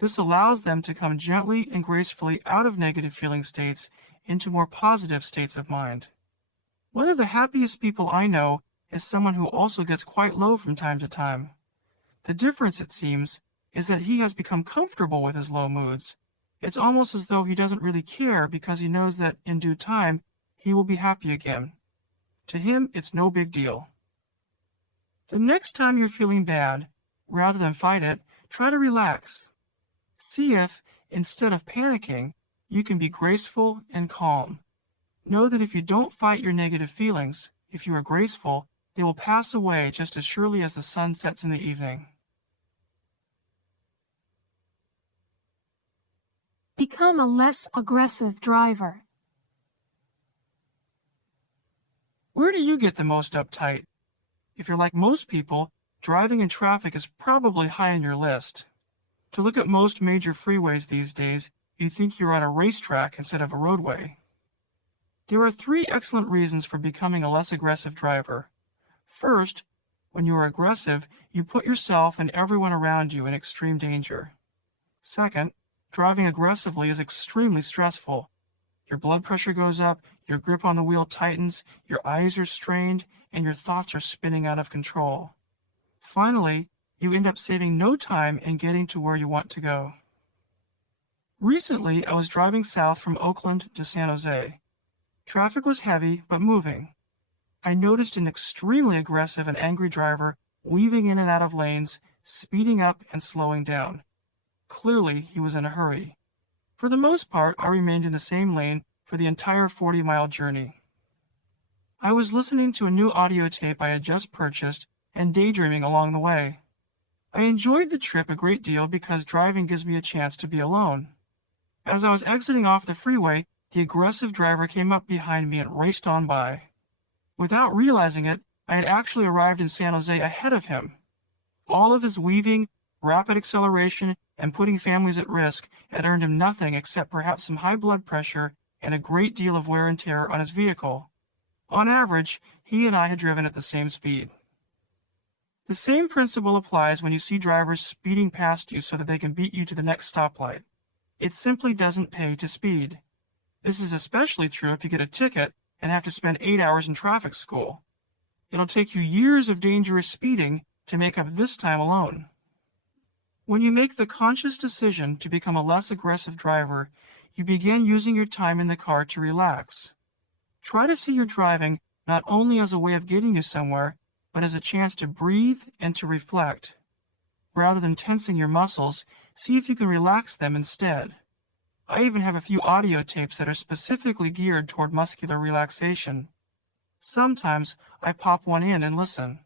This allows them to come gently and gracefully out of negative feeling states into more positive states of mind. One of the happiest people I know is someone who also gets quite low from time to time. The difference, it seems, is that he has become comfortable with his low moods. It's almost as though he doesn't really care because he knows that in due time he will be happy again. To him, it's no big deal. The next time you're feeling bad, rather than fight it, try to relax. See if, instead of panicking, you can be graceful and calm. Know that if you don't fight your negative feelings, if you are graceful, they will pass away just as surely as the sun sets in the evening. Become a less aggressive driver. Where do you get the most uptight? If you're like most people, driving in traffic is probably high on your list. To look at most major freeways these days, you'd think you're on a racetrack instead of a roadway. There are 3 excellent reasons for becoming a less aggressive driver. First, when you are aggressive, you put yourself and everyone around you in extreme danger. Second, driving aggressively is extremely stressful. Your blood pressure goes up, your grip on the wheel tightens, your eyes are strained, and your thoughts are spinning out of control. Finally, you end up saving no time in getting to where you want to go. Recently, I was driving south from Oakland to San Jose. Traffic was heavy, but moving. I noticed an extremely aggressive and angry driver weaving in and out of lanes, speeding up and slowing down. Clearly, he was in a hurry. For the most part, I remained in the same lane for the entire 40-mile journey. I was listening to a new audio tape I had just purchased and daydreaming along the way. I enjoyed the trip a great deal because driving gives me a chance to be alone. As I was exiting off the freeway, the aggressive driver came up behind me and raced on by. Without realizing it, I had actually arrived in San Jose ahead of him. All of his weaving, rapid acceleration, and putting families at risk had earned him nothing except perhaps some high blood pressure and a great deal of wear and tear on his vehicle. On average, he and I had driven at the same speed. The same principle applies when you see drivers speeding past you so that they can beat you to the next stoplight. It simply doesn't pay to speed. This is especially true if you get a ticket and have to spend 8 hours in traffic school. It'll take you years of dangerous speeding to make up this time alone. When you make the conscious decision to become a less aggressive driver, you begin using your time in the car to relax. Try to see your driving not only as a way of getting you somewhere, but as a chance to breathe and to reflect. Rather than tensing your muscles, see if you can relax them instead. I even have a few audio tapes that are specifically geared toward muscular relaxation. Sometimes I pop one in and listen.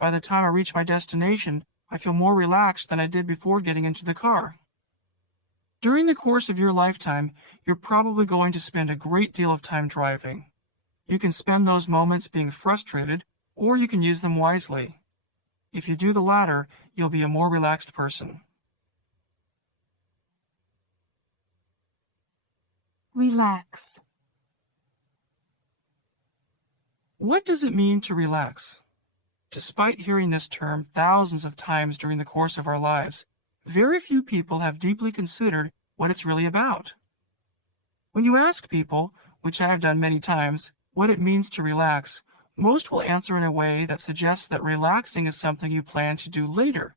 By the time I reach my destination, I feel more relaxed than I did before getting into the car. During the course of your lifetime, you're probably going to spend a great deal of time driving. You can spend those moments being frustrated, or you can use them wisely. If you do the latter, you'll be a more relaxed person. Relax. What does it mean to relax? Despite hearing this term thousands of times during the course of our lives, very few people have deeply considered what it's really about. When you ask people, which I have done many times, what it means to relax, most will answer in a way that suggests that relaxing is something you plan to do later.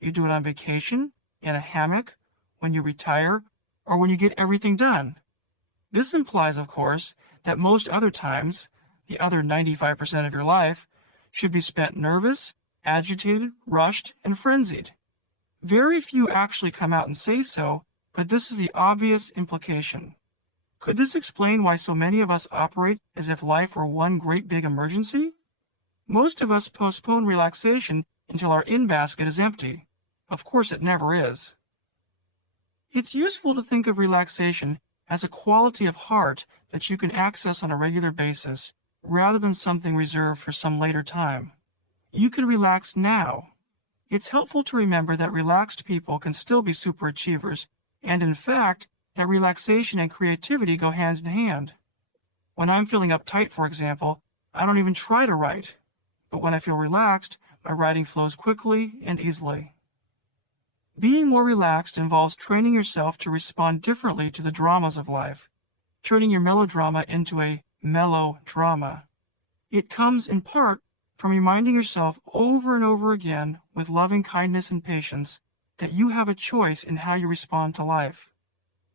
You do it on vacation, in a hammock, when you retire, or when you get everything done. This implies, of course, that most other times, the other 95% of your life, should be spent nervous, agitated, rushed, and frenzied. Very few actually come out and say so, but this is the obvious implication. Could this explain why so many of us operate as if life were one great big emergency? Most of us postpone relaxation until our in-basket is empty. Of course, it never is. It's useful to think of relaxation as a quality of heart that you can access on a regular basis, rather than something reserved for some later time. You can relax now. It's helpful to remember that relaxed people can still be superachievers, and in fact, that relaxation and creativity go hand in hand. When I'm feeling uptight, for example, I don't even try to write. But when I feel relaxed, my writing flows quickly and easily. Being more relaxed involves training yourself to respond differently to the dramas of life, turning your melodrama into a mellow drama. It comes in part from reminding yourself over and over again with loving kindness and patience that you have a choice in how you respond to life.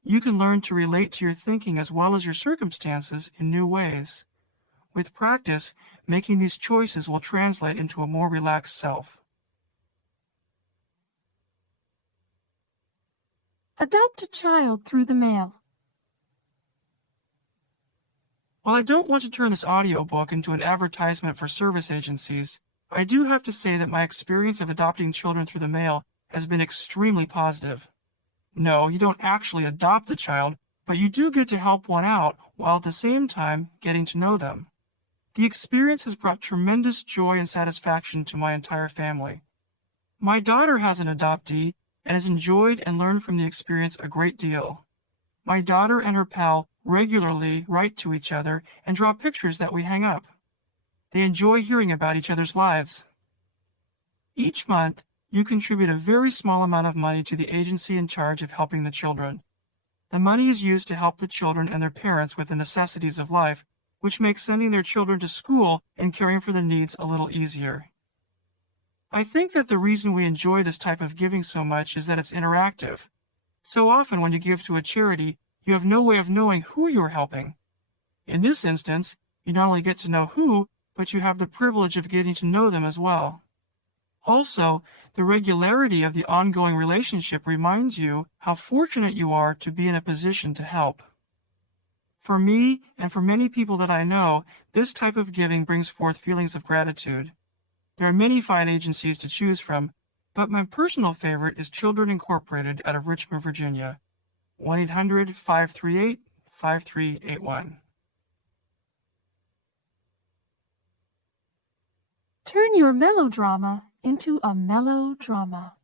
You can learn to relate to your thinking as well as your circumstances in new ways. With practice, making these choices will translate into a more relaxed self. Adopt a child through the mail. While I don't want to turn this audiobook into an advertisement for service agencies, I do have to say that my experience of adopting children through the mail has been extremely positive. No, you don't actually adopt a child, but you do get to help one out while at the same time getting to know them. The experience has brought tremendous joy and satisfaction to my entire family. My daughter has an adoptee and has enjoyed and learned from the experience a great deal. My daughter and her pal regularly write to each other and draw pictures that we hang up. They enjoy hearing about each other's lives. Each month, you contribute a very small amount of money to the agency in charge of helping the children. The money is used to help the children and their parents with the necessities of life, which makes sending their children to school and caring for their needs a little easier. I think that the reason we enjoy this type of giving so much is that it's interactive. So often when you give to a charity, you have no way of knowing who you're helping. In this instance, you not only get to know who, but you have the privilege of getting to know them as well. Also, the regularity of the ongoing relationship reminds you how fortunate you are to be in a position to help. For me, and for many people that I know, this type of giving brings forth feelings of gratitude. There are many fine agencies to choose from, but my personal favorite is Children Incorporated out of Richmond, Virginia. 1-800-538-5381. Turn your melodrama into a melodrama.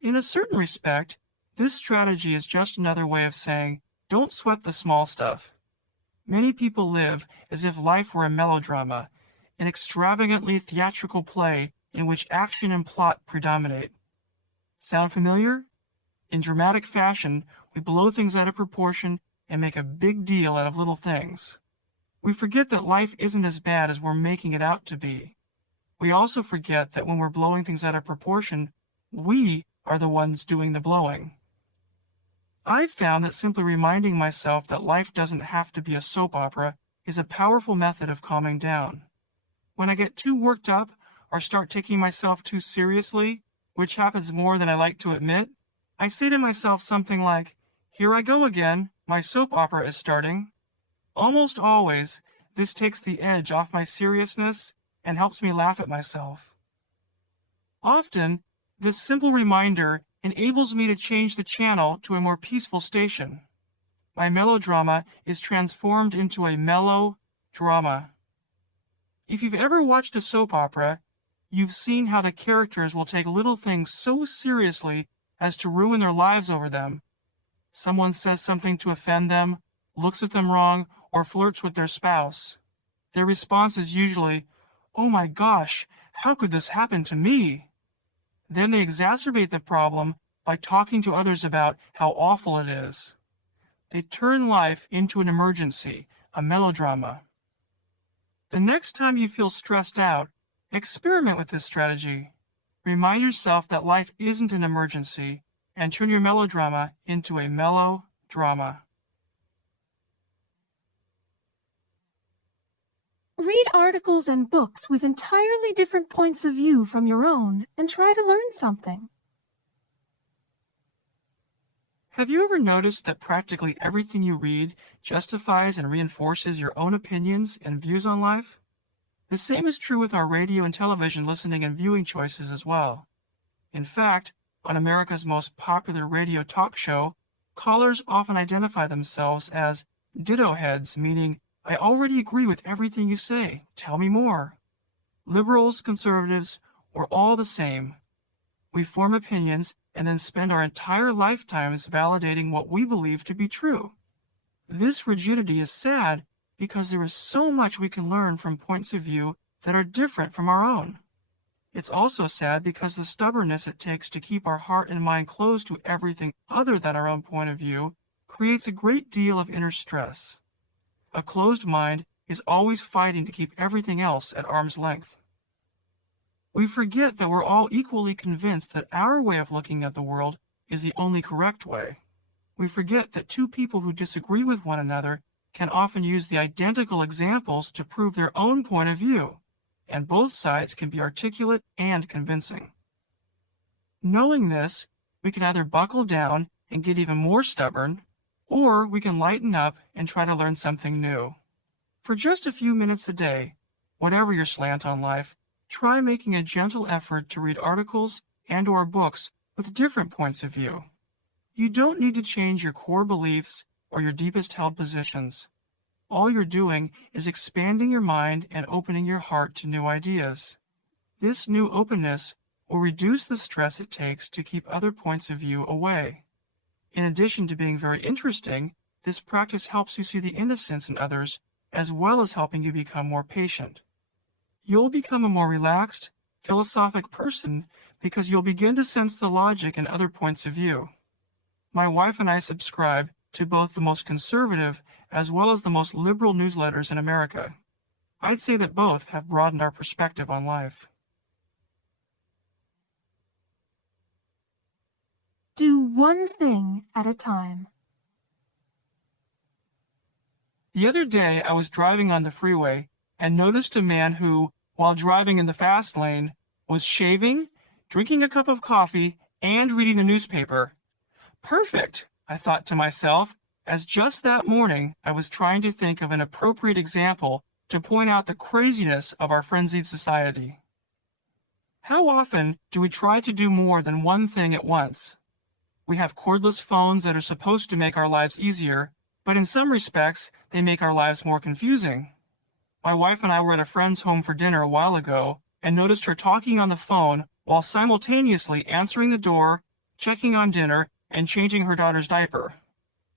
In a certain respect, this strategy is just another way of saying, don't sweat the small stuff. Many people live as if life were a melodrama, an extravagantly theatrical play in which action and plot predominate. Sound familiar? In dramatic fashion, we blow things out of proportion and make a big deal out of little things. We forget that life isn't as bad as we're making it out to be. We also forget that when we're blowing things out of proportion, we are the ones doing the blowing. I've found that simply reminding myself that life doesn't have to be a soap opera is a powerful method of calming down. When I get too worked up or start taking myself too seriously, which happens more than I like to admit, I say to myself something like, "Here I go again, my soap opera is starting." Almost always, this takes the edge off my seriousness and helps me laugh at myself. Often, this simple reminder enables me to change the channel to a more peaceful station. My melodrama is transformed into a mellow drama. If you've ever watched a soap opera, you've seen how the characters will take little things so seriously as to ruin their lives over them. Someone says something to offend them, looks at them wrong, or flirts with their spouse. Their response is usually, "Oh my gosh, how could this happen to me?" Then they exacerbate the problem by talking to others about how awful it is. They turn life into an emergency, a melodrama. The next time you feel stressed out, experiment with this strategy. Remind yourself that life isn't an emergency and turn your melodrama into a mellow drama. Read articles and books with entirely different points of view from your own and try to learn something. Have you ever noticed that practically everything you read justifies and reinforces your own opinions and views on life? The same is true with our radio and television listening and viewing choices as well. In fact, on America's most popular radio talk show, callers often identify themselves as ditto heads, meaning, "I already agree with everything you say. Tell me more." Liberals, conservatives, we're all the same. We form opinions and then spend our entire lifetimes validating what we believe to be true. This rigidity is sad because there is so much we can learn from points of view that are different from our own. It's also sad because the stubbornness it takes to keep our heart and mind closed to everything other than our own point of view creates a great deal of inner stress. A closed mind is always fighting to keep everything else at arm's length. We forget that we're all equally convinced that our way of looking at the world is the only correct way. We forget that two people who disagree with one another can often use the identical examples to prove their own point of view, and both sides can be articulate and convincing. Knowing this, we can either buckle down and get even more stubborn, or we can lighten up and try to learn something new. For just a few minutes a day, whatever your slant on life, try making a gentle effort to read articles and/or books with different points of view. You don't need to change your core beliefs or your deepest held positions. All you're doing is expanding your mind and opening your heart to new ideas. This new openness will reduce the stress it takes to keep other points of view away. In addition to being very interesting, this practice helps you see the innocence in others as well as helping you become more patient. You'll become a more relaxed, philosophic person because you'll begin to sense the logic in other points of view. My wife and I subscribe to both the most conservative as well as the most liberal newsletters in America. I'd say that both have broadened our perspective on life. Do one thing at a time. The other day, I was driving on the freeway and noticed a man who, while driving in the fast lane, was shaving, drinking a cup of coffee, and reading the newspaper. Perfect, I thought to myself, as just that morning I was trying to think of an appropriate example to point out the craziness of our frenzied society. How often do we try to do more than one thing at once? We have cordless phones that are supposed to make our lives easier, but in some respects, they make our lives more confusing. My wife and I were at a friend's home for dinner a while ago and noticed her talking on the phone while simultaneously answering the door, checking on dinner, and changing her daughter's diaper.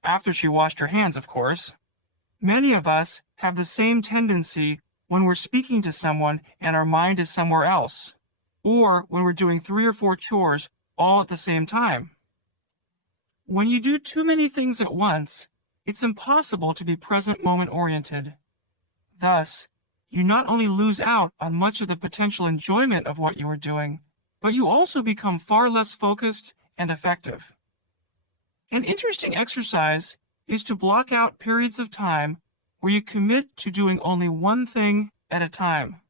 After she washed her hands, of course. Many of us have the same tendency when we're speaking to someone and our mind is somewhere else, or when we're doing 3 or 4 chores all at the same time. When you do too many things at once, it's impossible to be present moment-oriented. Thus, you not only lose out on much of the potential enjoyment of what you are doing, but you also become far less focused and effective. An interesting exercise is to block out periods of time where you commit to doing only one thing at a time.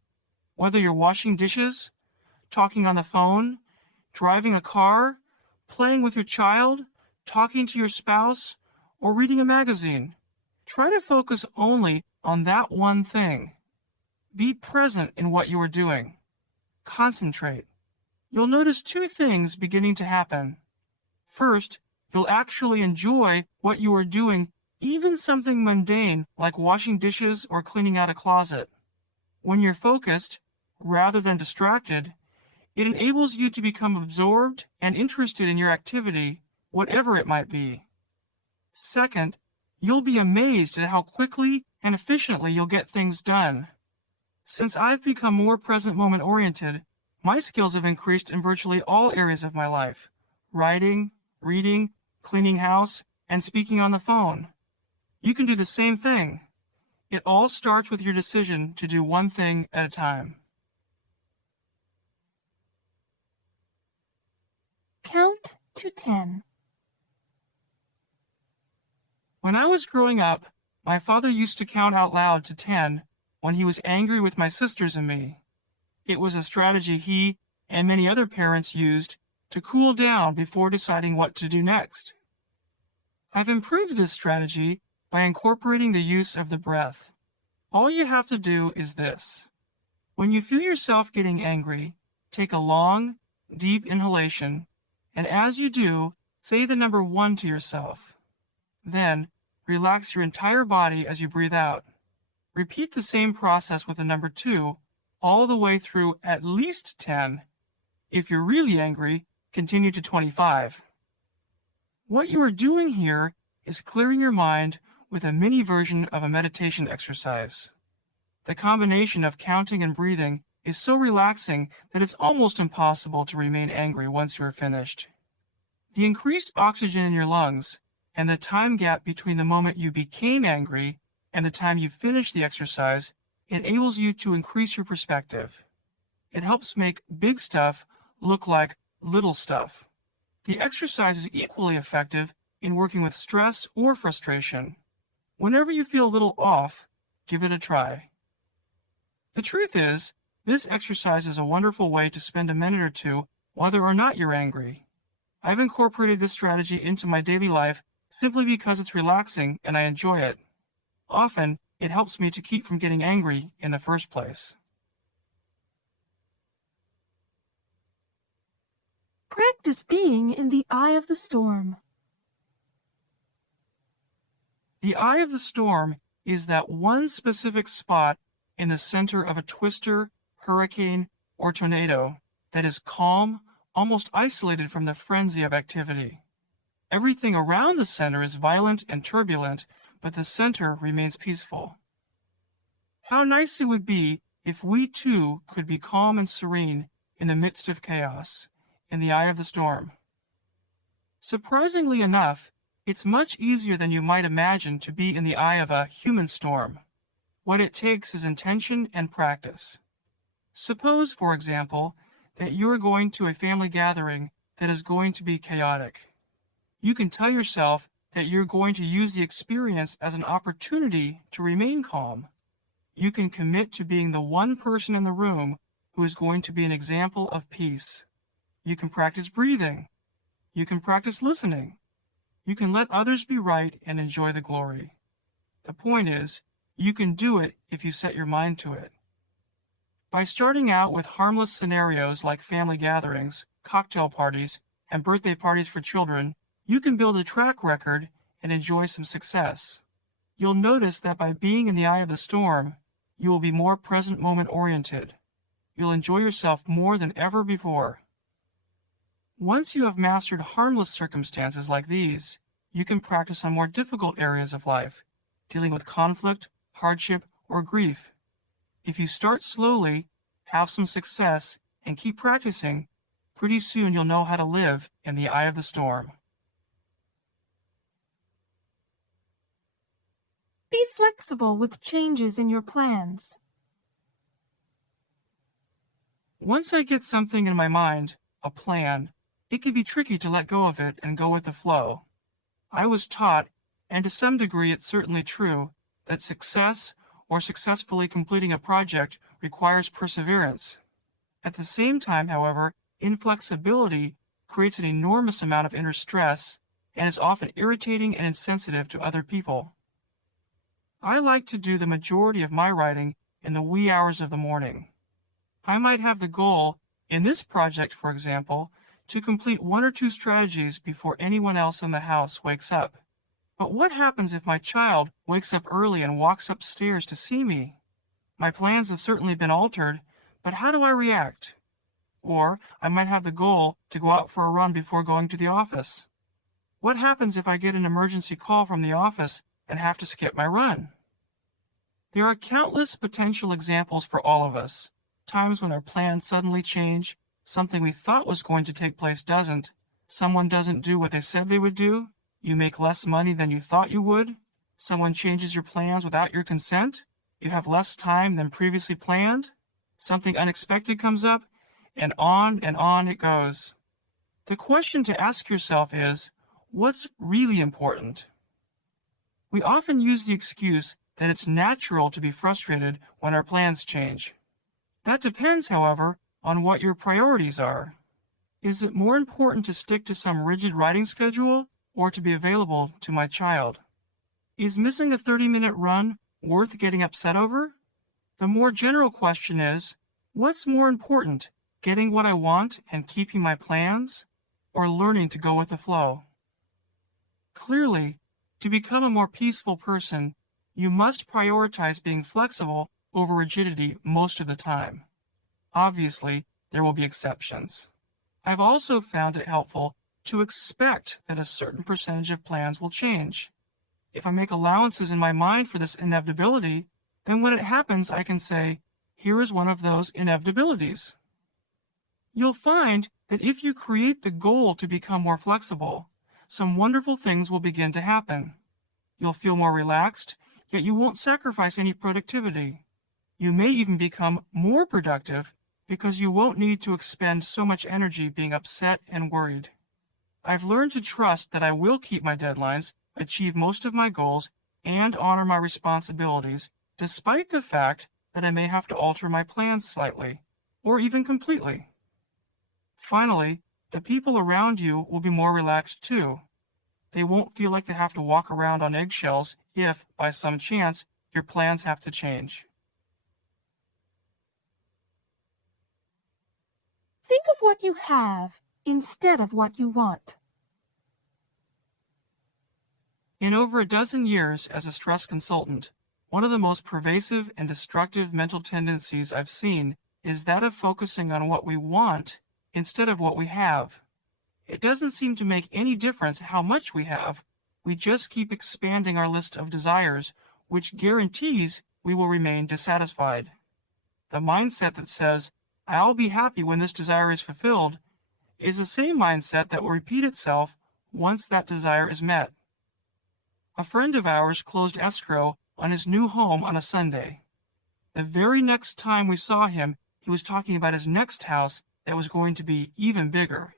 Whether you're washing dishes, talking on the phone, driving a car, playing with your child, talking to your spouse, or reading a magazine, try to focus only on that one thing. Be present in what you are doing. Concentrate. You'll notice 2 things beginning to happen. First, you'll actually enjoy what you are doing, even something mundane like washing dishes or cleaning out a closet. When you're focused, rather than distracted, it enables you to become absorbed and interested in your activity, whatever it might be. Second, you'll be amazed at how quickly and efficiently you'll get things done. Since I've become more present moment oriented, my skills have increased in virtually all areas of my life: writing, reading, cleaning house, and speaking on the phone. You can do the same thing. It all starts with your decision to do one thing at a time. Count to 10. When I was growing up, my father used to count out loud to 10 when he was angry with my sisters and me. It was a strategy he and many other parents used to cool down before deciding what to do next. I've improved this strategy by incorporating the use of the breath. All you have to do is this. When you feel yourself getting angry, take a long, deep inhalation, and as you do, say the number 1 to yourself. Then, relax your entire body as you breathe out. Repeat the same process with the number 2 all the way through at least 10. If you're really angry, continue to 25. What you are doing here is clearing your mind with a mini version of a meditation exercise. The combination of counting and breathing is so relaxing that it's almost impossible to remain angry once you are finished. The increased oxygen in your lungs and the time gap between the moment you became angry and the time you finished the exercise enables you to increase your perspective. It helps make big stuff look like little stuff. The exercise is equally effective in working with stress or frustration. Whenever you feel a little off, give it a try. The truth is, this exercise is a wonderful way to spend a minute or two whether or not you're angry. I've incorporated this strategy into my daily life simply because it's relaxing and I enjoy it. Often, it helps me to keep from getting angry in the first place. Practice being in the eye of the storm. The eye of the storm is that one specific spot in the center of a twister, hurricane, or tornado that is calm, almost isolated from the frenzy of activity. Everything around the center is violent and turbulent, but the center remains peaceful. How nice it would be if we too could be calm and serene in the midst of chaos, in the eye of the storm. Surprisingly enough, it's much easier than you might imagine to be in the eye of a human storm. What it takes is intention and practice. Suppose, for example, that you're going to a family gathering that is going to be chaotic. You can tell yourself that you're going to use the experience as an opportunity to remain calm. You can commit to being the one person in the room who is going to be an example of peace. You can practice breathing. You can practice listening. You can let others be right and enjoy the glory. The point is, you can do it if you set your mind to it. By starting out with harmless scenarios like family gatherings, cocktail parties, and birthday parties for children, you can build a track record and enjoy some success. You'll notice that by being in the eye of the storm, you will be more present moment oriented. You'll enjoy yourself more than ever before. Once you have mastered harmless circumstances like these, you can practice on more difficult areas of life, dealing with conflict, hardship, or grief. If you start slowly, have some success, and keep practicing, pretty soon you'll know how to live in the eye of the storm. Be flexible with changes in your plans. Once I get something in my mind, a plan, it can be tricky to let go of it and go with the flow. I was taught, and to some degree it's certainly true, that success or successfully completing a project requires perseverance. At the same time, however, inflexibility creates an enormous amount of inner stress and is often irritating and insensitive to other people. I like to do the majority of my writing in the wee hours of the morning. I might have the goal, in this project for example, to complete 1 or 2 strategies before anyone else in the house wakes up. But what happens if my child wakes up early and walks upstairs to see me? My plans have certainly been altered, but how do I react? Or I might have the goal to go out for a run before going to the office. What happens if I get an emergency call from the office and have to skip my run? There are countless potential examples for all of us, times when our plans suddenly change, something we thought was going to take place doesn't, someone doesn't do what they said they would do, you make less money than you thought you would, someone changes your plans without your consent, you have less time than previously planned, something unexpected comes up, and on it goes. The question to ask yourself is, what's really important? We often use the excuse that it's natural to be frustrated when our plans change. That depends, however, on what your priorities are. Is it more important to stick to some rigid writing schedule or to be available to my child? Is missing a 30-minute run worth getting upset over? The more general question is, what's more important, getting what I want and keeping my plans, or learning to go with the flow? Clearly, to become a more peaceful person, you must prioritize being flexible over rigidity most of the time. Obviously, there will be exceptions. I've also found it helpful to expect that a certain percentage of plans will change. If I make allowances in my mind for this inevitability, then when it happens, I can say, here is one of those inevitabilities. You'll find that if you create the goal to become more flexible, some wonderful things will begin to happen. You'll feel more relaxed, yet you won't sacrifice any productivity. You may even become more productive because you won't need to expend so much energy being upset and worried. I've learned to trust that I will keep my deadlines, achieve most of my goals, and honor my responsibilities, despite the fact that I may have to alter my plans slightly, or even completely. Finally, the people around you will be more relaxed too. They won't feel like they have to walk around on eggshells if, by some chance, your plans have to change. Think of what you have instead of what you want. In over a dozen years as a stress consultant, one of the most pervasive and destructive mental tendencies I've seen is that of focusing on what we want instead of what we have. It doesn't seem to make any difference how much we have. We just keep expanding our list of desires, which guarantees we will remain dissatisfied. The mindset that says, "I'll be happy when this desire is fulfilled," is the same mindset that will repeat itself once that desire is met. A friend of ours closed escrow on his new home on a Sunday. The very next time we saw him, he was talking about his next house that was going to be even bigger.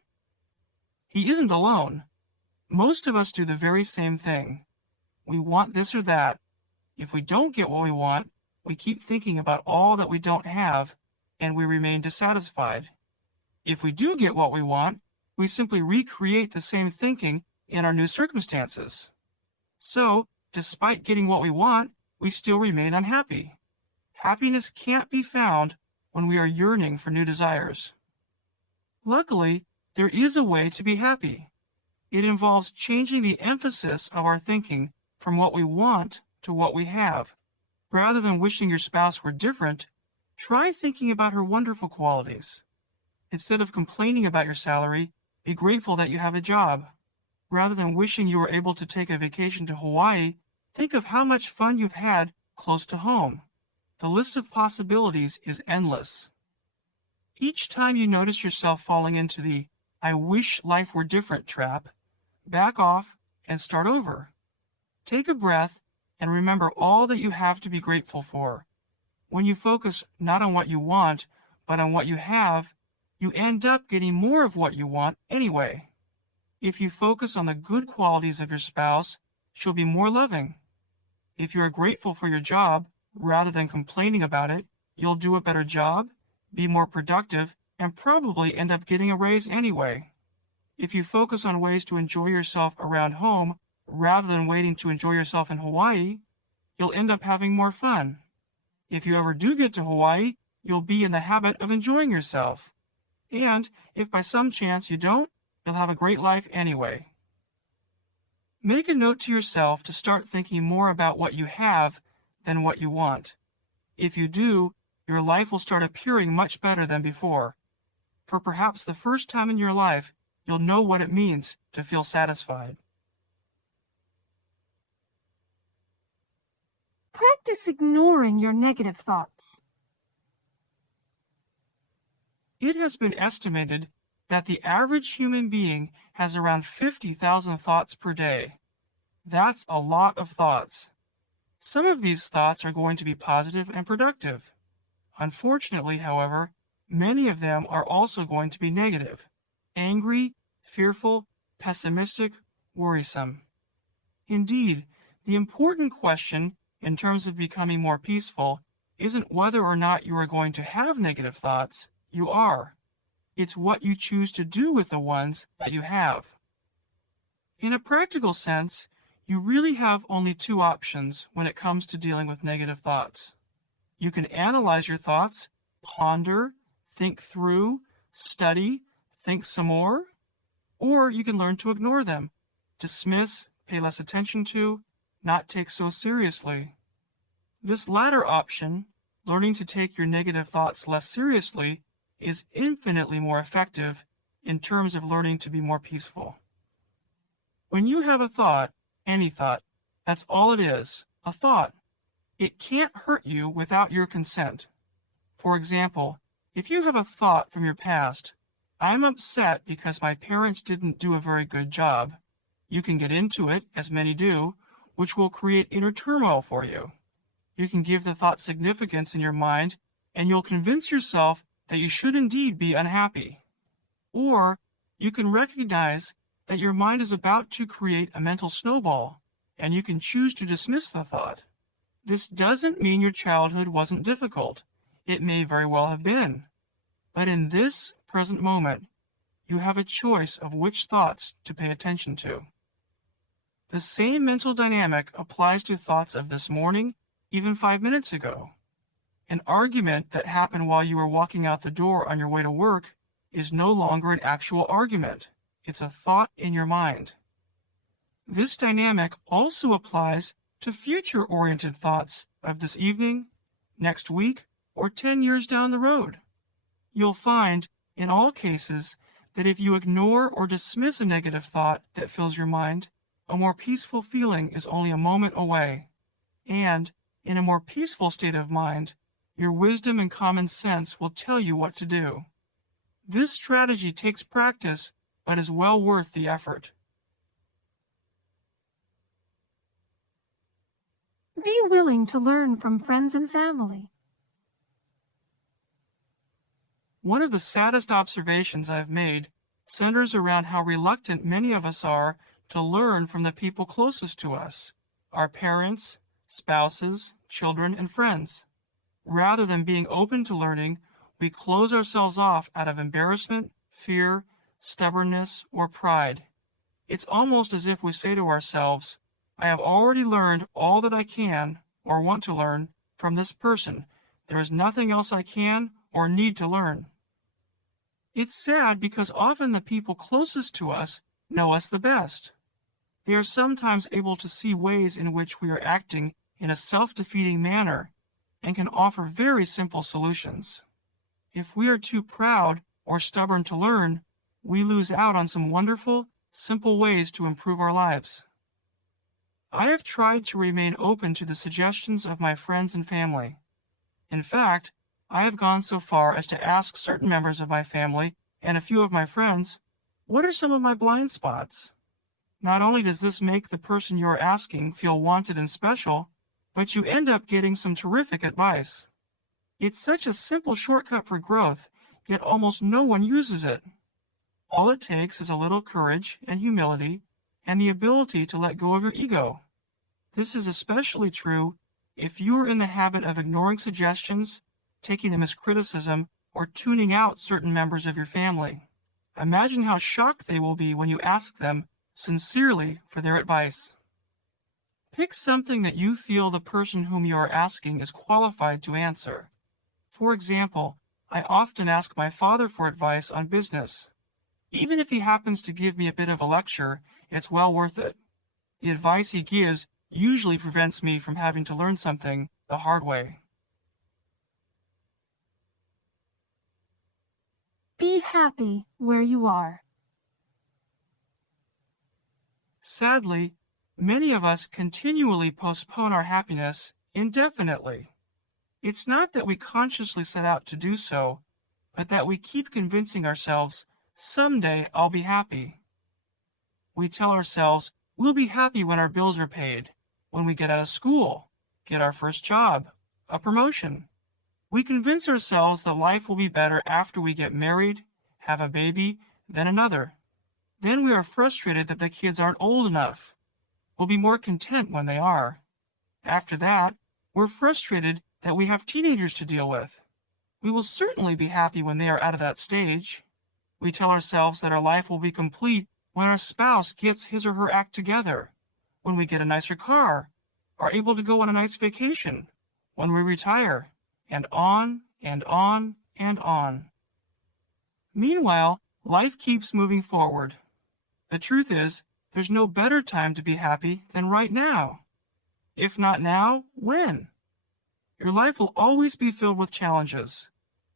He isn't alone. Most of us do the very same thing. We want this or that. If we don't get what we want, we keep thinking about all that we don't have, and we remain dissatisfied. If we do get what we want, we simply recreate the same thinking in our new circumstances. So, despite getting what we want, we still remain unhappy. Happiness can't be found when we are yearning for new desires. Luckily, there is a way to be happy. It involves changing the emphasis of our thinking from what we want to what we have. Rather than wishing your spouse were different, try thinking about her wonderful qualities. Instead of complaining about your salary, be grateful that you have a job. Rather than wishing you were able to take a vacation to Hawaii, think of how much fun you've had close to home. The list of possibilities is endless. Each time you notice yourself falling into the "I wish life were different" trap, back off and start over. Take a breath and remember all that you have to be grateful for. When you focus not on what you want, but on what you have, you end up getting more of what you want anyway. If you focus on the good qualities of your spouse, she'll be more loving. If you are grateful for your job, rather than complaining about it, you'll do a better job, be more productive, and probably end up getting a raise anyway. If you focus on ways to enjoy yourself around home, rather than waiting to enjoy yourself in Hawaii, you'll end up having more fun. If you ever do get to Hawaii, you'll be in the habit of enjoying yourself. And if by some chance you don't, you'll have a great life anyway. Make a note to yourself to start thinking more about what you have than what you want. If you do, your life will start appearing much better than before. For perhaps the first time in your life, you'll know what it means to feel satisfied. Practice ignoring your negative thoughts. It has been estimated that the average human being has around 50,000 thoughts per day. That's a lot of thoughts. Some of these thoughts are going to be positive and productive. Unfortunately, however, many of them are also going to be negative, angry, fearful, pessimistic, worrisome. Indeed, the important question in terms of becoming more peaceful isn't whether or not you are going to have negative thoughts. You are. It's what you choose to do with the ones that you have. In a practical sense, you really have only two options when it comes to dealing with negative thoughts. You can analyze your thoughts, ponder, think through, study, think some more, or you can learn to ignore them, dismiss, pay less attention to, not take so seriously. This latter option, learning to take your negative thoughts less seriously, is infinitely more effective in terms of learning to be more peaceful. When you have a thought, any thought, that's all it is, a thought. It can't hurt you without your consent. For example, if you have a thought from your past, "I'm upset because my parents didn't do a very good job," you can get into it, as many do, which will create inner turmoil for you. You can give the thought significance in your mind, and you'll convince yourself that you should indeed be unhappy. Or you can recognize that your mind is about to create a mental snowball, and you can choose to dismiss the thought. This doesn't mean your childhood wasn't difficult. It may very well have been. But in this present moment, you have a choice of which thoughts to pay attention to. The same mental dynamic applies to thoughts of this morning, even 5 minutes ago. An argument that happened while you were walking out the door on your way to work is no longer an actual argument. It's a thought in your mind. This dynamic also applies to future-oriented thoughts of this evening, next week, or 10 years down the road. You'll find, in all cases, that if you ignore or dismiss a negative thought that fills your mind, a more peaceful feeling is only a moment away. And, in a more peaceful state of mind, your wisdom and common sense will tell you what to do. This strategy takes practice, but is well worth the effort. Be willing to learn from friends and family. One of the saddest observations I've made centers around how reluctant many of us are to learn from the people closest to us, our parents, spouses, children, and friends. Rather than being open to learning, we close ourselves off out of embarrassment, fear, stubbornness, or pride. It's almost as if we say to ourselves, I have already learned all that I can or want to learn from this person. There is nothing else I can or need to learn. It's sad because often the people closest to us know us the best. They are sometimes able to see ways in which we are acting in a self-defeating manner and can offer very simple solutions. If we are too proud or stubborn to learn, we lose out on some wonderful, simple ways to improve our lives. I have tried to remain open to the suggestions of my friends and family. In fact, I have gone so far as to ask certain members of my family and a few of my friends, what are some of my blind spots? Not only does this make the person you are asking feel wanted and special, but you end up getting some terrific advice. It's such a simple shortcut for growth, yet almost no one uses it. All it takes is a little courage and humility and the ability to let go of your ego. This is especially true if you are in the habit of ignoring suggestions, taking them as criticism, or tuning out certain members of your family. Imagine how shocked they will be when you ask them sincerely for their advice. Pick something that you feel the person whom you are asking is qualified to answer. For example, I often ask my father for advice on business. Even if he happens to give me a bit of a lecture, it's well worth it. The advice he gives usually prevents me from having to learn something the hard way. Be happy where you are. Sadly, many of us continually postpone our happiness indefinitely. It's not that we consciously set out to do so, but that we keep convincing ourselves, someday I'll be happy. We tell ourselves we'll be happy when our bills are paid, when we get out of school, get our first job, a promotion. We convince ourselves that life will be better after we get married, have a baby, then another. Then we are frustrated that the kids aren't old enough. We'll be more content when they are. After that, we're frustrated that we have teenagers to deal with. We will certainly be happy when they are out of that stage. We tell ourselves that our life will be complete when our spouse gets his or her act together, when we get a nicer car, are able to go on a nice vacation, when we retire, and on and on and on. Meanwhile, life keeps moving forward. The truth is, there's no better time to be happy than right now. If not now, when? Your life will always be filled with challenges.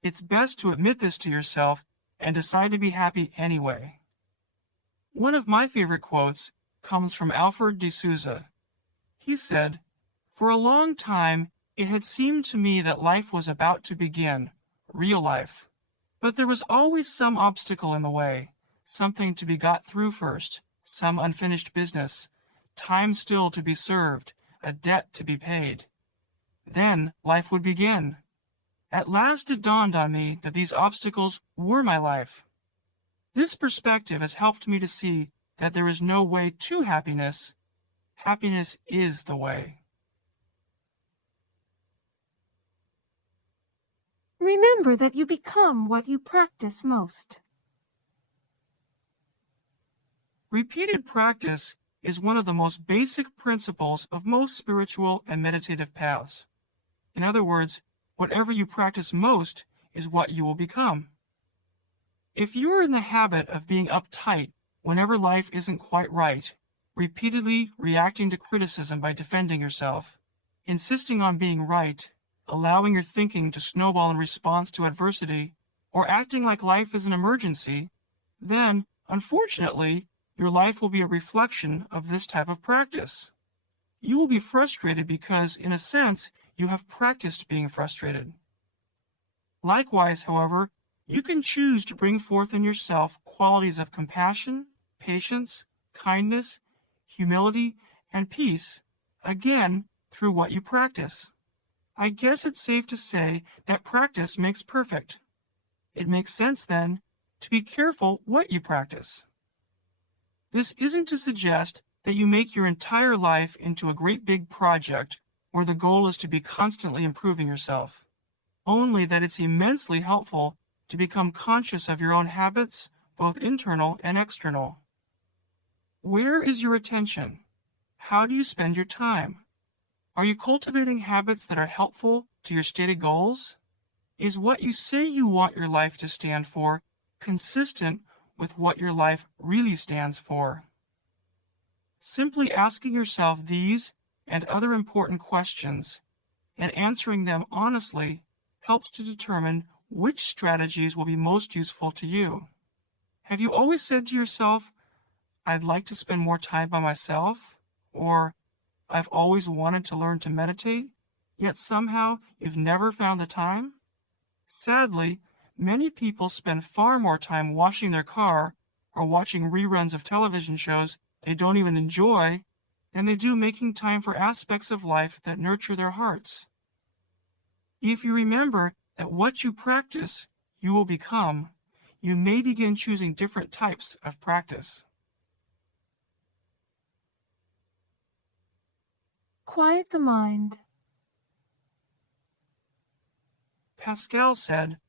It's best to admit this to yourself and decide to be happy anyway. One of my favorite quotes comes from Alfred de Souza. He said, "For a long time, it had seemed to me that life was about to begin, real life. But there was always some obstacle in the way, something to be got through first, some unfinished business, time still to be served, a debt to be paid. Then life would begin. At last it dawned on me that these obstacles were my life. This perspective has helped me to see that there is no way to happiness. Happiness is the way. Remember that you become what you practice most. Repeated practice is one of the most basic principles of most spiritual and meditative paths. In other words, whatever you practice most is what you will become. If you are in the habit of being uptight whenever life isn't quite right, repeatedly reacting to criticism by defending yourself, insisting on being right, allowing your thinking to snowball in response to adversity, or acting like life is an emergency, then, unfortunately, your life will be a reflection of this type of practice. You will be frustrated because, in a sense, you have practiced being frustrated. Likewise, however, you can choose to bring forth in yourself qualities of compassion, patience, kindness, humility, and peace, again, through what you practice. I guess it's safe to say that practice makes perfect. It makes sense, then, to be careful what you practice. This isn't to suggest that you make your entire life into a great big project where the goal is to be constantly improving yourself, only that it's immensely helpful to become conscious of your own habits, both internal and external. Where is your attention? How do you spend your time? Are you cultivating habits that are helpful to your stated goals? Is what you say you want your life to stand for consistent with what your life really stands for? Simply asking yourself these and other important questions and answering them honestly helps to determine which strategies will be most useful to you. Have you always said to yourself, "I'd like to spend more time by myself," or "I've always wanted to learn to meditate," yet somehow you've never found the time? Sadly, many people spend far more time washing their car or watching reruns of television shows they don't even enjoy than they do making time for aspects of life that nurture their hearts. If you remember that what you practice, you will become, you may begin choosing different types of practice. Quiet the mind. Pascal said,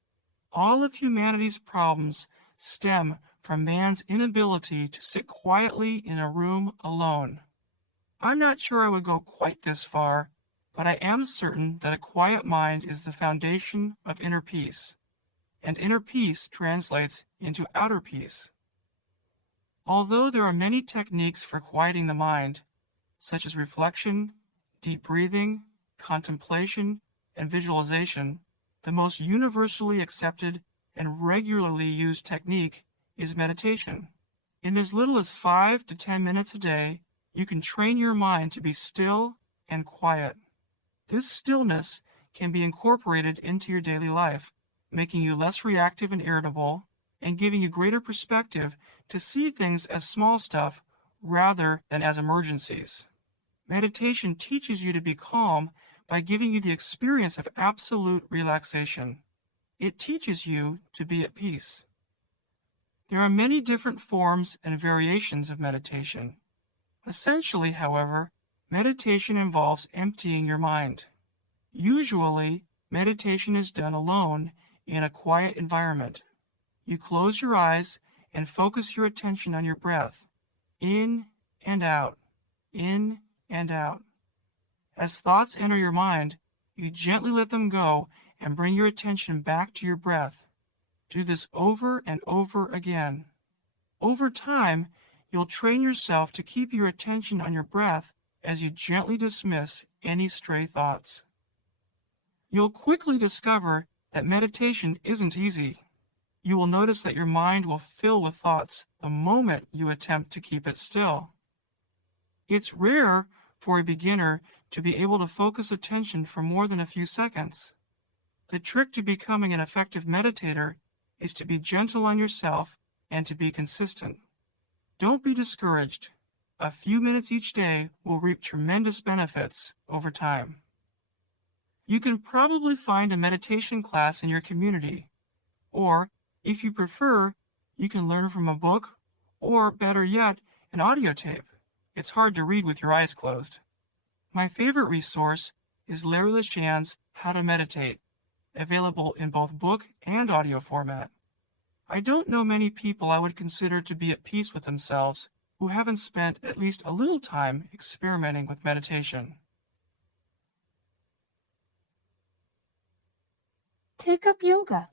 "All of humanity's problems stem from man's inability to sit quietly in a room alone." I'm not sure I would go quite this far, but I am certain that a quiet mind is the foundation of inner peace, and inner peace translates into outer peace. Although there are many techniques for quieting the mind, such as reflection, deep breathing, contemplation, and visualization, the most universally accepted and regularly used technique is meditation. In as little as 5 to 10 minutes a day, you can train your mind to be still and quiet. This stillness can be incorporated into your daily life, making you less reactive and irritable, and giving you greater perspective to see things as small stuff rather than as emergencies. Meditation teaches you to be calm by giving you the experience of absolute relaxation. It teaches you to be at peace. There are many different forms and variations of meditation. Essentially, however, meditation involves emptying your mind. Usually, meditation is done alone in a quiet environment. You close your eyes and focus your attention on your breath, in and out, in and out. As thoughts enter your mind, you gently let them go and bring your attention back to your breath. Do this over and over again. Over time, you'll train yourself to keep your attention on your breath as you gently dismiss any stray thoughts. You'll quickly discover that meditation isn't easy. You will notice that your mind will fill with thoughts the moment you attempt to keep it still. It's rare for a beginner to be able to focus attention for more than a few seconds. The trick to becoming an effective meditator is to be gentle on yourself and to be consistent. Don't be discouraged. A few minutes each day will reap tremendous benefits over time. You can probably find a meditation class in your community, or, if you prefer, you can learn from a book, or better yet, an audio tape. It's hard to read with your eyes closed. My favorite resource is Larry LeShan's How to Meditate, available in both book and audio format. I don't know many people I would consider to be at peace with themselves who haven't spent at least a little time experimenting with meditation. Take up yoga.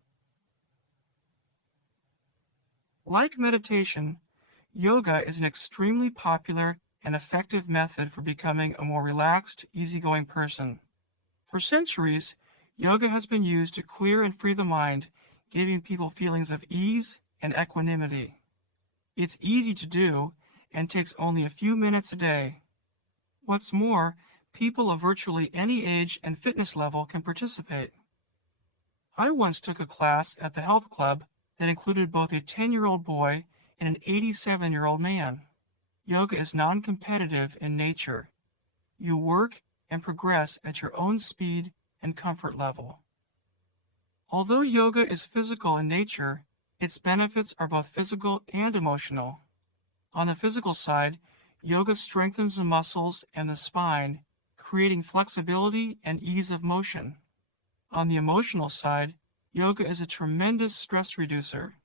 Like meditation, yoga is an extremely popular and effective method for becoming a more relaxed, easygoing person. For centuries, yoga has been used to clear and free the mind, giving people feelings of ease and equanimity. It's easy to do and takes only a few minutes a day. What's more, people of virtually any age and fitness level can participate. I once took a class at the health club that included both a 10-year-old boy and an 87-year-old man. Yoga is non-competitive in nature. You work and progress at your own speed and comfort level. Although yoga is physical in nature, its benefits are both physical and emotional. On the physical side, yoga strengthens the muscles and the spine, creating flexibility and ease of motion. On the emotional side, yoga is a tremendous stress reducer.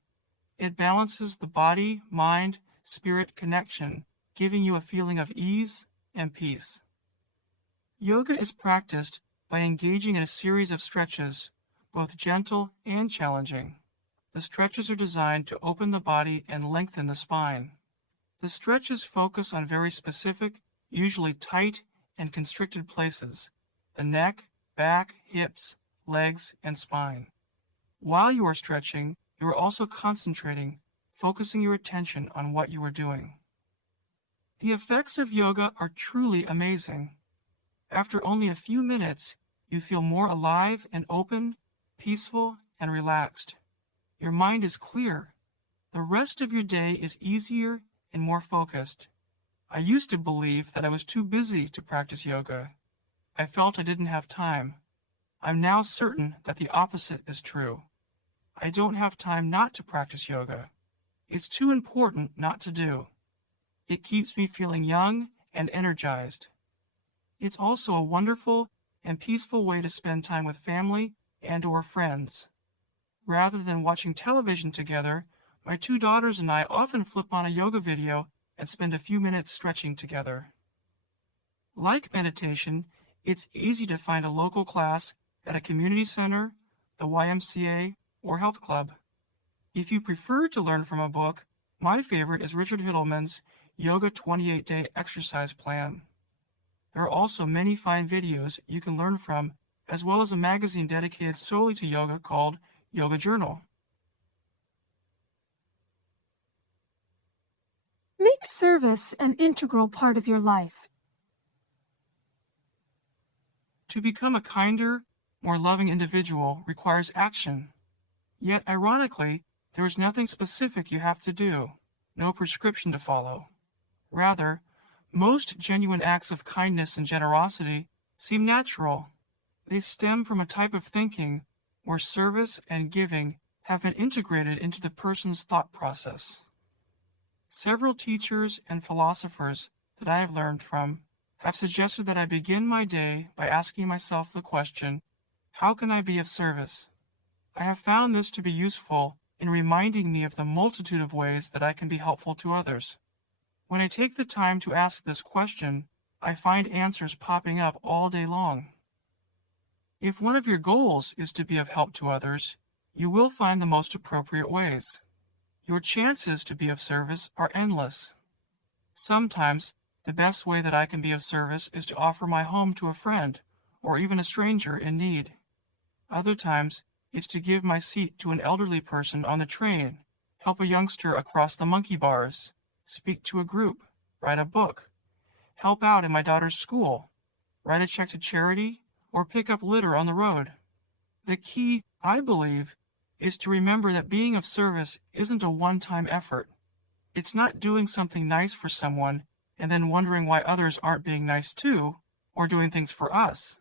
It balances the body-mind-spirit connection, giving you a feeling of ease and peace. Yoga is practiced by engaging in a series of stretches, both gentle and challenging. The stretches are designed to open the body and lengthen the spine. The stretches focus on very specific, usually tight and constricted places: the neck, back, hips, legs, and spine. While you are stretching, you are also concentrating, focusing your attention on what you are doing. The effects of yoga are truly amazing. After only a few minutes, you feel more alive and open, peaceful, and relaxed. Your mind is clear. The rest of your day is easier and more focused. I used to believe that I was too busy to practice yoga. I felt I didn't have time. I'm now certain that the opposite is true. I don't have time not to practice yoga. It's too important not to do. It keeps me feeling young and energized. It's also a wonderful and peaceful way to spend time with family and/or friends. Rather than watching television together, my two daughters and I often flip on a yoga video and spend a few minutes stretching together. Like meditation, it's easy to find a local class at a community center, the YMCA, or health club. If you prefer to learn from a book, my favorite is Richard Hittleman's Yoga 28-Day Exercise Plan. There are also many fine videos you can learn from, as well as a magazine dedicated solely to yoga called Yoga Journal. Make service an integral part of your life. To become a kinder, more loving individual requires action. Yet, ironically, there is nothing specific you have to do, no prescription to follow. Rather, most genuine acts of kindness and generosity seem natural. They stem from a type of thinking where service and giving have been integrated into the person's thought process. Several teachers and philosophers that I have learned from have suggested that I begin my day by asking myself the question, how can I be of service? I have found this to be useful in reminding me of the multitude of ways that I can be helpful to others. When I take the time to ask this question, I find answers popping up all day long. If one of your goals is to be of help to others, you will find the most appropriate ways. Your chances to be of service are endless. Sometimes, the best way that I can be of service is to offer my home to a friend, or even a stranger in need. Other times, it's to give my seat to an elderly person on the train, help a youngster across the monkey bars, speak to a group, write a book, help out in my daughter's school, write a check to charity, or pick up litter on the road. The key, I believe, is to remember that being of service isn't a one-time effort. It's not doing something nice for someone and then wondering why others aren't being nice too, or doing things for us.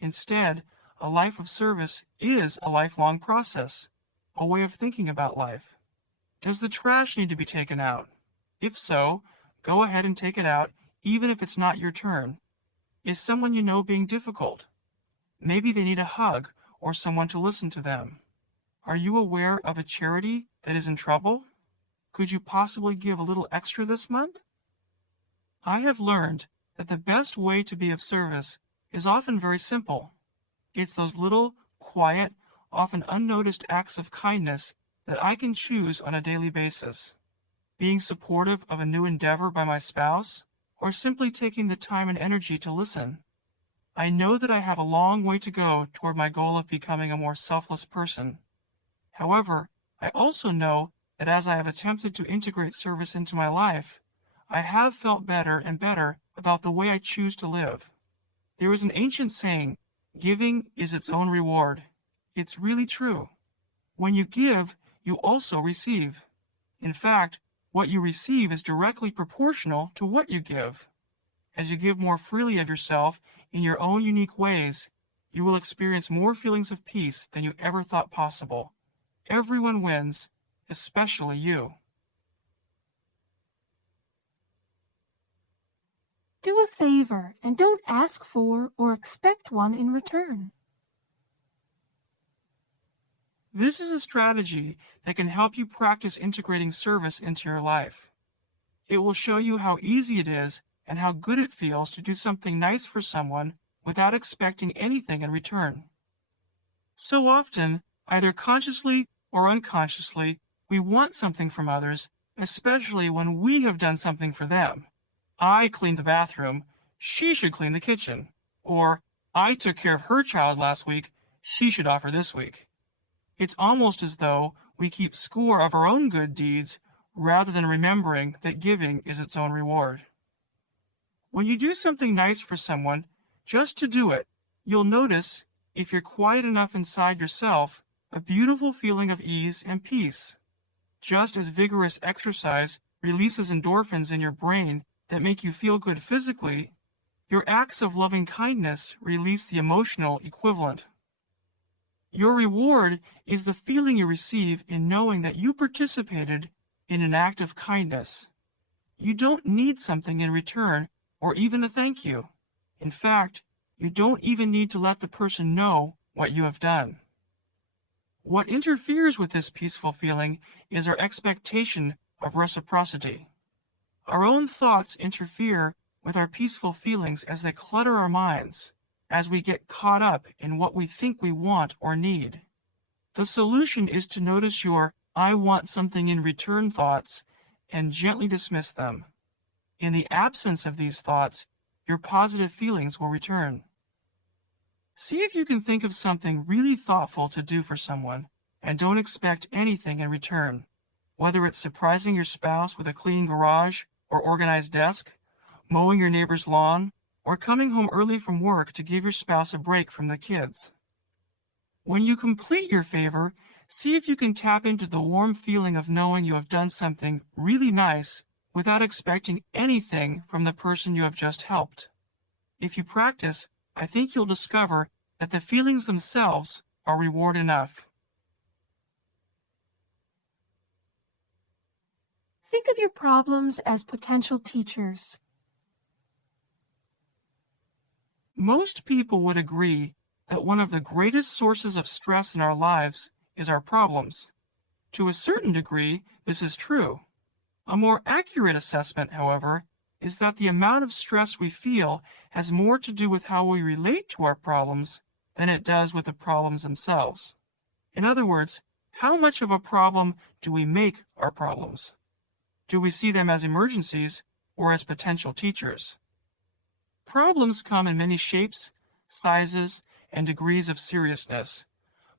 Instead, a life of service is a lifelong process, a way of thinking about life. Does the trash need to be taken out? If so, go ahead and take it out, even if it's not your turn? Is someone you know being difficult? Maybe they need a hug or someone to listen to them. Are you aware of a charity that is in trouble? Could you possibly give a little extra this month? I have learned that the best way to be of service is often very simple. It's those little, quiet, often unnoticed acts of kindness that I can choose on a daily basis. Being supportive of a new endeavor by my spouse, or simply taking the time and energy to listen. I know that I have a long way to go toward my goal of becoming a more selfless person. However, I also know that as I have attempted to integrate service into my life, I have felt better and better about the way I choose to live. There is an ancient saying, "Giving is its own reward." It's really true. When you give, you also receive. In fact, what you receive is directly proportional to what you give. As you give more freely of yourself in your own unique ways, you will experience more feelings of peace than you ever thought possible. Everyone wins, especially you. Do a favor and don't ask for or expect one in return. This is a strategy that can help you practice integrating service into your life. It will show you how easy it is and how good it feels to do something nice for someone without expecting anything in return. So often, either consciously or unconsciously, we want something from others, especially when we have done something for them. I cleaned the bathroom, she should clean the kitchen. Or, I took care of her child last week, she should offer this week. It's almost as though we keep score of our own good deeds rather than remembering that giving is its own reward. When you do something nice for someone, just to do it, you'll notice, if you're quiet enough inside yourself, a beautiful feeling of ease and peace. Just as vigorous exercise releases endorphins in your brain that make you feel good physically, your acts of loving kindness release the emotional equivalent. Your reward is the feeling you receive in knowing that you participated in an act of kindness. You don't need something in return or even a thank you. In fact, you don't even need to let the person know what you have done. What interferes with this peaceful feeling is our expectation of reciprocity. Our own thoughts interfere with our peaceful feelings as they clutter our minds, as we get caught up in what we think we want or need. The solution is to notice your "I want something in return" thoughts and gently dismiss them. In the absence of these thoughts, your positive feelings will return. See if you can think of something really thoughtful to do for someone and don't expect anything in return, whether it's surprising your spouse with a clean garage or organized desk, mowing your neighbor's lawn, or coming home early from work to give your spouse a break from the kids. When you complete your favor, see if you can tap into the warm feeling of knowing you have done something really nice without expecting anything from the person you have just helped. If you practice, I think you'll discover that the feelings themselves are reward enough. Think of your problems as potential teachers. Most people would agree that one of the greatest sources of stress in our lives is our problems. To a certain degree, this is true. A more accurate assessment, however, is that the amount of stress we feel has more to do with how we relate to our problems than it does with the problems themselves. In other words, how much of a problem do we make our problems? Do we see them as emergencies or as potential teachers? Problems come in many shapes, sizes, and degrees of seriousness,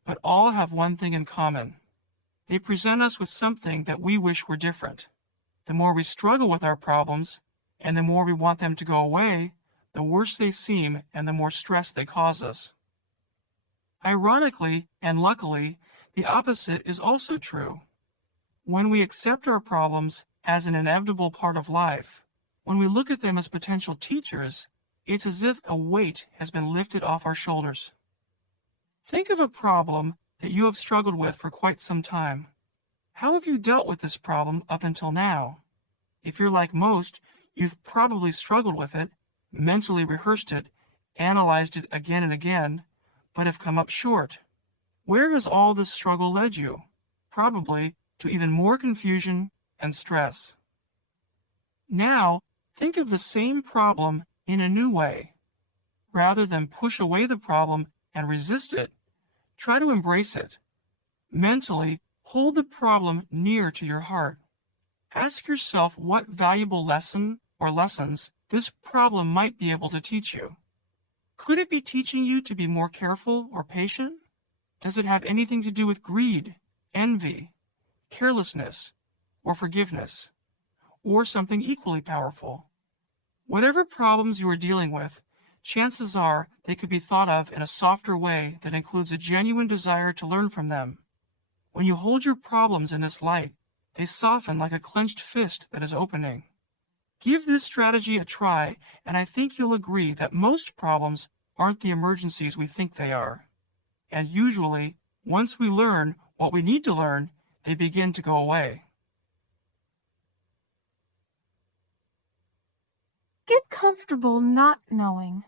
but all have one thing in common. They present us with something that we wish were different. The more we struggle with our problems, and the more we want them to go away, the worse they seem and the more stress they cause us. Ironically, and luckily, the opposite is also true. When we accept our problems as an inevitable part of life, when we look at them as potential teachers, it's as if a weight has been lifted off our shoulders. Think of a problem that you have struggled with for quite some time. How have you dealt with this problem up until now? If you're like most, You've probably struggled with it, mentally rehearsed it, analyzed it again and again, but have come up short. Where has all this struggle led you? Probably to even more confusion and stress. Now, think of the same problem in a new way. Rather than push away the problem and resist it, try to embrace it. Mentally, hold the problem near to your heart. Ask yourself what valuable lesson or lessons this problem might be able to teach you. Could it be teaching you to be more careful or patient? Does it have anything to do with greed, envy, carelessness, or forgiveness, or something equally powerful? Whatever problems you are dealing with, chances are they could be thought of in a softer way that includes a genuine desire to learn from them. When you hold your problems in this light, they soften like a clenched fist that is opening. Give this strategy a try, and I think you'll agree that most problems aren't the emergencies we think they are. And usually, once we learn what we need to learn, they begin to go away. Get comfortable not knowing.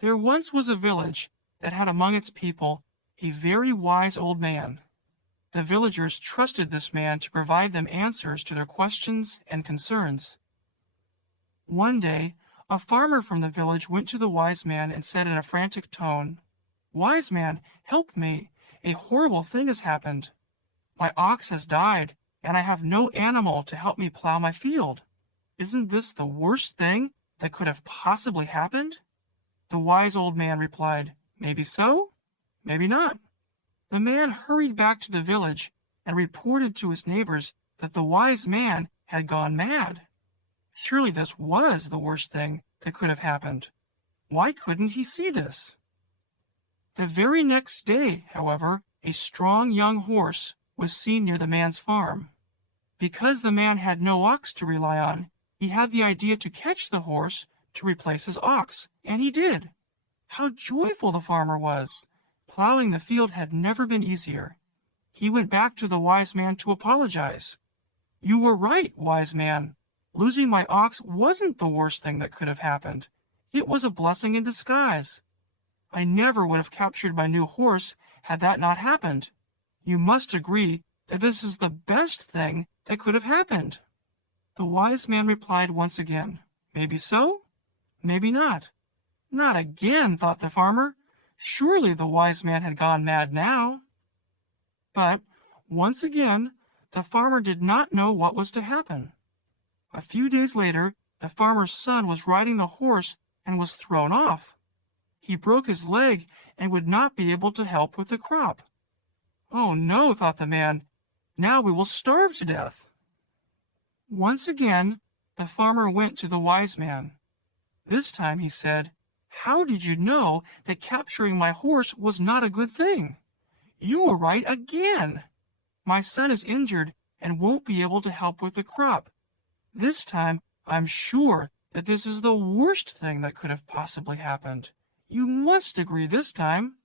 There once was a village that had among its people a very wise old man. The villagers trusted this man to provide them answers to their questions and concerns. One day, a farmer from the village went to the wise man and said in a frantic tone, "Wise man, help me! A horrible thing has happened. My ox has died, and I have no animal to help me plow my field. Isn't this the worst thing that could have possibly happened?" The wise old man replied, "Maybe so, maybe not." The man hurried back to the village and reported to his neighbors that the wise man had gone mad. Surely this was the worst thing that could have happened. Why couldn't he see this? The very next day, however, a strong young horse was seen near the man's farm. Because the man had no ox to rely on, he had the idea to catch the horse to replace his ox, and he did. How joyful the farmer was! Plowing the field had never been easier. He went back to the wise man to apologize. "You were right, wise man. Losing my ox wasn't the worst thing that could have happened. It was a blessing in disguise. I never would have captured my new horse had that not happened. You must agree that this is the best thing that could have happened." The wise man replied once again, "Maybe so, maybe not." Not again, thought the farmer. Surely the wise man had gone mad now. But once again, the farmer did not know what was to happen. A few days later, the farmer's son was riding the horse and was thrown off. He broke his leg and would not be able to help with the crop. "Oh no," thought the man, "now we will starve to death." Once again, the farmer went to the wise man. This time he said, "How did you know that capturing my horse was not a good thing? You were right again. My son is injured and won't be able to help with the crop. This time I'm sure that this is the worst thing that could have possibly happened. You must agree this time."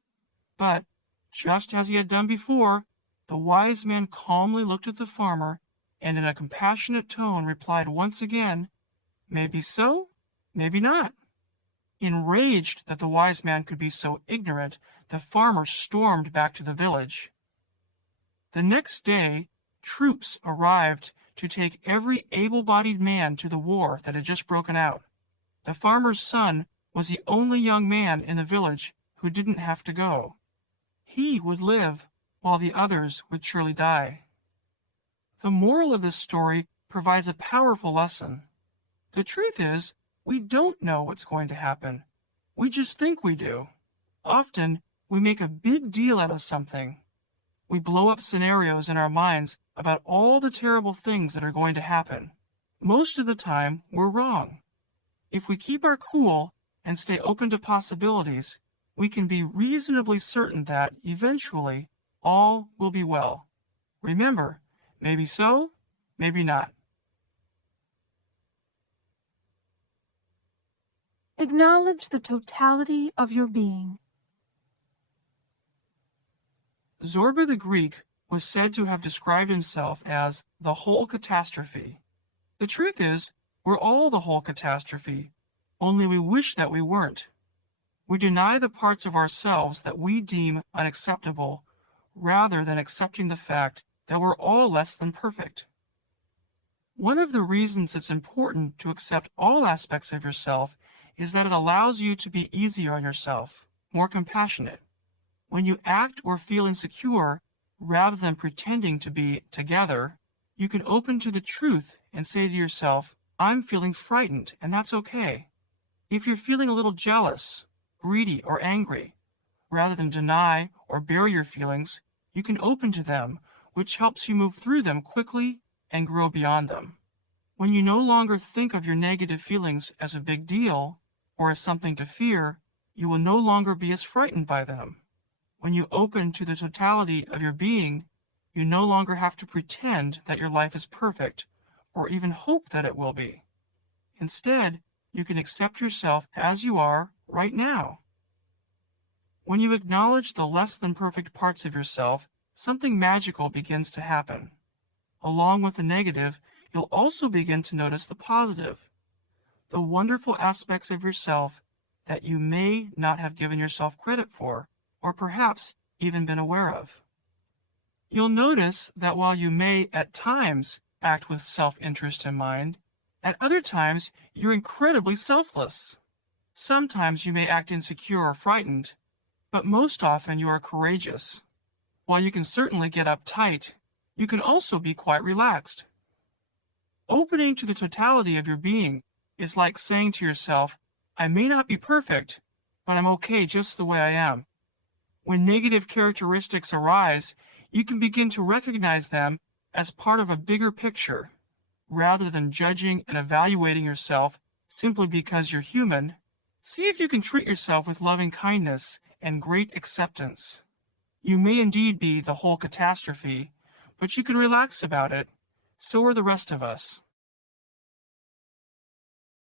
But, just as he had done before, the wise man calmly looked at the farmer and in a compassionate tone replied once again, "Maybe so, maybe not." Enraged that the wise man could be so ignorant, the farmer stormed back to the village. The next day, troops arrived to take every able-bodied man to the war that had just broken out. The farmer's son was the only young man in the village who didn't have to go. He would live, while the others would surely die. The moral of this story provides a powerful lesson. The truth is, we don't know what's going to happen. We just think we do. Often, we make a big deal out of something. We blow up scenarios in our minds about all the terrible things that are going to happen. Most of the time, we're wrong. If we keep our cool and stay open to possibilities, we can be reasonably certain that, eventually, all will be well. Remember, maybe so, maybe not. Acknowledge the totality of your being. Zorba the Greek was said to have described himself as the whole catastrophe. The truth is, we're all the whole catastrophe, only we wish that we weren't. We deny the parts of ourselves that we deem unacceptable, rather than accepting the fact that we're all less than perfect. One of the reasons it's important to accept all aspects of yourself is that it allows you to be easier on yourself, more compassionate. When you act or feel insecure, rather than pretending to be together, you can open to the truth and say to yourself, I'm feeling frightened, and that's okay. If you're feeling a little jealous, greedy, or angry, rather than deny or bury your feelings, you can open to them, which helps you move through them quickly and grow beyond them. When you no longer think of your negative feelings as a big deal or as something to fear, you will no longer be as frightened by them. When you open to the totality of your being, you no longer have to pretend that your life is perfect or even hope that it will be. Instead, you can accept yourself as you are right now. When you acknowledge the less than perfect parts of yourself, something magical begins to happen. Along with the negative, you'll also begin to notice the positive, the wonderful aspects of yourself that you may not have given yourself credit for, or perhaps even been aware of. You'll notice that while you may at times act with self-interest in mind, at other times you're incredibly selfless. Sometimes you may act insecure or frightened, but most often you are courageous. While you can certainly get uptight, you can also be quite relaxed. Opening to the totality of your being is like saying to yourself, I may not be perfect, but I'm okay just the way I am. When negative characteristics arise, you can begin to recognize them as part of a bigger picture. Rather than judging and evaluating yourself simply because you're human, see if you can treat yourself with loving kindness and great acceptance. You may indeed be the whole catastrophe, but you can relax about it. So are the rest of us.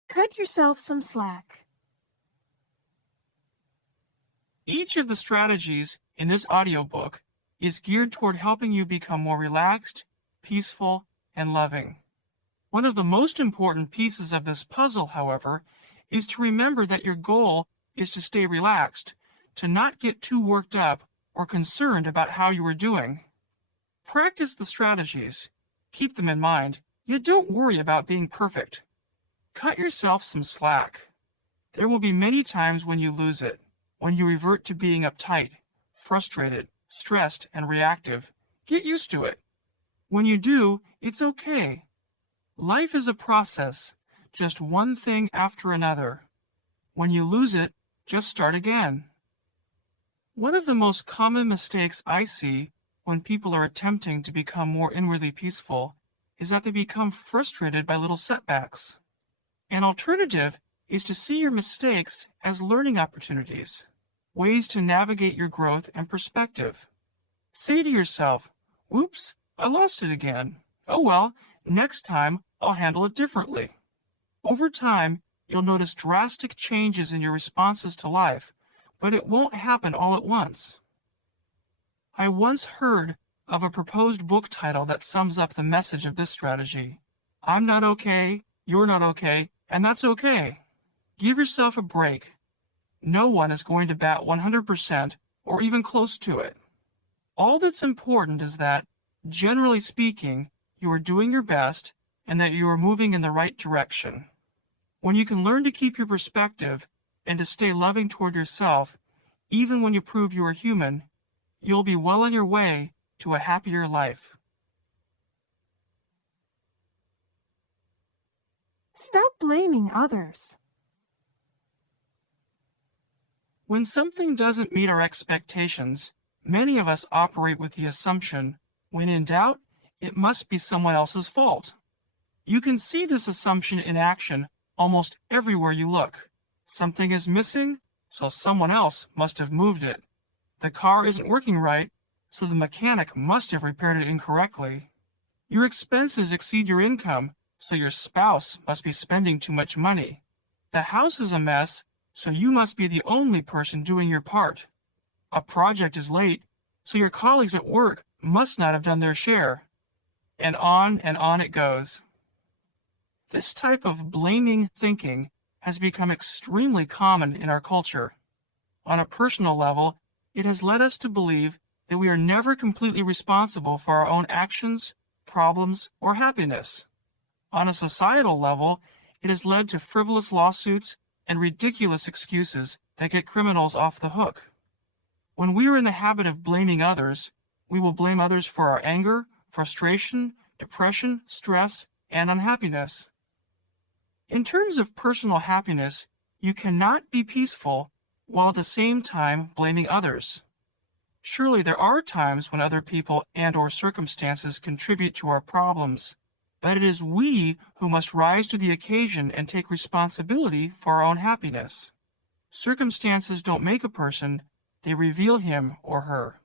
Cut yourself some slack. Each of the strategies in this audiobook is geared toward helping you become more relaxed, peaceful, and loving. One of the most important pieces of this puzzle, however, is to remember that your goal is to stay relaxed, to not get too worked up or concerned about how you are doing. Practice the strategies, keep them in mind, yet don't worry about being perfect. Cut yourself some slack. There will be many times when you lose it, when you revert to being uptight, frustrated, stressed, and reactive. Get used to it. When you do, it's okay. Life is a process, just one thing after another. When you lose it, just start again. One of the most common mistakes I see when people are attempting to become more inwardly peaceful is that they become frustrated by little setbacks. An alternative is to see your mistakes as learning opportunities, ways to navigate your growth and perspective. Say to yourself, "Oops, I lost it again. Oh well, next time I'll handle it differently." Over time, you'll notice drastic changes in your responses to life, but it won't happen all at once. I once heard of a proposed book title that sums up the message of this strategy. I'm not okay, you're not okay, and that's okay. Give yourself a break. No one is going to bat 100% or even close to it. All that's important is that, generally speaking, you are doing your best and that you are moving in the right direction. When you can learn to keep your perspective and to stay loving toward yourself, even when you prove you are human, you'll be well on your way to a happier life. Stop blaming others. When something doesn't meet our expectations, many of us operate with the assumption, when in doubt, it must be someone else's fault. You can see this assumption in action almost everywhere you look. Something is missing, so someone else must have moved it. The car isn't working right, so the mechanic must have repaired it incorrectly. Your expenses exceed your income, so your spouse must be spending too much money. The house is a mess, so you must be the only person doing your part. A project is late, so your colleagues at work must not have done their share. And on it goes. This type of blaming thinking has become extremely common in our culture. On a personal level, it has led us to believe that we are never completely responsible for our own actions, problems, or happiness. On a societal level, it has led to frivolous lawsuits and ridiculous excuses that get criminals off the hook. When we are in the habit of blaming others, we will blame others for our anger, frustration, depression, stress, and unhappiness. In terms of personal happiness, you cannot be peaceful while at the same time blaming others. Surely there are times when other people and/or circumstances contribute to our problems, but it is we who must rise to the occasion and take responsibility for our own happiness. Circumstances don't make a person, they reveal him or her.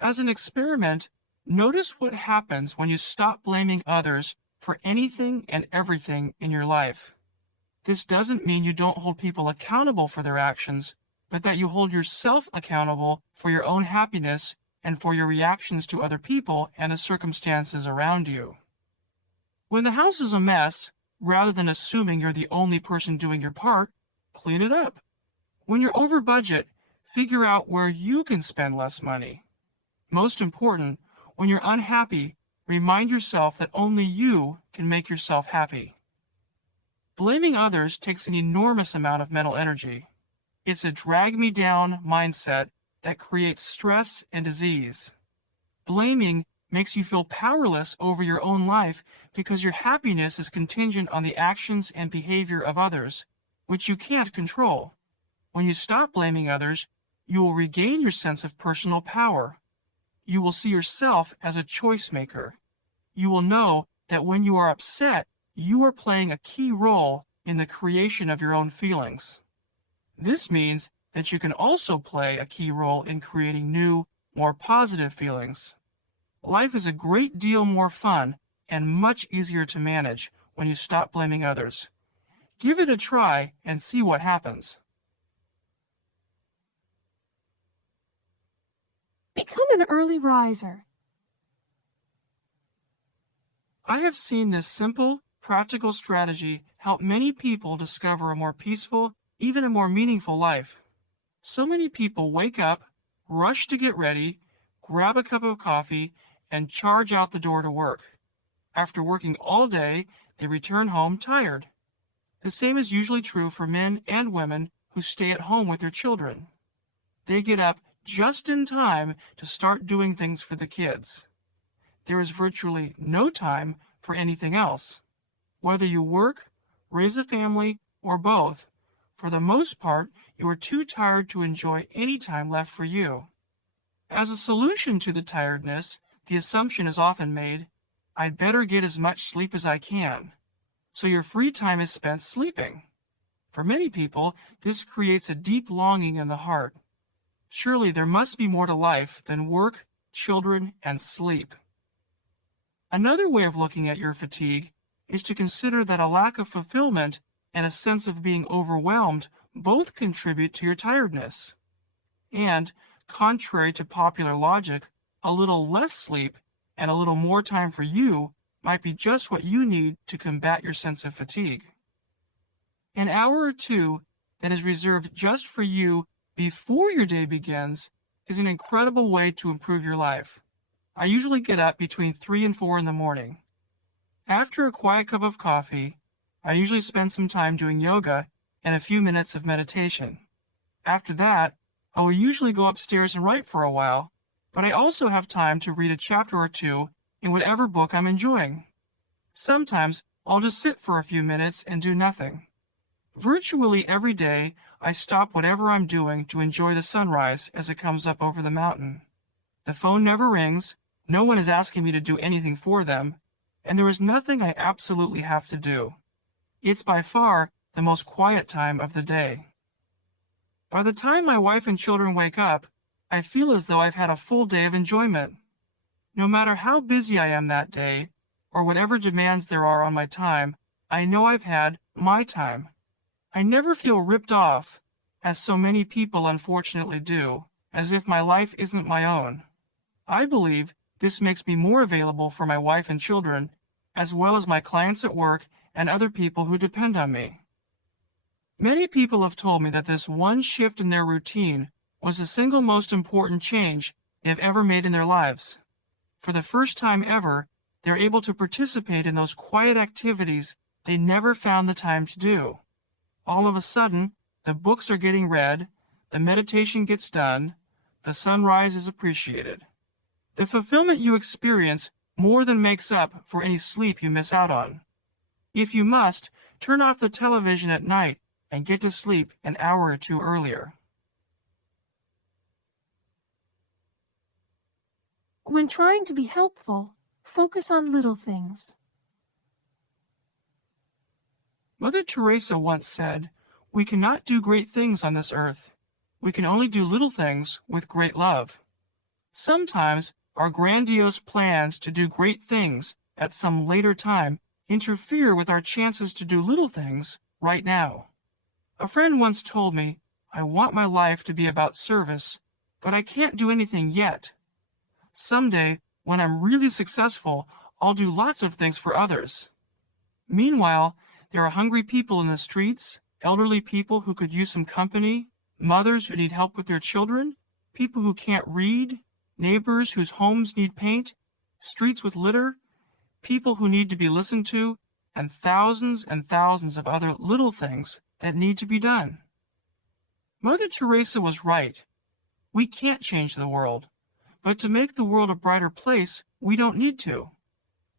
As an experiment, notice what happens when you stop blaming others for anything and everything in your life. This doesn't mean you don't hold people accountable for their actions, but that you hold yourself accountable for your own happiness and for your reactions to other people and the circumstances around you. When the house is a mess, rather than assuming you're the only person doing your part, clean it up. When you're over budget, figure out where you can spend less money. Most important, when you're unhappy, remind yourself that only you can make yourself happy. Blaming others takes an enormous amount of mental energy. It's a drag-me-down mindset that creates stress and disease. Blaming makes you feel powerless over your own life because your happiness is contingent on the actions and behavior of others, which you can't control. When you stop blaming others, you will regain your sense of personal power. You will see yourself as a choice maker. You will know that when you are upset, you are playing a key role in the creation of your own feelings. This means that you can also play a key role in creating new, more positive feelings. Life is a great deal more fun and much easier to manage when you stop blaming others. Give it a try and see what happens. Become an early riser. I have seen this simple, practical strategy help many people discover a more peaceful, even a more meaningful life. So many people wake up, rush to get ready, grab a cup of coffee, and charge out the door to work. After working all day, they return home tired. The same is usually true for men and women who stay at home with their children. They get up just in time to start doing things for the kids. There is virtually no time for anything else. Whether you work, raise a family, or both, for the most part, you are too tired to enjoy any time left for you. As a solution to the tiredness, the assumption is often made, I'd better get as much sleep as I can. So your free time is spent sleeping. For many people, this creates a deep longing in the heart. Surely there must be more to life than work, children, and sleep. Another way of looking at your fatigue is to consider that a lack of fulfillment and a sense of being overwhelmed both contribute to your tiredness. And, contrary to popular logic, a little less sleep and a little more time for you might be just what you need to combat your sense of fatigue. An hour or two that is reserved just for you before your day begins is an incredible way to improve your life. I usually get up between 3 and 4 in the morning. After a quiet cup of coffee, I usually spend some time doing yoga and a few minutes of meditation. After that, I will usually go upstairs and write for a while, but I also have time to read a chapter or two in whatever book I'm enjoying. Sometimes I'll just sit for a few minutes and do nothing. Virtually every day, I stop whatever I'm doing to enjoy the sunrise as it comes up over the mountain. The phone never rings, no one is asking me to do anything for them, and there is nothing I absolutely have to do. It's by far the most quiet time of the day. By the time my wife and children wake up, I feel as though I've had a full day of enjoyment. No matter how busy I am that day, or whatever demands there are on my time, I know I've had my time. I never feel ripped off, as so many people unfortunately do, as if my life isn't my own. I believe this makes me more available for my wife and children, as well as my clients at work and other people who depend on me. Many people have told me that this one shift in their routine was the single most important change they've ever made in their lives. For the first time ever, they're able to participate in those quiet activities they never found the time to do. All of a sudden, the books are getting read, the meditation gets done, the sunrise is appreciated. The fulfillment you experience more than makes up for any sleep you miss out on. If you must, turn off the television at night and get to sleep an hour or two earlier. When trying to be helpful, focus on little things. Mother Teresa once said, "We cannot do great things on this earth. We can only do little things with great love." Sometimes our grandiose plans to do great things at some later time interfere with our chances to do little things right now. A friend once told me, "I want my life to be about service, but I can't do anything yet. Someday, when I'm really successful, I'll do lots of things for others." Meanwhile, there are hungry people in the streets, elderly people who could use some company, mothers who need help with their children, people who can't read, neighbors whose homes need paint, streets with litter, people who need to be listened to, and thousands of other little things that need to be done. Mother Teresa was right. We can't change the world, but to make the world a brighter place, we don't need to.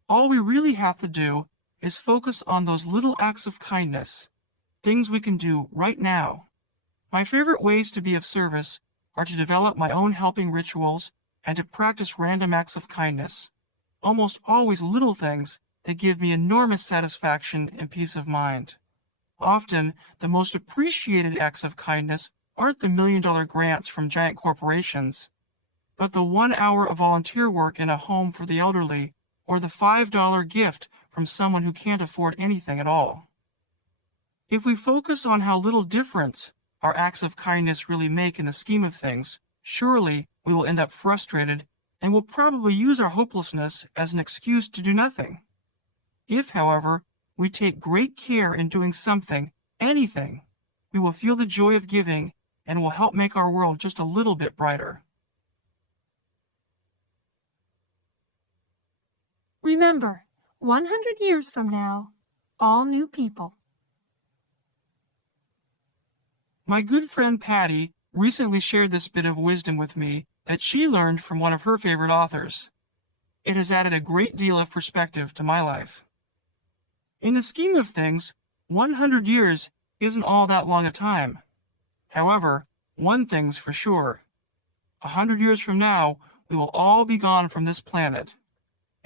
All we really have to do is focus on those little acts of kindness, things we can do right now. My favorite ways to be of service are to develop my own helping rituals and to practice random acts of kindness, almost always little things that give me enormous satisfaction and peace of mind. Often, the most appreciated acts of kindness aren't the million-dollar grants from giant corporations, but the 1 hour of volunteer work in a home for the elderly or the $5 gift from someone who can't afford anything at all. If we focus on how little difference our acts of kindness really make in the scheme of things, surely we will end up frustrated and will probably use our hopelessness as an excuse to do nothing. If, however, we take great care in doing something, anything, we will feel the joy of giving and will help make our world just a little bit brighter. Remember, 100 years from now, all new people. My good friend Patty recently shared this bit of wisdom with me that she learned from one of her favorite authors. It has added a great deal of perspective to my life. In the scheme of things, 100 years isn't all that long a time. However, one thing's for sure. 100 years from now, we will all be gone from this planet.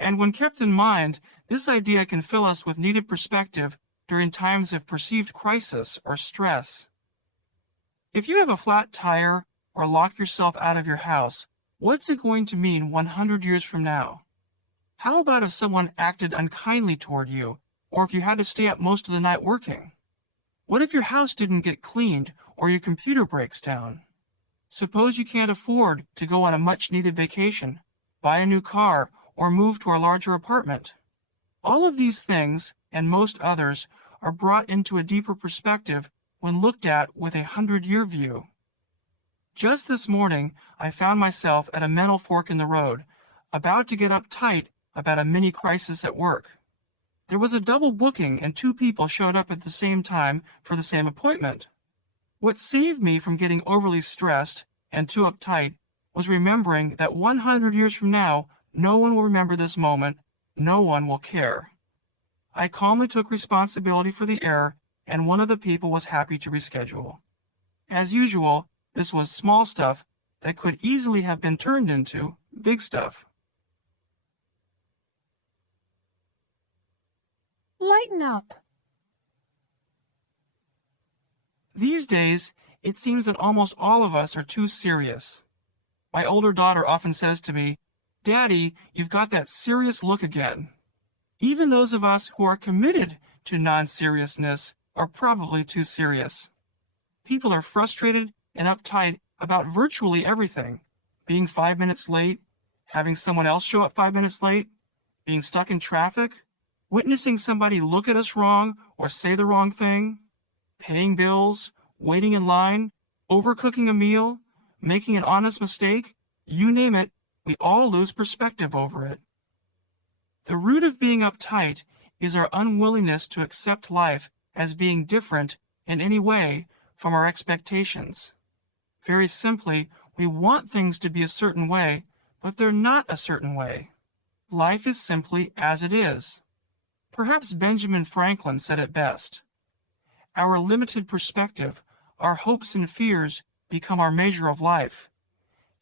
And when kept in mind, this idea can fill us with needed perspective during times of perceived crisis or stress. If you have a flat tire or lock yourself out of your house, what's it going to mean 100 years from now? How about if someone acted unkindly toward you, or if you had to stay up most of the night working? What if your house didn't get cleaned or your computer breaks down? Suppose you can't afford to go on a much-needed vacation, buy a new car, or move to a larger apartment. All of these things, and most others, are brought into a deeper perspective when looked at with a 100-year view. Just this morning, I found myself at a mental fork in the road, about to get uptight about a mini crisis at work. There was a double booking and 2 people showed up at the same time for the same appointment. What saved me from getting overly stressed and too uptight was remembering that 100 years from now, no one will remember this moment, no one will care. I calmly took responsibility for the error, and one of the people was happy to reschedule. As usual, this was small stuff that could easily have been turned into big stuff. Lighten up. These days, it seems that almost all of us are too serious. My older daughter often says to me, "Daddy, you've got that serious look again." Even those of us who are committed to non-seriousness are probably too serious. People are frustrated and uptight about virtually everything. Being 5 minutes late, having someone else show up 5 minutes late, being stuck in traffic, Witnessing somebody look at us wrong or say the wrong thing, paying bills, waiting in line, overcooking a meal, making an honest mistake, you name it, we all lose perspective over it. The root of being uptight is our unwillingness to accept life as being different in any way from our expectations. Very simply, we want things to be a certain way, but they're not a certain way. Life is simply as it is. Perhaps Benjamin Franklin said it best. Our limited perspective, our hopes and fears become our measure of life,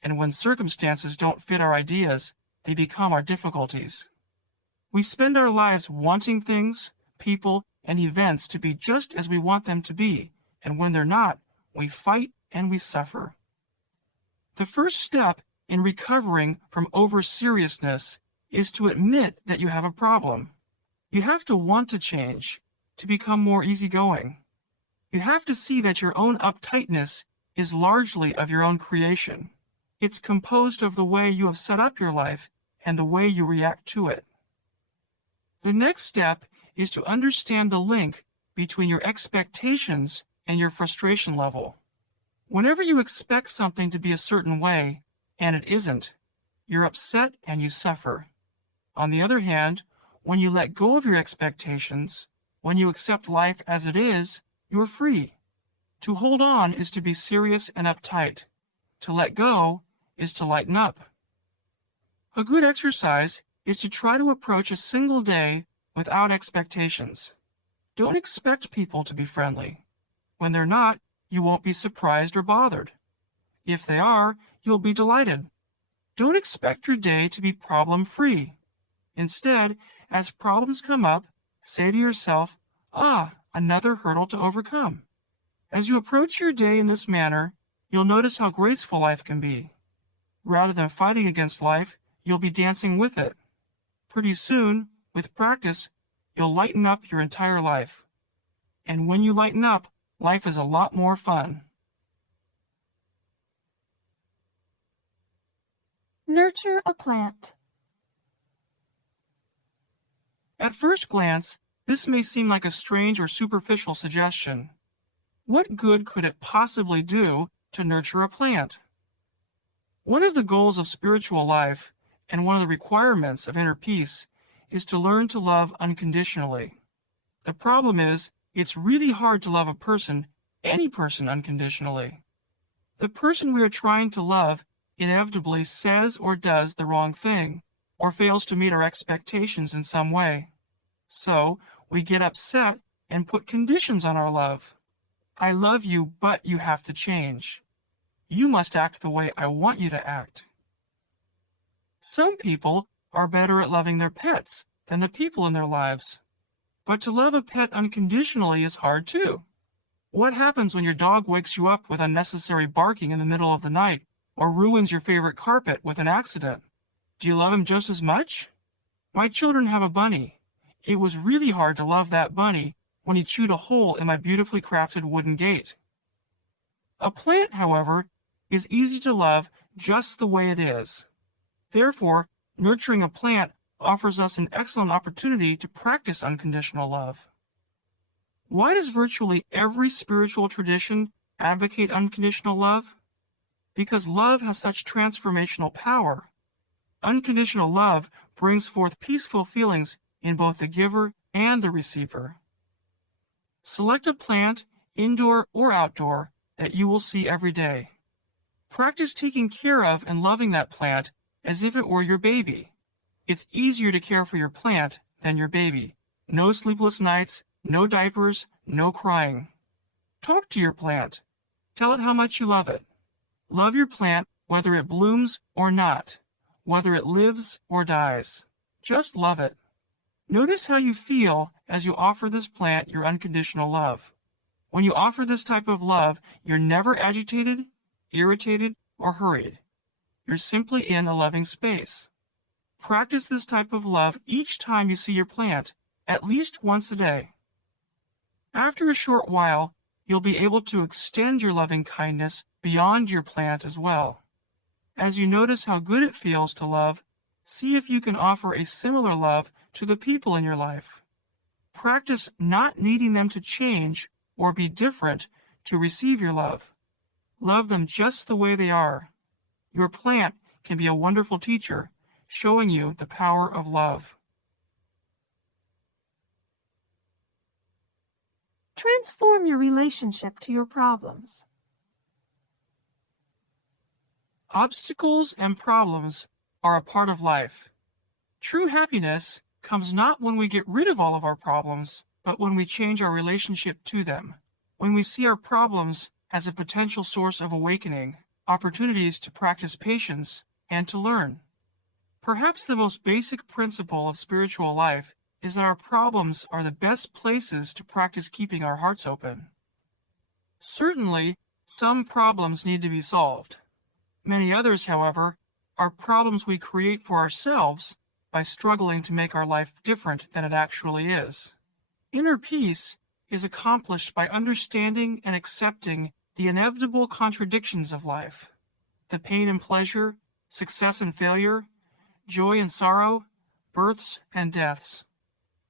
and when circumstances don't fit our ideas, they become our difficulties. We spend our lives wanting things, people, and events to be just as we want them to be, and when they're not, we fight and we suffer. The first step in recovering from over-seriousness is to admit that you have a problem. You have to want to change, to become more easygoing. You have to see that your own uptightness is largely of your own creation. It's composed of the way you have set up your life and the way you react to it. The next step is to understand the link between your expectations and your frustration level. Whenever you expect something to be a certain way, and it isn't, you're upset and you suffer. On the other hand, when you let go of your expectations, when you accept life as it is, you're free. To hold on is to be serious and uptight. To let go is to lighten up. A good exercise is to try to approach a single day without expectations. Don't expect people to be friendly. When they're not, you won't be surprised or bothered. If they are, you'll be delighted. Don't expect your day to be problem-free. Instead, as problems come up, say to yourself, another hurdle to overcome. As you approach your day in this manner, you'll notice how graceful life can be. Rather than fighting against life, you'll be dancing with it. Pretty soon, with practice, you'll lighten up your entire life. And when you lighten up, life is a lot more fun. Nurture a plant. At first glance, this may seem like a strange or superficial suggestion. What good could it possibly do to nurture a plant? One of the goals of spiritual life, and one of the requirements of inner peace, is to learn to love unconditionally. The problem is, it's really hard to love a person, any person, unconditionally. The person we are trying to love inevitably says or does the wrong thing, or fails to meet our expectations in some way. So, we get upset and put conditions on our love. I love you, but you have to change. You must act the way I want you to act. Some people are better at loving their pets than the people in their lives. But to love a pet unconditionally is hard too. What happens when your dog wakes you up with unnecessary barking in the middle of the night, or ruins your favorite carpet with an accident? Do you love him just as much? My children have a bunny. It was really hard to love that bunny when he chewed a hole in my beautifully crafted wooden gate. A plant, however, is easy to love just the way it is. Therefore, nurturing a plant offers us an excellent opportunity to practice unconditional love. Why does virtually every spiritual tradition advocate unconditional love? Because love has such transformational power. Unconditional love brings forth peaceful feelings in both the giver and the receiver. Select a plant, indoor or outdoor, that you will see every day. Practice taking care of and loving that plant as if it were your baby. It's easier to care for your plant than your baby. No sleepless nights, no diapers, no crying. Talk to your plant. Tell it how much you love it. Love your plant whether it blooms or not, whether it lives or dies. Just love it. Notice how you feel as you offer this plant your unconditional love. When you offer this type of love, you're never agitated, irritated, or hurried. You're simply in a loving space. Practice this type of love each time you see your plant, at least once a day. After a short while, you'll be able to extend your loving kindness beyond your plant as well. As you notice how good it feels to love, see if you can offer a similar love to the people in your life. Practice not needing them to change or be different to receive your love. Love them just the way they are. Your plant can be a wonderful teacher, showing you the power of love. Transform your relationship to your problems. Obstacles and problems are a part of life. True happiness comes not when we get rid of all of our problems, but when we change our relationship to them, when we see our problems as a potential source of awakening, opportunities to practice patience, and to learn. Perhaps the most basic principle of spiritual life is that our problems are the best places to practice keeping our hearts open. Certainly, some problems need to be solved. Many others, however, are problems we create for ourselves by struggling to make our life different than it actually is. Inner peace is accomplished by understanding and accepting the inevitable contradictions of life, the pain and pleasure, success and failure, joy and sorrow, births and deaths.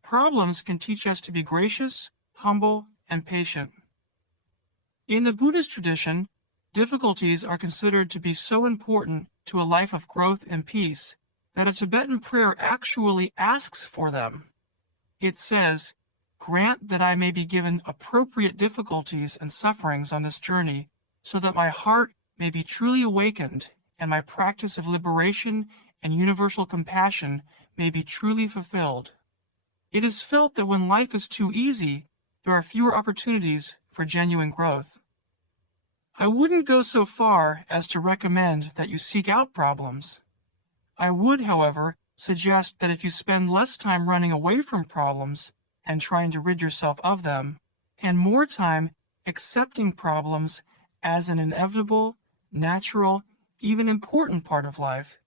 Problems can teach us to be gracious, humble, and patient. In the Buddhist tradition, difficulties are considered to be so important to a life of growth and peace that a Tibetan prayer actually asks for them. It says, "Grant that I may be given appropriate difficulties and sufferings on this journey, so that my heart may be truly awakened and my practice of liberation and universal compassion may be truly fulfilled." It is felt that when life is too easy, there are fewer opportunities for genuine growth. I wouldn't go so far as to recommend that you seek out problems. I would, however, suggest that if you spend less time running away from problems and trying to rid yourself of them, and more time accepting problems as an inevitable, natural, even important part of life,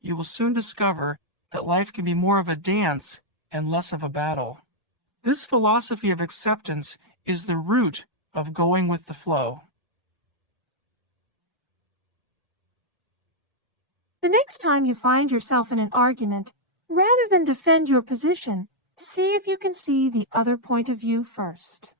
you will soon discover that life can be more of a dance and less of a battle. This philosophy of acceptance is the root of going with the flow. The next time you find yourself in an argument, rather than defend your position, see if you can see the other point of view first.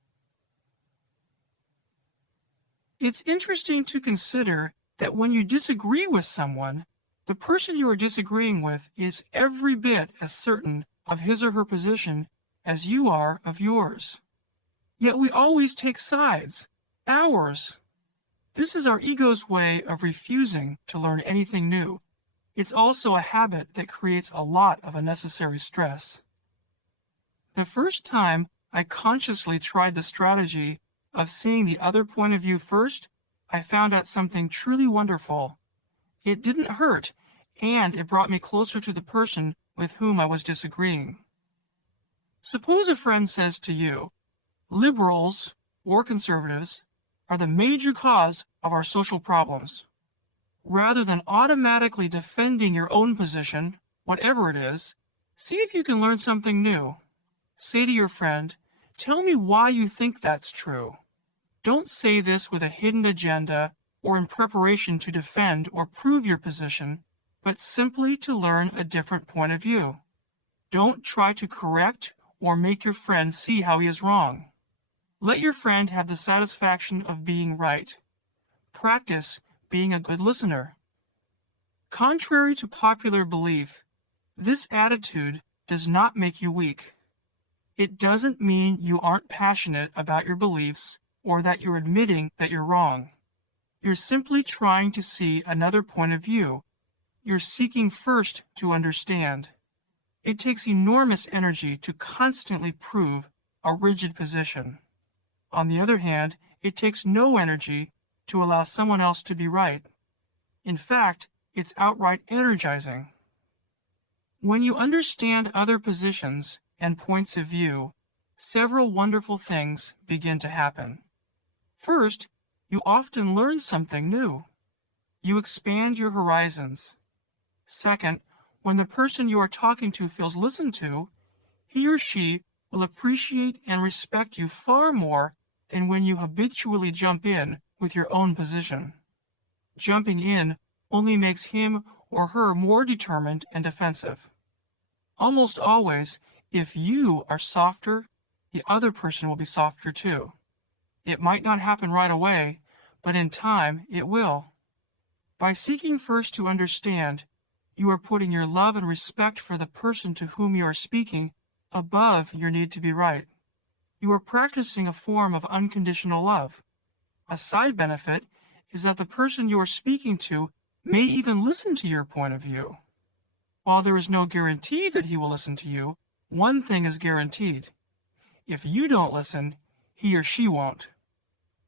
It's interesting to consider that when you disagree with someone, the person you are disagreeing with is every bit as certain of his or her position as you are of yours. Yet we always take sides, ours. This is our ego's way of refusing to learn anything new. It's also a habit that creates a lot of unnecessary stress. The first time I consciously tried the strategy of seeing the other point of view first, I found out something truly wonderful. It didn't hurt, and it brought me closer to the person with whom I was disagreeing. Suppose a friend says to you, "Liberals or conservatives are the major cause of our social problems." Rather than automatically defending your own position, whatever it is, see if you can learn something new. Say to your friend, "Tell me why you think that's true." Don't say this with a hidden agenda or in preparation to defend or prove your position, but simply to learn a different point of view. Don't try to correct or make your friend see how he is wrong. Let your friend have the satisfaction of being right. Practice being a good listener. Contrary to popular belief, this attitude does not make you weak. It doesn't mean you aren't passionate about your beliefs or that you're admitting that you're wrong. You're simply trying to see another point of view. You're seeking first to understand. It takes enormous energy to constantly prove a rigid position. On the other hand, it takes no energy to allow someone else to be right. In fact, it's outright energizing. When you understand other positions and points of view, several wonderful things begin to happen. First, you often learn something new. You expand your horizons. Second, when the person you are talking to feels listened to, he or she will appreciate and respect you far more than when you habitually jump in with your own position. Jumping in only makes him or her more determined and defensive. Almost always, if you are softer, the other person will be softer too. It might not happen right away, but in time it will. By seeking first to understand, you are putting your love and respect for the person to whom you are speaking above your need to be right. You are practicing a form of unconditional love. A side benefit is that the person you are speaking to may even listen to your point of view. While there is no guarantee that he will listen to you, one thing is guaranteed. If you don't listen, he or she won't.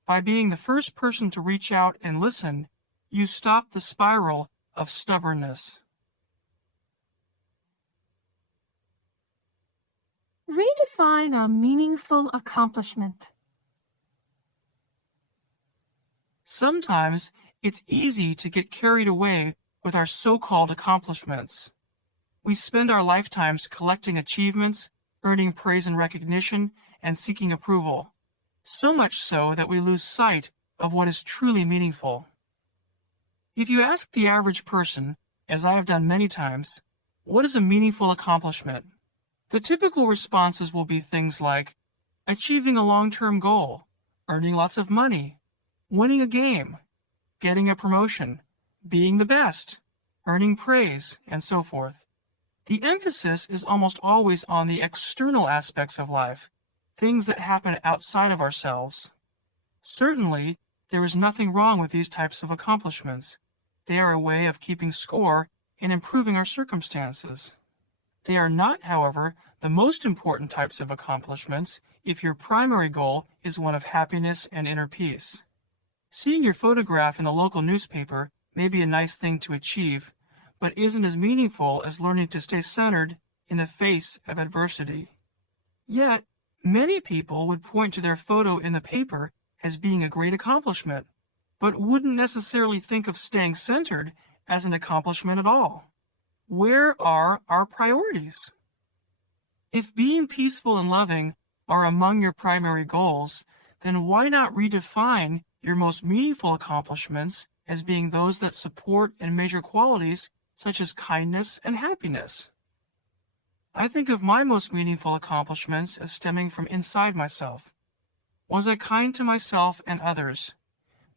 By being the first person to reach out and listen, you stop the spiral of stubbornness. Redefine a meaningful accomplishment. Sometimes it's easy to get carried away with our so-called accomplishments. We spend our lifetimes collecting achievements, earning praise and recognition, and seeking approval, so much so that we lose sight of what is truly meaningful. If you ask the average person, as I have done many times, what is a meaningful accomplishment? The typical responses will be things like achieving a long-term goal, earning lots of money, winning a game, getting a promotion, being the best, earning praise, and so forth. The emphasis is almost always on the external aspects of life, things that happen outside of ourselves. Certainly, there is nothing wrong with these types of accomplishments. They are a way of keeping score and improving our circumstances. They are not, however, the most important types of accomplishments if your primary goal is one of happiness and inner peace. Seeing your photograph in the local newspaper may be a nice thing to achieve, but isn't as meaningful as learning to stay centered in the face of adversity. Yet, many people would point to their photo in the paper as being a great accomplishment, but wouldn't necessarily think of staying centered as an accomplishment at all. Where are our priorities? If being peaceful and loving are among your primary goals, then why not redefine your most meaningful accomplishments as being those that support and measure qualities such as kindness and happiness? I think of my most meaningful accomplishments as stemming from inside myself. Was I kind to myself and others?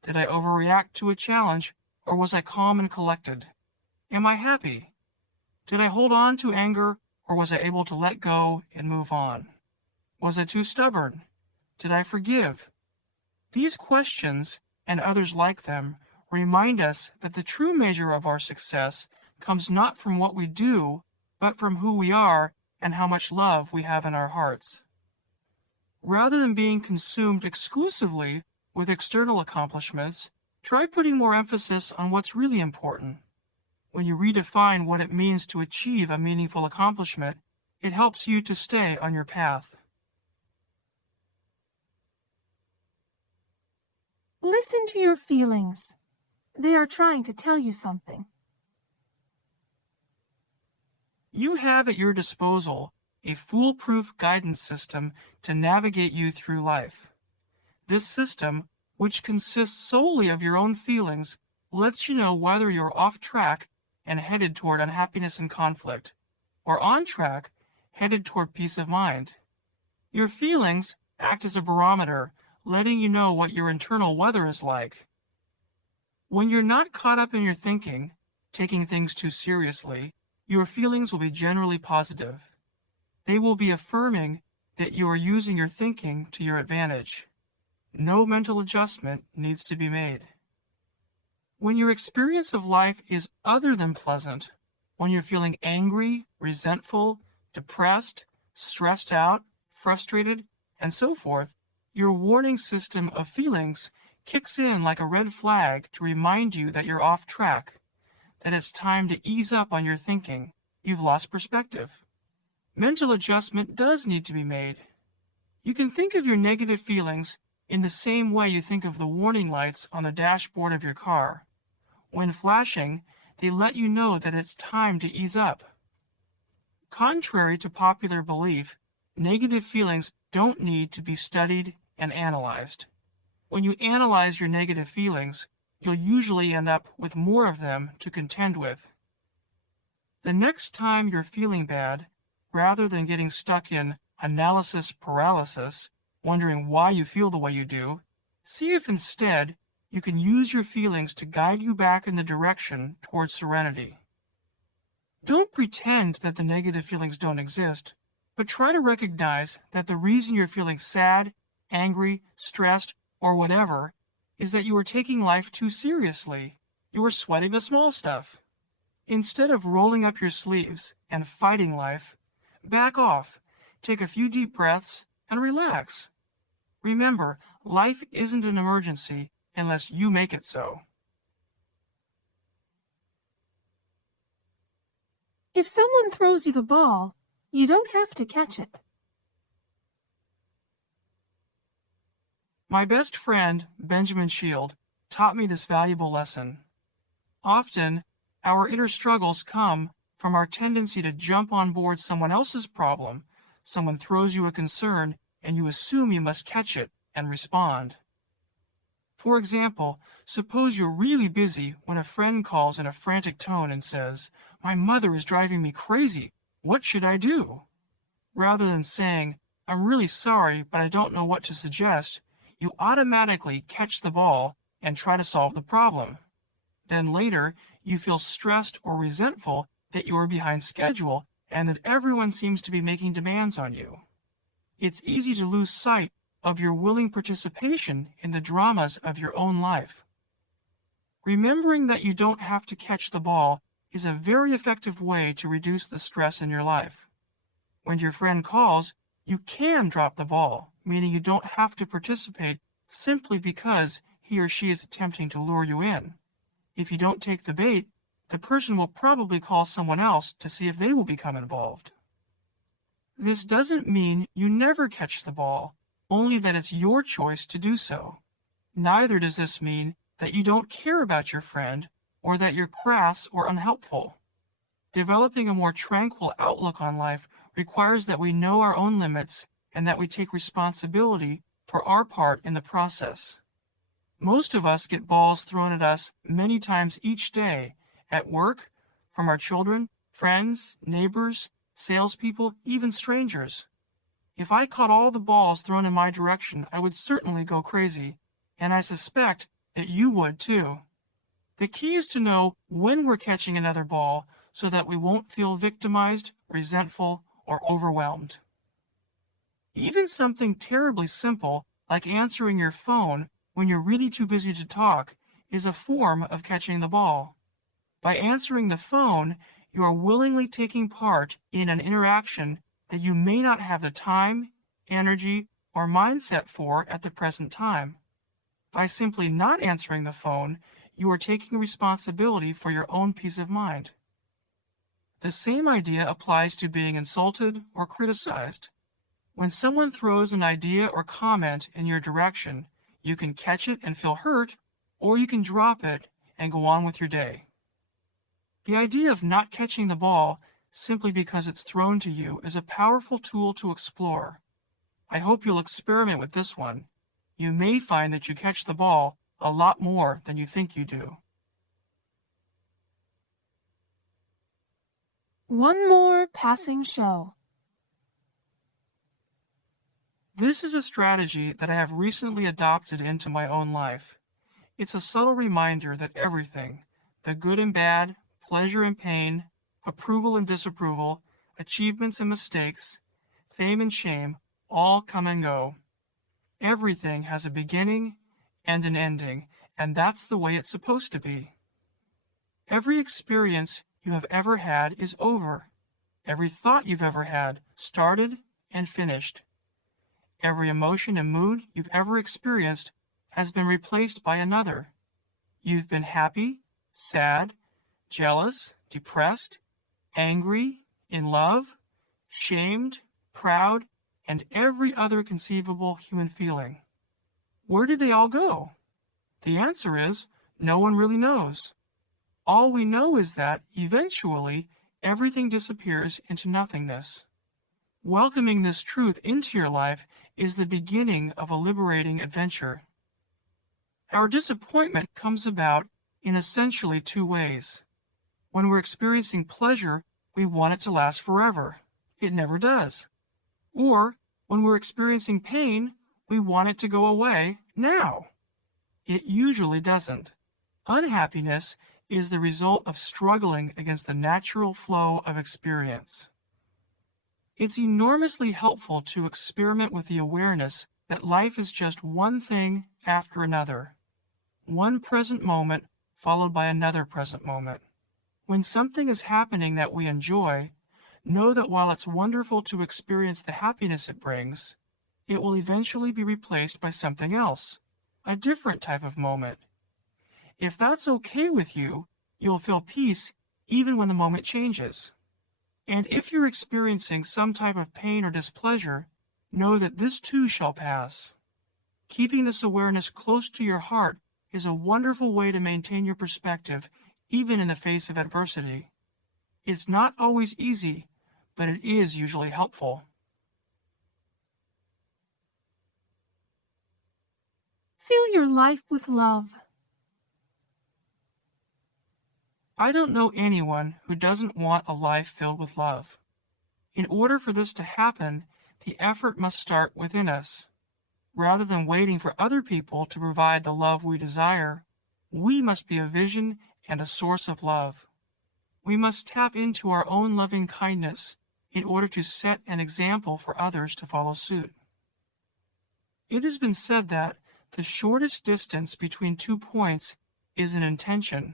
Did I overreact to a challenge, or was I calm and collected? Am I happy? Did I hold on to anger, or was I able to let go and move on? Was I too stubborn? Did I forgive? These questions, and others like them, remind us that the true measure of our success comes not from what we do, but from who we are and how much love we have in our hearts. Rather than being consumed exclusively with external accomplishments, try putting more emphasis on what's really important. When you redefine what it means to achieve a meaningful accomplishment, it helps you to stay on your path. Listen to your feelings. They are trying to tell you something. You have at your disposal a foolproof guidance system to navigate you through life. This system, which consists solely of your own feelings, lets you know whether you're off track and headed toward unhappiness and conflict, or on track, headed toward peace of mind. Your feelings act as a barometer, letting you know what your internal weather is like. When you're not caught up in your thinking, taking things too seriously, your feelings will be generally positive. They will be affirming that you are using your thinking to your advantage. No mental adjustment needs to be made. When your experience of life is other than pleasant, when you're feeling angry, resentful, depressed, stressed out, frustrated, and so forth, your warning system of feelings kicks in like a red flag to remind you that you're off track, that it's time to ease up on your thinking. You've lost perspective. Mental adjustment does need to be made. You can think of your negative feelings in the same way you think of the warning lights on the dashboard of your car. When flashing, they let you know that it's time to ease up. Contrary to popular belief, negative feelings don't need to be studied and analyzed. When you analyze your negative feelings, you'll usually end up with more of them to contend with. The next time you're feeling bad, rather than getting stuck in analysis paralysis, wondering why you feel the way you do, see if instead you can use your feelings to guide you back in the direction towards serenity. Don't pretend that the negative feelings don't exist, but try to recognize that the reason you're feeling sad, angry, stressed, or whatever is that you are taking life too seriously. You are sweating the small stuff. Instead of rolling up your sleeves and fighting life, back off, take a few deep breaths, and relax. Remember, life isn't an emergency unless you make it so. If someone throws you the ball, you don't have to catch it. My best friend, Benjamin Shield, taught me this valuable lesson. Often, our inner struggles come from our tendency to jump on board someone else's problem. Someone throws you a concern, and you assume you must catch it and respond. For example, suppose you're really busy when a friend calls in a frantic tone and says, "My mother is driving me crazy. What should I do?" Rather than saying, "I'm really sorry, but I don't know what to suggest," you automatically catch the ball and try to solve the problem. Then later, you feel stressed or resentful that you are behind schedule and that everyone seems to be making demands on you. It's easy to lose sight of your willing participation in the dramas of your own life. Remembering that you don't have to catch the ball is a very effective way to reduce the stress in your life. When your friend calls, you can drop the ball, meaning you don't have to participate simply because he or she is attempting to lure you in. If you don't take the bait, the person will probably call someone else to see if they will become involved. This doesn't mean you never catch the ball, only that it's your choice to do so. Neither does this mean that you don't care about your friend or that you're crass or unhelpful. Developing a more tranquil outlook on life requires that we know our own limits and that we take responsibility for our part in the process. Most of us get balls thrown at us many times each day, at work, from our children, friends, neighbors, salespeople, even strangers. If I caught all the balls thrown in my direction, I would certainly go crazy, and I suspect that you would too. The key is to know when we're catching another ball so that we won't feel victimized, resentful, or overwhelmed. Even something terribly simple like answering your phone when you're really too busy to talk is a form of catching the ball. By answering the phone, you are willingly taking part in an interaction that you may not have the time, energy, or mindset for at the present time. By simply not answering the phone, you are taking responsibility for your own peace of mind. The same idea applies to being insulted or criticized. When someone throws an idea or comment in your direction, you can catch it and feel hurt, or you can drop it and go on with your day. The idea of not catching the ball simply because it's thrown to you is a powerful tool to explore. I hope you'll experiment with this one. You may find that you catch the ball a lot more than you think you do. One more passing show. This is a strategy that I have recently adopted into my own life. It's a subtle reminder that everything, the good and bad, pleasure and pain, approval and disapproval, achievements and mistakes, fame and shame, all come and go. Everything has a beginning and an ending, and that's the way it's supposed to be. Every experience you have ever had is over. Every thought you've ever had started and finished. Every emotion and mood you've ever experienced has been replaced by another. You've been happy, sad, jealous, depressed, angry, in love, shamed, proud, and every other conceivable human feeling. Where did they all go? The answer is, no one really knows. All we know is that, eventually, everything disappears into nothingness. Welcoming this truth into your life is the beginning of a liberating adventure. Our disappointment comes about in essentially two ways. When we're experiencing pleasure, we want it to last forever. it never does. Or when we're experiencing pain, we want it to go away now. It usually doesn't. Unhappiness is the result of struggling against the natural flow of experience. It's enormously helpful to experiment with the awareness that life is just one thing after another, one present moment followed by another present moment. When something is happening that we enjoy, know that while it's wonderful to experience the happiness it brings, it will eventually be replaced by something else, a different type of moment. If that's okay with you, you'll feel peace even when the moment changes. And if you're experiencing some type of pain or displeasure, know that this too shall pass. Keeping this awareness close to your heart is a wonderful way to maintain your perspective even in the face of adversity. It's not always easy, but it is usually helpful. Fill your life with love. I don't know anyone who doesn't want a life filled with love. In order for this to happen, the effort must start within us. Rather than waiting for other people to provide the love we desire, we must be a vision and a source of love. We must tap into our own loving kindness in order to set an example for others to follow suit. It has been said that the shortest distance between 2 points is an intention.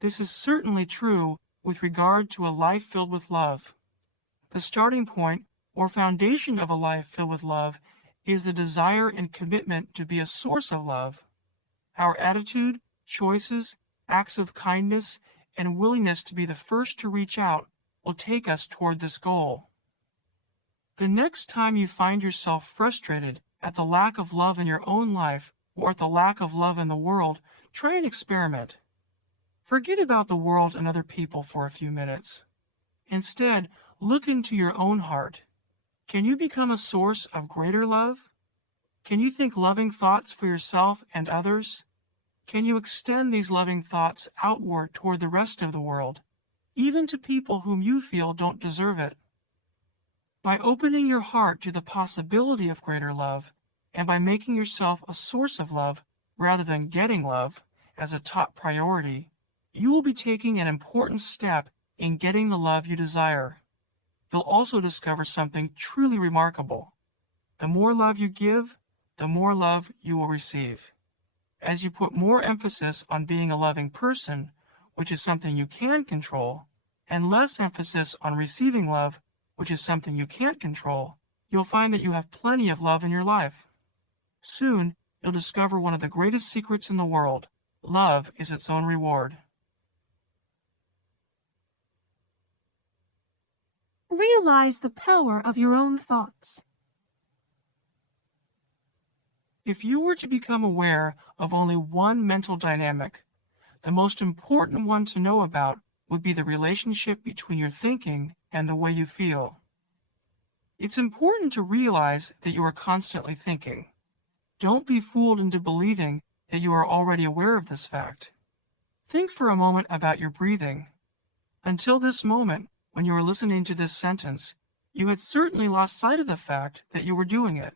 This is certainly true with regard to a life filled with love. The starting point or foundation of a life filled with love is the desire and commitment to be a source of love. Our attitude, choices, acts of kindness, and willingness to be the first to reach out will take us toward this goal. The next time you find yourself frustrated at the lack of love in your own life or at the lack of love in the world, try an experiment. Forget about the world and other people for a few minutes. Instead, look into your own heart. Can you become a source of greater love? Can you think loving thoughts for yourself and others? Can you extend these loving thoughts outward toward the rest of the world, even to people whom you feel don't deserve it? By opening your heart to the possibility of greater love, and by making yourself a source of love rather than getting love as a top priority, you will be taking an important step in getting the love you desire. You'll also discover something truly remarkable. The more love you give, the more love you will receive. As you put more emphasis on being a loving person, which is something you can control, and less emphasis on receiving love, which is something you can't control, you'll find that you have plenty of love in your life. Soon, you'll discover one of the greatest secrets in the world. Love is its own reward. Realize the power of your own thoughts. If you were to become aware of only one mental dynamic, the most important one to know about would be the relationship between your thinking and the way you feel. It's important to realize that you are constantly thinking. Don't be fooled into believing that you are already aware of this fact. Think for a moment about your breathing. Until this moment, when you were listening to this sentence, you had certainly lost sight of the fact that you were doing it.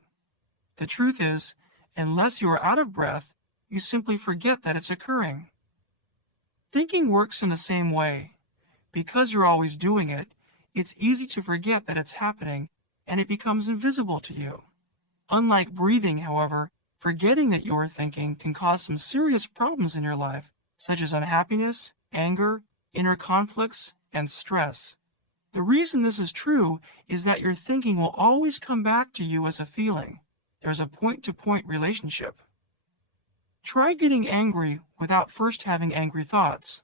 The truth is, unless you are out of breath, you simply forget that it's occurring. Thinking works in the same way. Because you're always doing it, it's easy to forget that it's happening, and it becomes invisible to you. Unlike breathing, however, forgetting that you are thinking can cause some serious problems in your life, such as unhappiness, anger, inner conflicts, and stress. The reason this is true is that your thinking will always come back to you as a feeling. There's a point-to-point relationship. Try getting angry without first having angry thoughts.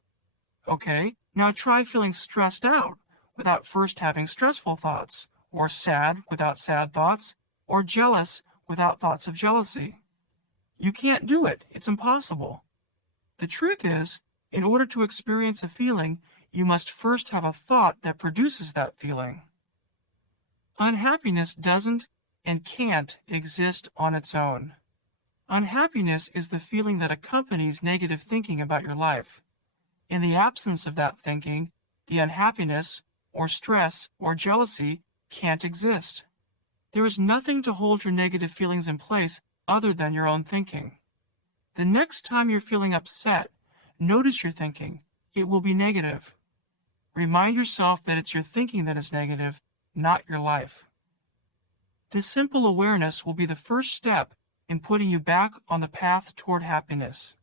Okay, now try feeling stressed out without first having stressful thoughts, or sad without sad thoughts, or jealous without thoughts of jealousy. You can't do it. It's impossible. The truth is, in order to experience a feeling, you must first have a thought that produces that feeling. Unhappiness doesn't and can't exist on its own. Unhappiness is the feeling that accompanies negative thinking about your life. In the absence of that thinking, the unhappiness, or stress, or jealousy can't exist. There is nothing to hold your negative feelings in place other than your own thinking. The next time you're feeling upset, notice your thinking. It will be negative. Remind yourself that it's your thinking that is negative, not your life. This simple awareness will be the first step in putting you back on the path toward happiness.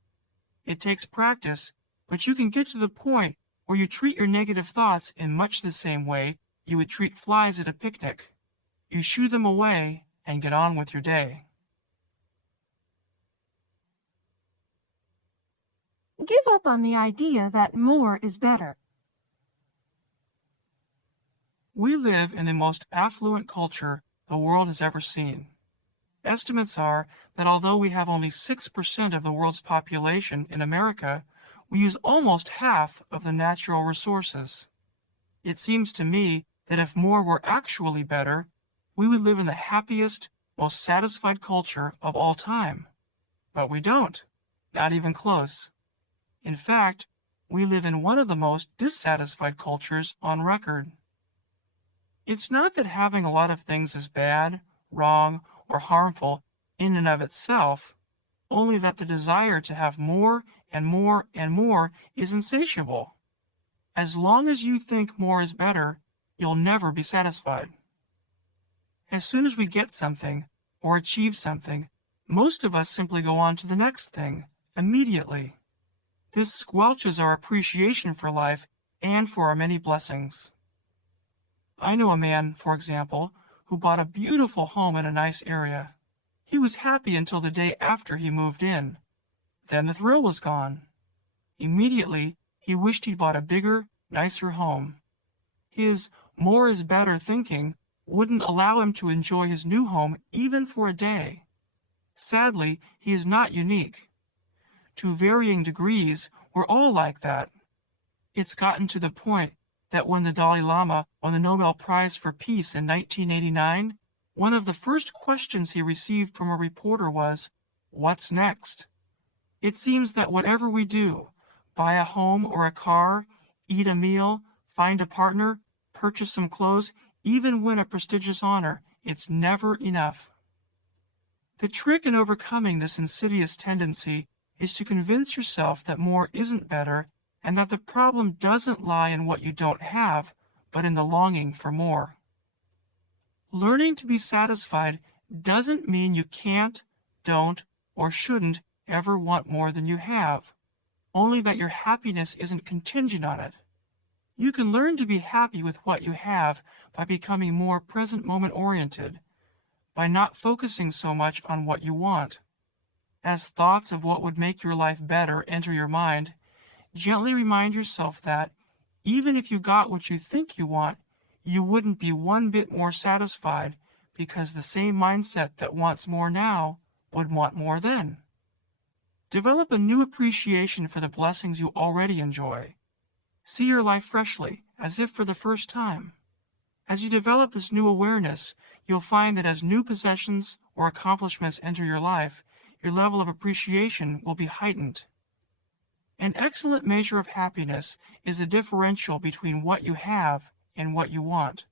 It takes practice, but you can get to the point where you treat your negative thoughts in much the same way you would treat flies at a picnic. You shoo them away and get on with your day. Give up on the idea that more is better. We live in the most affluent culture the world has ever seen. Estimates are that although we have only 6% of the world's population in America, we use almost half of the natural resources. It seems to me that if more were actually better, we would live in the happiest, most satisfied culture of all time. But we don't, not even close. In fact, we live in one of the most dissatisfied cultures on record. It's not that having a lot of things is bad, wrong, or harmful in and of itself, only that the desire to have more and more and more is insatiable. As long as you think more is better, you'll never be satisfied. As soon as we get something or achieve something, most of us simply go on to the next thing immediately. This squelches our appreciation for life and for our many blessings. I know a man, for example, who bought a beautiful home in a nice area. He was happy until the day after he moved in. Then the thrill was gone. Immediately, he wished he'd bought a bigger, nicer home. His more is better thinking wouldn't allow him to enjoy his new home even for a day. Sadly, he is not unique. To varying degrees, we're all like that. It's gotten to the point that when the Dalai Lama won the Nobel Prize for Peace in 1989, one of the first questions he received from a reporter was, "What's next?" It seems that whatever we do, buy a home or a car, eat a meal, find a partner, purchase some clothes, even win a prestigious honor, it's never enough. The trick in overcoming this insidious tendency is to convince yourself that more isn't better and that the problem doesn't lie in what you don't have, but in the longing for more. Learning to be satisfied doesn't mean you can't, don't, or shouldn't ever want more than you have, only that your happiness isn't contingent on it. You can learn to be happy with what you have by becoming more present moment oriented, by not focusing so much on what you want. As thoughts of what would make your life better enter your mind, gently remind yourself that, even if you got what you think you want, you wouldn't be one bit more satisfied because the same mindset that wants more now would want more then. Develop a new appreciation for the blessings you already enjoy. See your life freshly, as if for the first time. As you develop this new awareness, you'll find that as new possessions or accomplishments enter your life, your level of appreciation will be heightened. An excellent measure of happiness is the differential between what you have and what you want.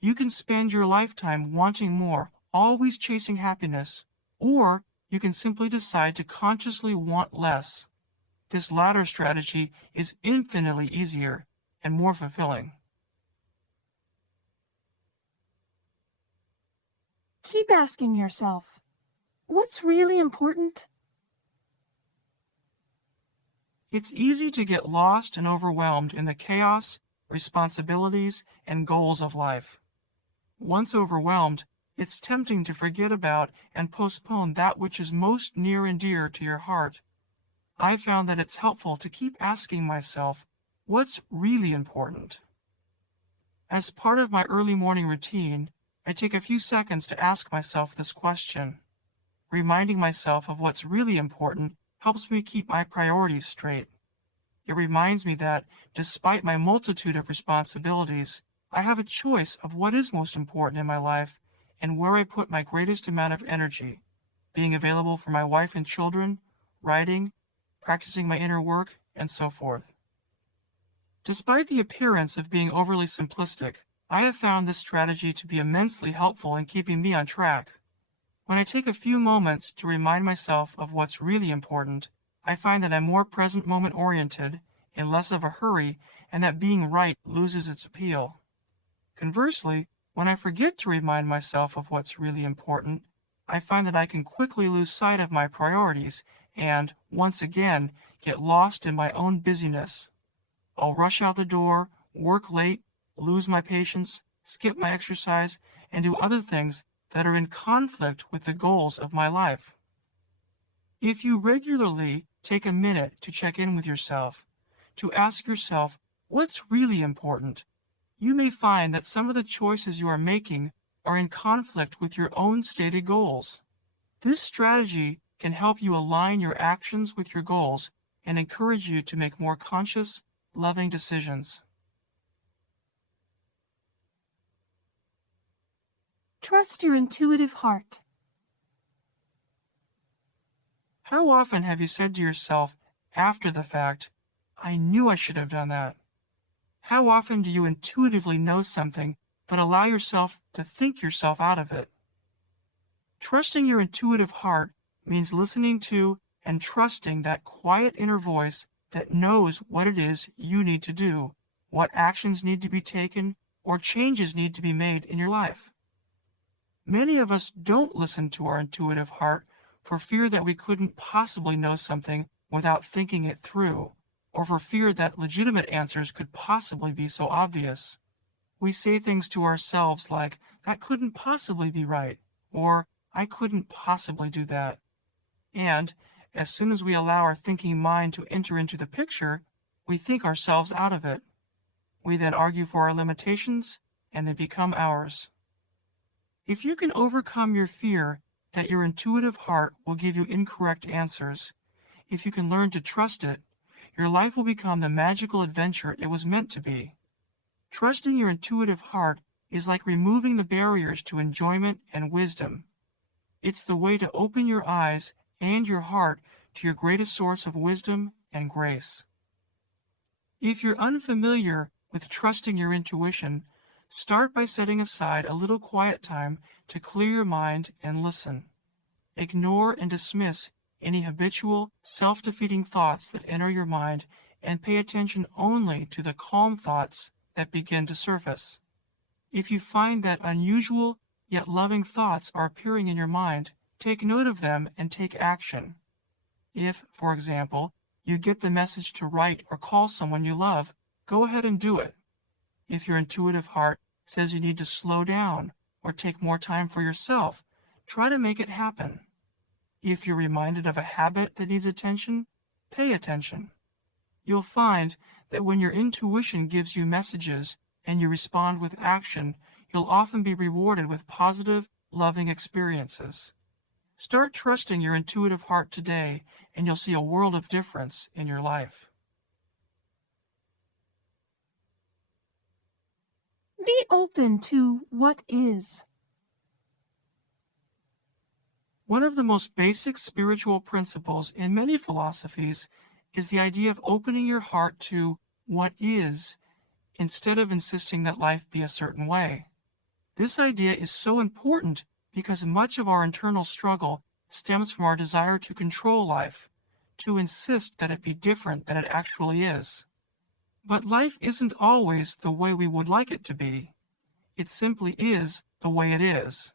You can spend your lifetime wanting more, always chasing happiness, or you can simply decide to consciously want less. This latter strategy is infinitely easier and more fulfilling. Keep asking yourself, what's really important? It's easy to get lost and overwhelmed in the chaos, responsibilities, and goals of life. Once overwhelmed, it's tempting to forget about and postpone that which is most near and dear to your heart. I found that it's helpful to keep asking myself, what's really important? As part of my early morning routine, I take a few seconds to ask myself this question. Reminding myself of what's really important helps me keep my priorities straight. It reminds me that, despite my multitude of responsibilities, I have a choice of what is most important in my life and where I put my greatest amount of energy, being available for my wife and children, writing, practicing my inner work, and so forth. Despite the appearance of being overly simplistic, I have found this strategy to be immensely helpful in keeping me on track. When I take a few moments to remind myself of what's really important, I find that I'm more present moment oriented, in less of a hurry, and that being right loses its appeal. Conversely, when I forget to remind myself of what's really important, I find that I can quickly lose sight of my priorities and, once again, get lost in my own busyness. I'll rush out the door, work late, lose my patience, skip my exercise, and do other things that are in conflict with the goals of my life. If you regularly take a minute to check in with yourself, to ask yourself what's really important, you may find that some of the choices you are making are in conflict with your own stated goals. This strategy can help you align your actions with your goals and encourage you to make more conscious, loving decisions. Trust your intuitive heart. How often have you said to yourself after the fact, "I knew I should have done that"? How often do you intuitively know something but allow yourself to think yourself out of it? Trusting your intuitive heart means listening to and trusting that quiet inner voice that knows what it is you need to do, what actions need to be taken, or changes need to be made in your life. Many of us don't listen to our intuitive heart for fear that we couldn't possibly know something without thinking it through, or for fear that legitimate answers could possibly be so obvious. We say things to ourselves like, "That couldn't possibly be right," or "I couldn't possibly do that." And as soon as we allow our thinking mind to enter into the picture, we think ourselves out of it. We then argue for our limitations, and they become ours. If you can overcome your fear that your intuitive heart will give you incorrect answers, if you can learn to trust it, your life will become the magical adventure it was meant to be. Trusting your intuitive heart is like removing the barriers to enjoyment and wisdom. It's the way to open your eyes and your heart to your greatest source of wisdom and grace. If you're unfamiliar with trusting your intuition, start by setting aside a little quiet time to clear your mind and listen. Ignore and dismiss any habitual, self-defeating thoughts that enter your mind and pay attention only to the calm thoughts that begin to surface. If you find that unusual yet loving thoughts are appearing in your mind, take note of them and take action. If, for example, you get the message to write or call someone you love, go ahead and do it. If your intuitive heart says you need to slow down or take more time for yourself, try to make it happen. If you're reminded of a habit that needs attention, pay attention. You'll find that when your intuition gives you messages and you respond with action, you'll often be rewarded with positive, loving experiences. Start trusting your intuitive heart today, and you'll see a world of difference in your life. Be open to what is. One of the most basic spiritual principles in many philosophies is the idea of opening your heart to what is, instead of insisting that life be a certain way. This idea is so important because much of our internal struggle stems from our desire to control life, to insist that it be different than it actually is. But life isn't always the way we would like it to be. It simply is the way it is.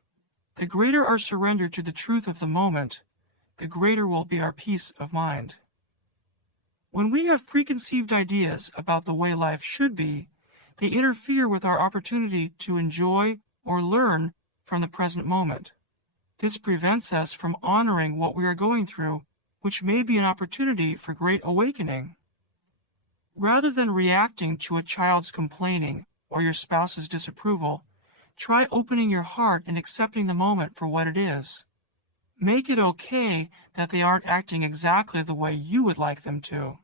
The greater our surrender to the truth of the moment, the greater will be our peace of mind. When we have preconceived ideas about the way life should be, they interfere with our opportunity to enjoy or learn from the present moment. This prevents us from honoring what we are going through, which may be an opportunity for great awakening. Rather than reacting to a child's complaining or your spouse's disapproval, try opening your heart and accepting the moment for what it is. Make it okay that they aren't acting exactly the way you would like them to.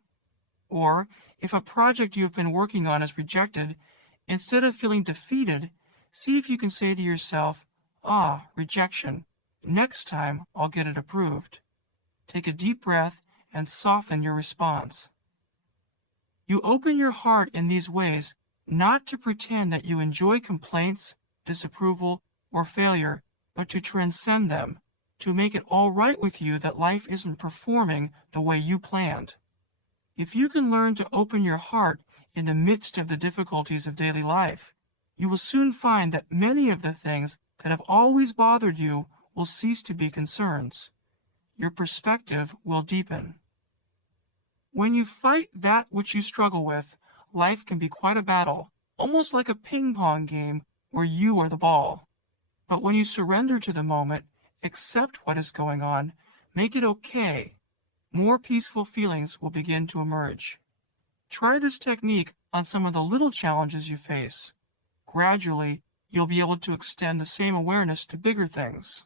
Or, if a project you have been working on is rejected, instead of feeling defeated, see if you can say to yourself, "Ah, rejection. Next time I'll get it approved." Take a deep breath and soften your response. You open your heart in these ways not to pretend that you enjoy complaints, disapproval, or failure, but to transcend them, to make it all right with you that life isn't performing the way you planned. If you can learn to open your heart in the midst of the difficulties of daily life, you will soon find that many of the things that have always bothered you will cease to be concerns. Your perspective will deepen. When you fight that which you struggle with, life can be quite a battle, almost like a ping-pong game where you are the ball. But when you surrender to the moment, accept what is going on, make it okay, more peaceful feelings will begin to emerge. Try this technique on some of the little challenges you face. Gradually, you'll be able to extend the same awareness to bigger things.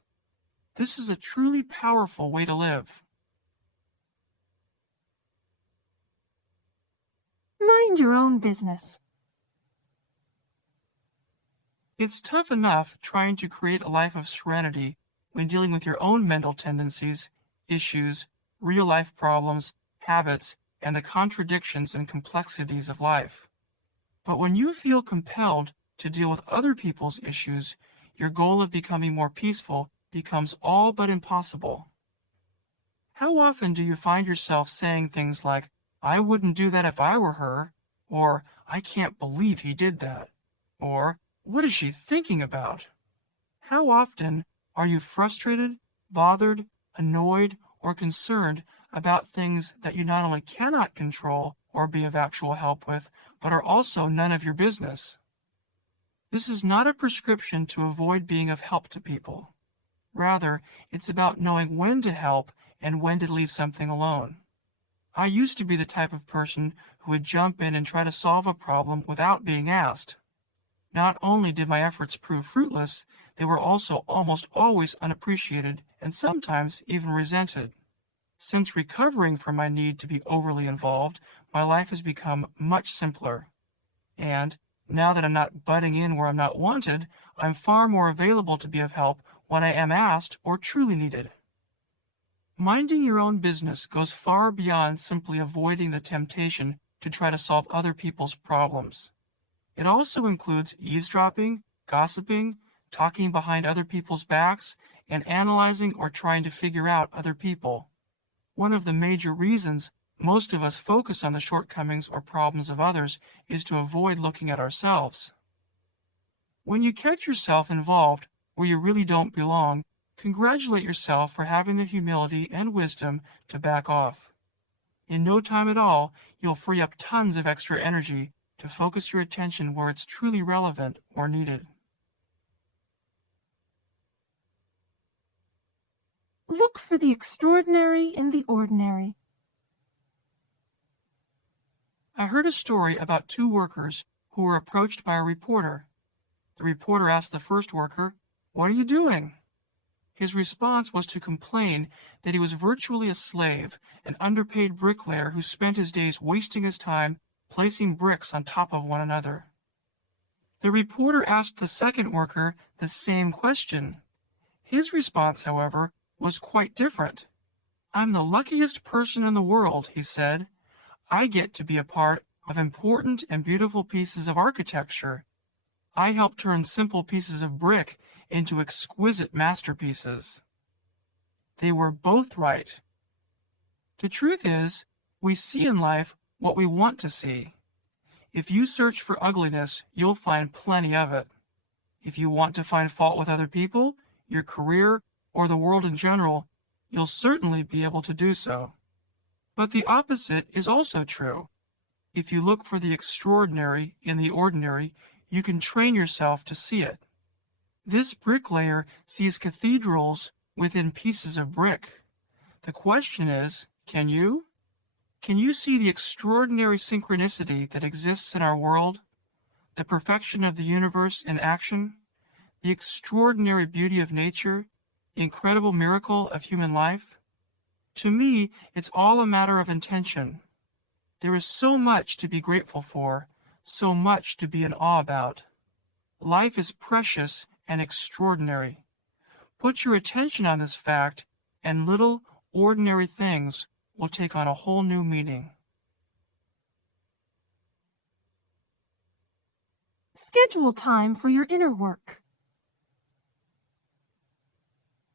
This is a truly powerful way to live. Mind your own business. It's tough enough trying to create a life of serenity when dealing with your own mental tendencies, issues, real-life problems, habits, and the contradictions and complexities of life. But when you feel compelled to deal with other people's issues, your goal of becoming more peaceful becomes all but impossible. How often do you find yourself saying things like, "I wouldn't do that if I were her," or "I can't believe he did that," or "What is she thinking about?" How often are you frustrated, bothered, annoyed, or concerned about things that you not only cannot control or be of actual help with, but are also none of your business? This is not a prescription to avoid being of help to people. Rather, it's about knowing when to help and when to leave something alone. I used to be the type of person who would jump in and try to solve a problem without being asked. Not only did my efforts prove fruitless, they were also almost always unappreciated and sometimes even resented. Since recovering from my need to be overly involved, my life has become much simpler. And now that I'm not butting in where I'm not wanted, I'm far more available to be of help when I am asked or truly needed. Minding your own business goes far beyond simply avoiding the temptation to try to solve other people's problems. It also includes eavesdropping, gossiping, talking behind other people's backs, and analyzing or trying to figure out other people. One of the major reasons most of us focus on the shortcomings or problems of others is to avoid looking at ourselves. When you catch yourself involved where you really don't belong, congratulate yourself for having the humility and wisdom to back off. In no time at all, you'll free up tons of extra energy to focus your attention where it's truly relevant or needed. Look for the extraordinary in the ordinary. I heard a story about two workers who were approached by a reporter. The reporter asked the first worker, "What are you doing?" His response was to complain that he was virtually a slave, an underpaid bricklayer who spent his days wasting his time placing bricks on top of one another. The reporter asked the second worker the same question. His response, however, was quite different. "I'm the luckiest person in the world," he said. "I get to be a part of important and beautiful pieces of architecture. I help turn simple pieces of brick into exquisite masterpieces." They were both right. The truth is, we see in life what we want to see. If you search for ugliness, you'll find plenty of it. If you want to find fault with other people, your career, or the world in general, you'll certainly be able to do so. But the opposite is also true. If you look for the extraordinary in the ordinary, you can train yourself to see it. This bricklayer sees cathedrals within pieces of brick. The question is, can you? Can you see the extraordinary synchronicity that exists in our world, the perfection of the universe in action, the extraordinary beauty of nature, the incredible miracle of human life? To me, it's all a matter of intention. There is so much to be grateful for, so much to be in awe about. Life is precious and extraordinary. Put your attention on this fact, and little, ordinary things will take on a whole new meaning. Schedule time for your inner work.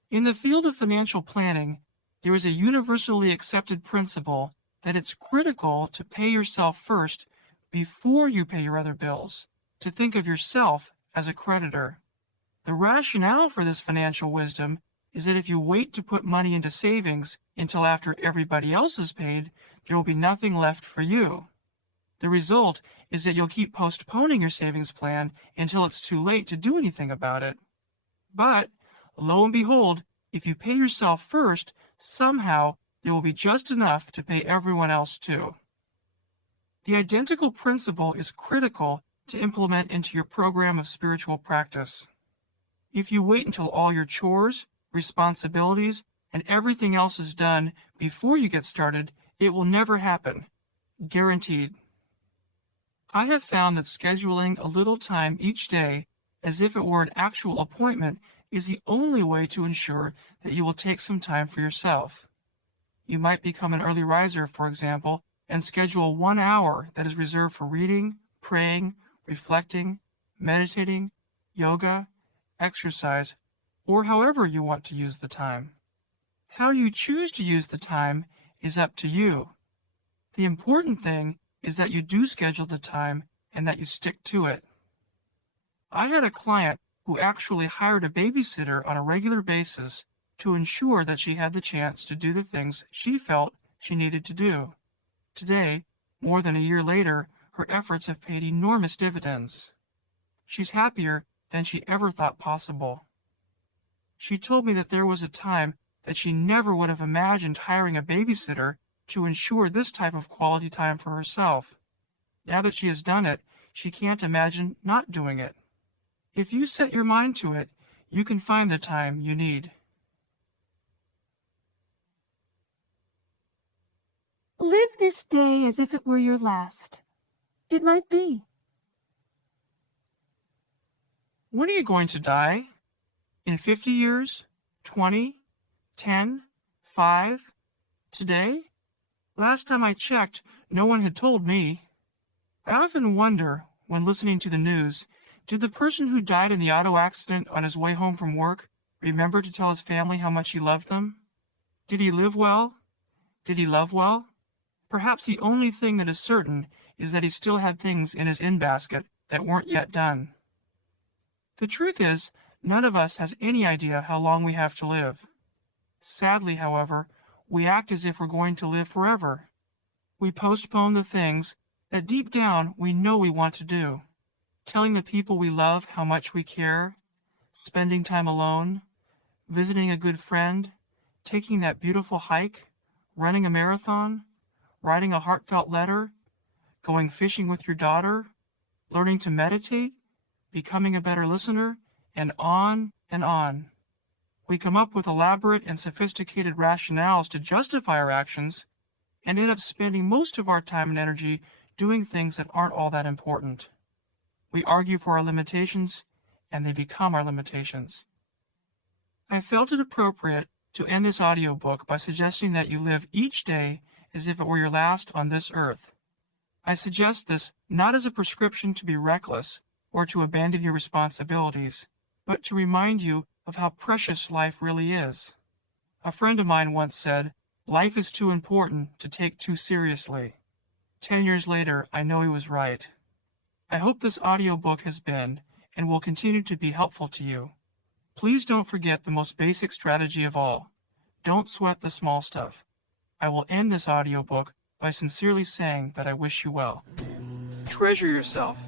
In the field of financial planning, there is a universally accepted principle that it's critical to pay yourself first before you pay your other bills, to think of yourself as a creditor. The rationale for this financial wisdom is that if you wait to put money into savings until after everybody else is paid, there will be nothing left for you. The result is that you'll keep postponing your savings plan until it's too late to do anything about it. But, lo and behold, if you pay yourself first, somehow there will be just enough to pay everyone else too. The identical principle is critical to implement into your program of spiritual practice. If you wait until all your chores, responsibilities, and everything else is done before you get started, it will never happen. Guaranteed. I have found that scheduling a little time each day as if it were an actual appointment is the only way to ensure that you will take some time for yourself. You might become an early riser, for example, and schedule 1 hour that is reserved for reading, praying, reflecting, meditating, yoga, exercise, or however you want to use the time. How you choose to use the time is up to you. The important thing is that you do schedule the time and that you stick to it. I had a client who actually hired a babysitter on a regular basis to ensure that she had the chance to do the things she felt she needed to do. Today, more than a year later, her efforts have paid enormous dividends. She's happier than she ever thought possible. She told me that there was a time that she never would have imagined hiring a babysitter to ensure this type of quality time for herself. Now that she has done it, she can't imagine not doing it. If you set your mind to it, you can find the time you need. Live this day as if it were your last. It might be. When are you going to die? In 50 years? 20? 10? 5? Today? Last time I checked, no one had told me. I often wonder, when listening to the news, did the person who died in the auto accident on his way home from work remember to tell his family how much he loved them? Did he live well? Did he love well? Perhaps the only thing that is certain is that he still had things in his in-basket that weren't yet done. The truth is, none of us has any idea how long we have to live. Sadly, however, we act as if we're going to live forever. We postpone the things that deep down we know we want to do. Telling the people we love how much we care, spending time alone, visiting a good friend, taking that beautiful hike, running a marathon, writing a heartfelt letter, going fishing with your daughter, learning to meditate, becoming a better listener, and on and on. We come up with elaborate and sophisticated rationales to justify our actions and end up spending most of our time and energy doing things that aren't all that important. We argue for our limitations, and they become our limitations. I felt it appropriate to end this audiobook by suggesting that you live each day as if it were your last on this earth. I suggest this not as a prescription to be reckless or to abandon your responsibilities, but to remind you of how precious life really is. A friend of mine once said, "Life is too important to take too seriously." 10 years later, I know he was right. I hope this audiobook has been and will continue to be helpful to you. Please don't forget the most basic strategy of all. Don't sweat the small stuff. I will end this audiobook by sincerely saying that I wish you well. Treasure yourself.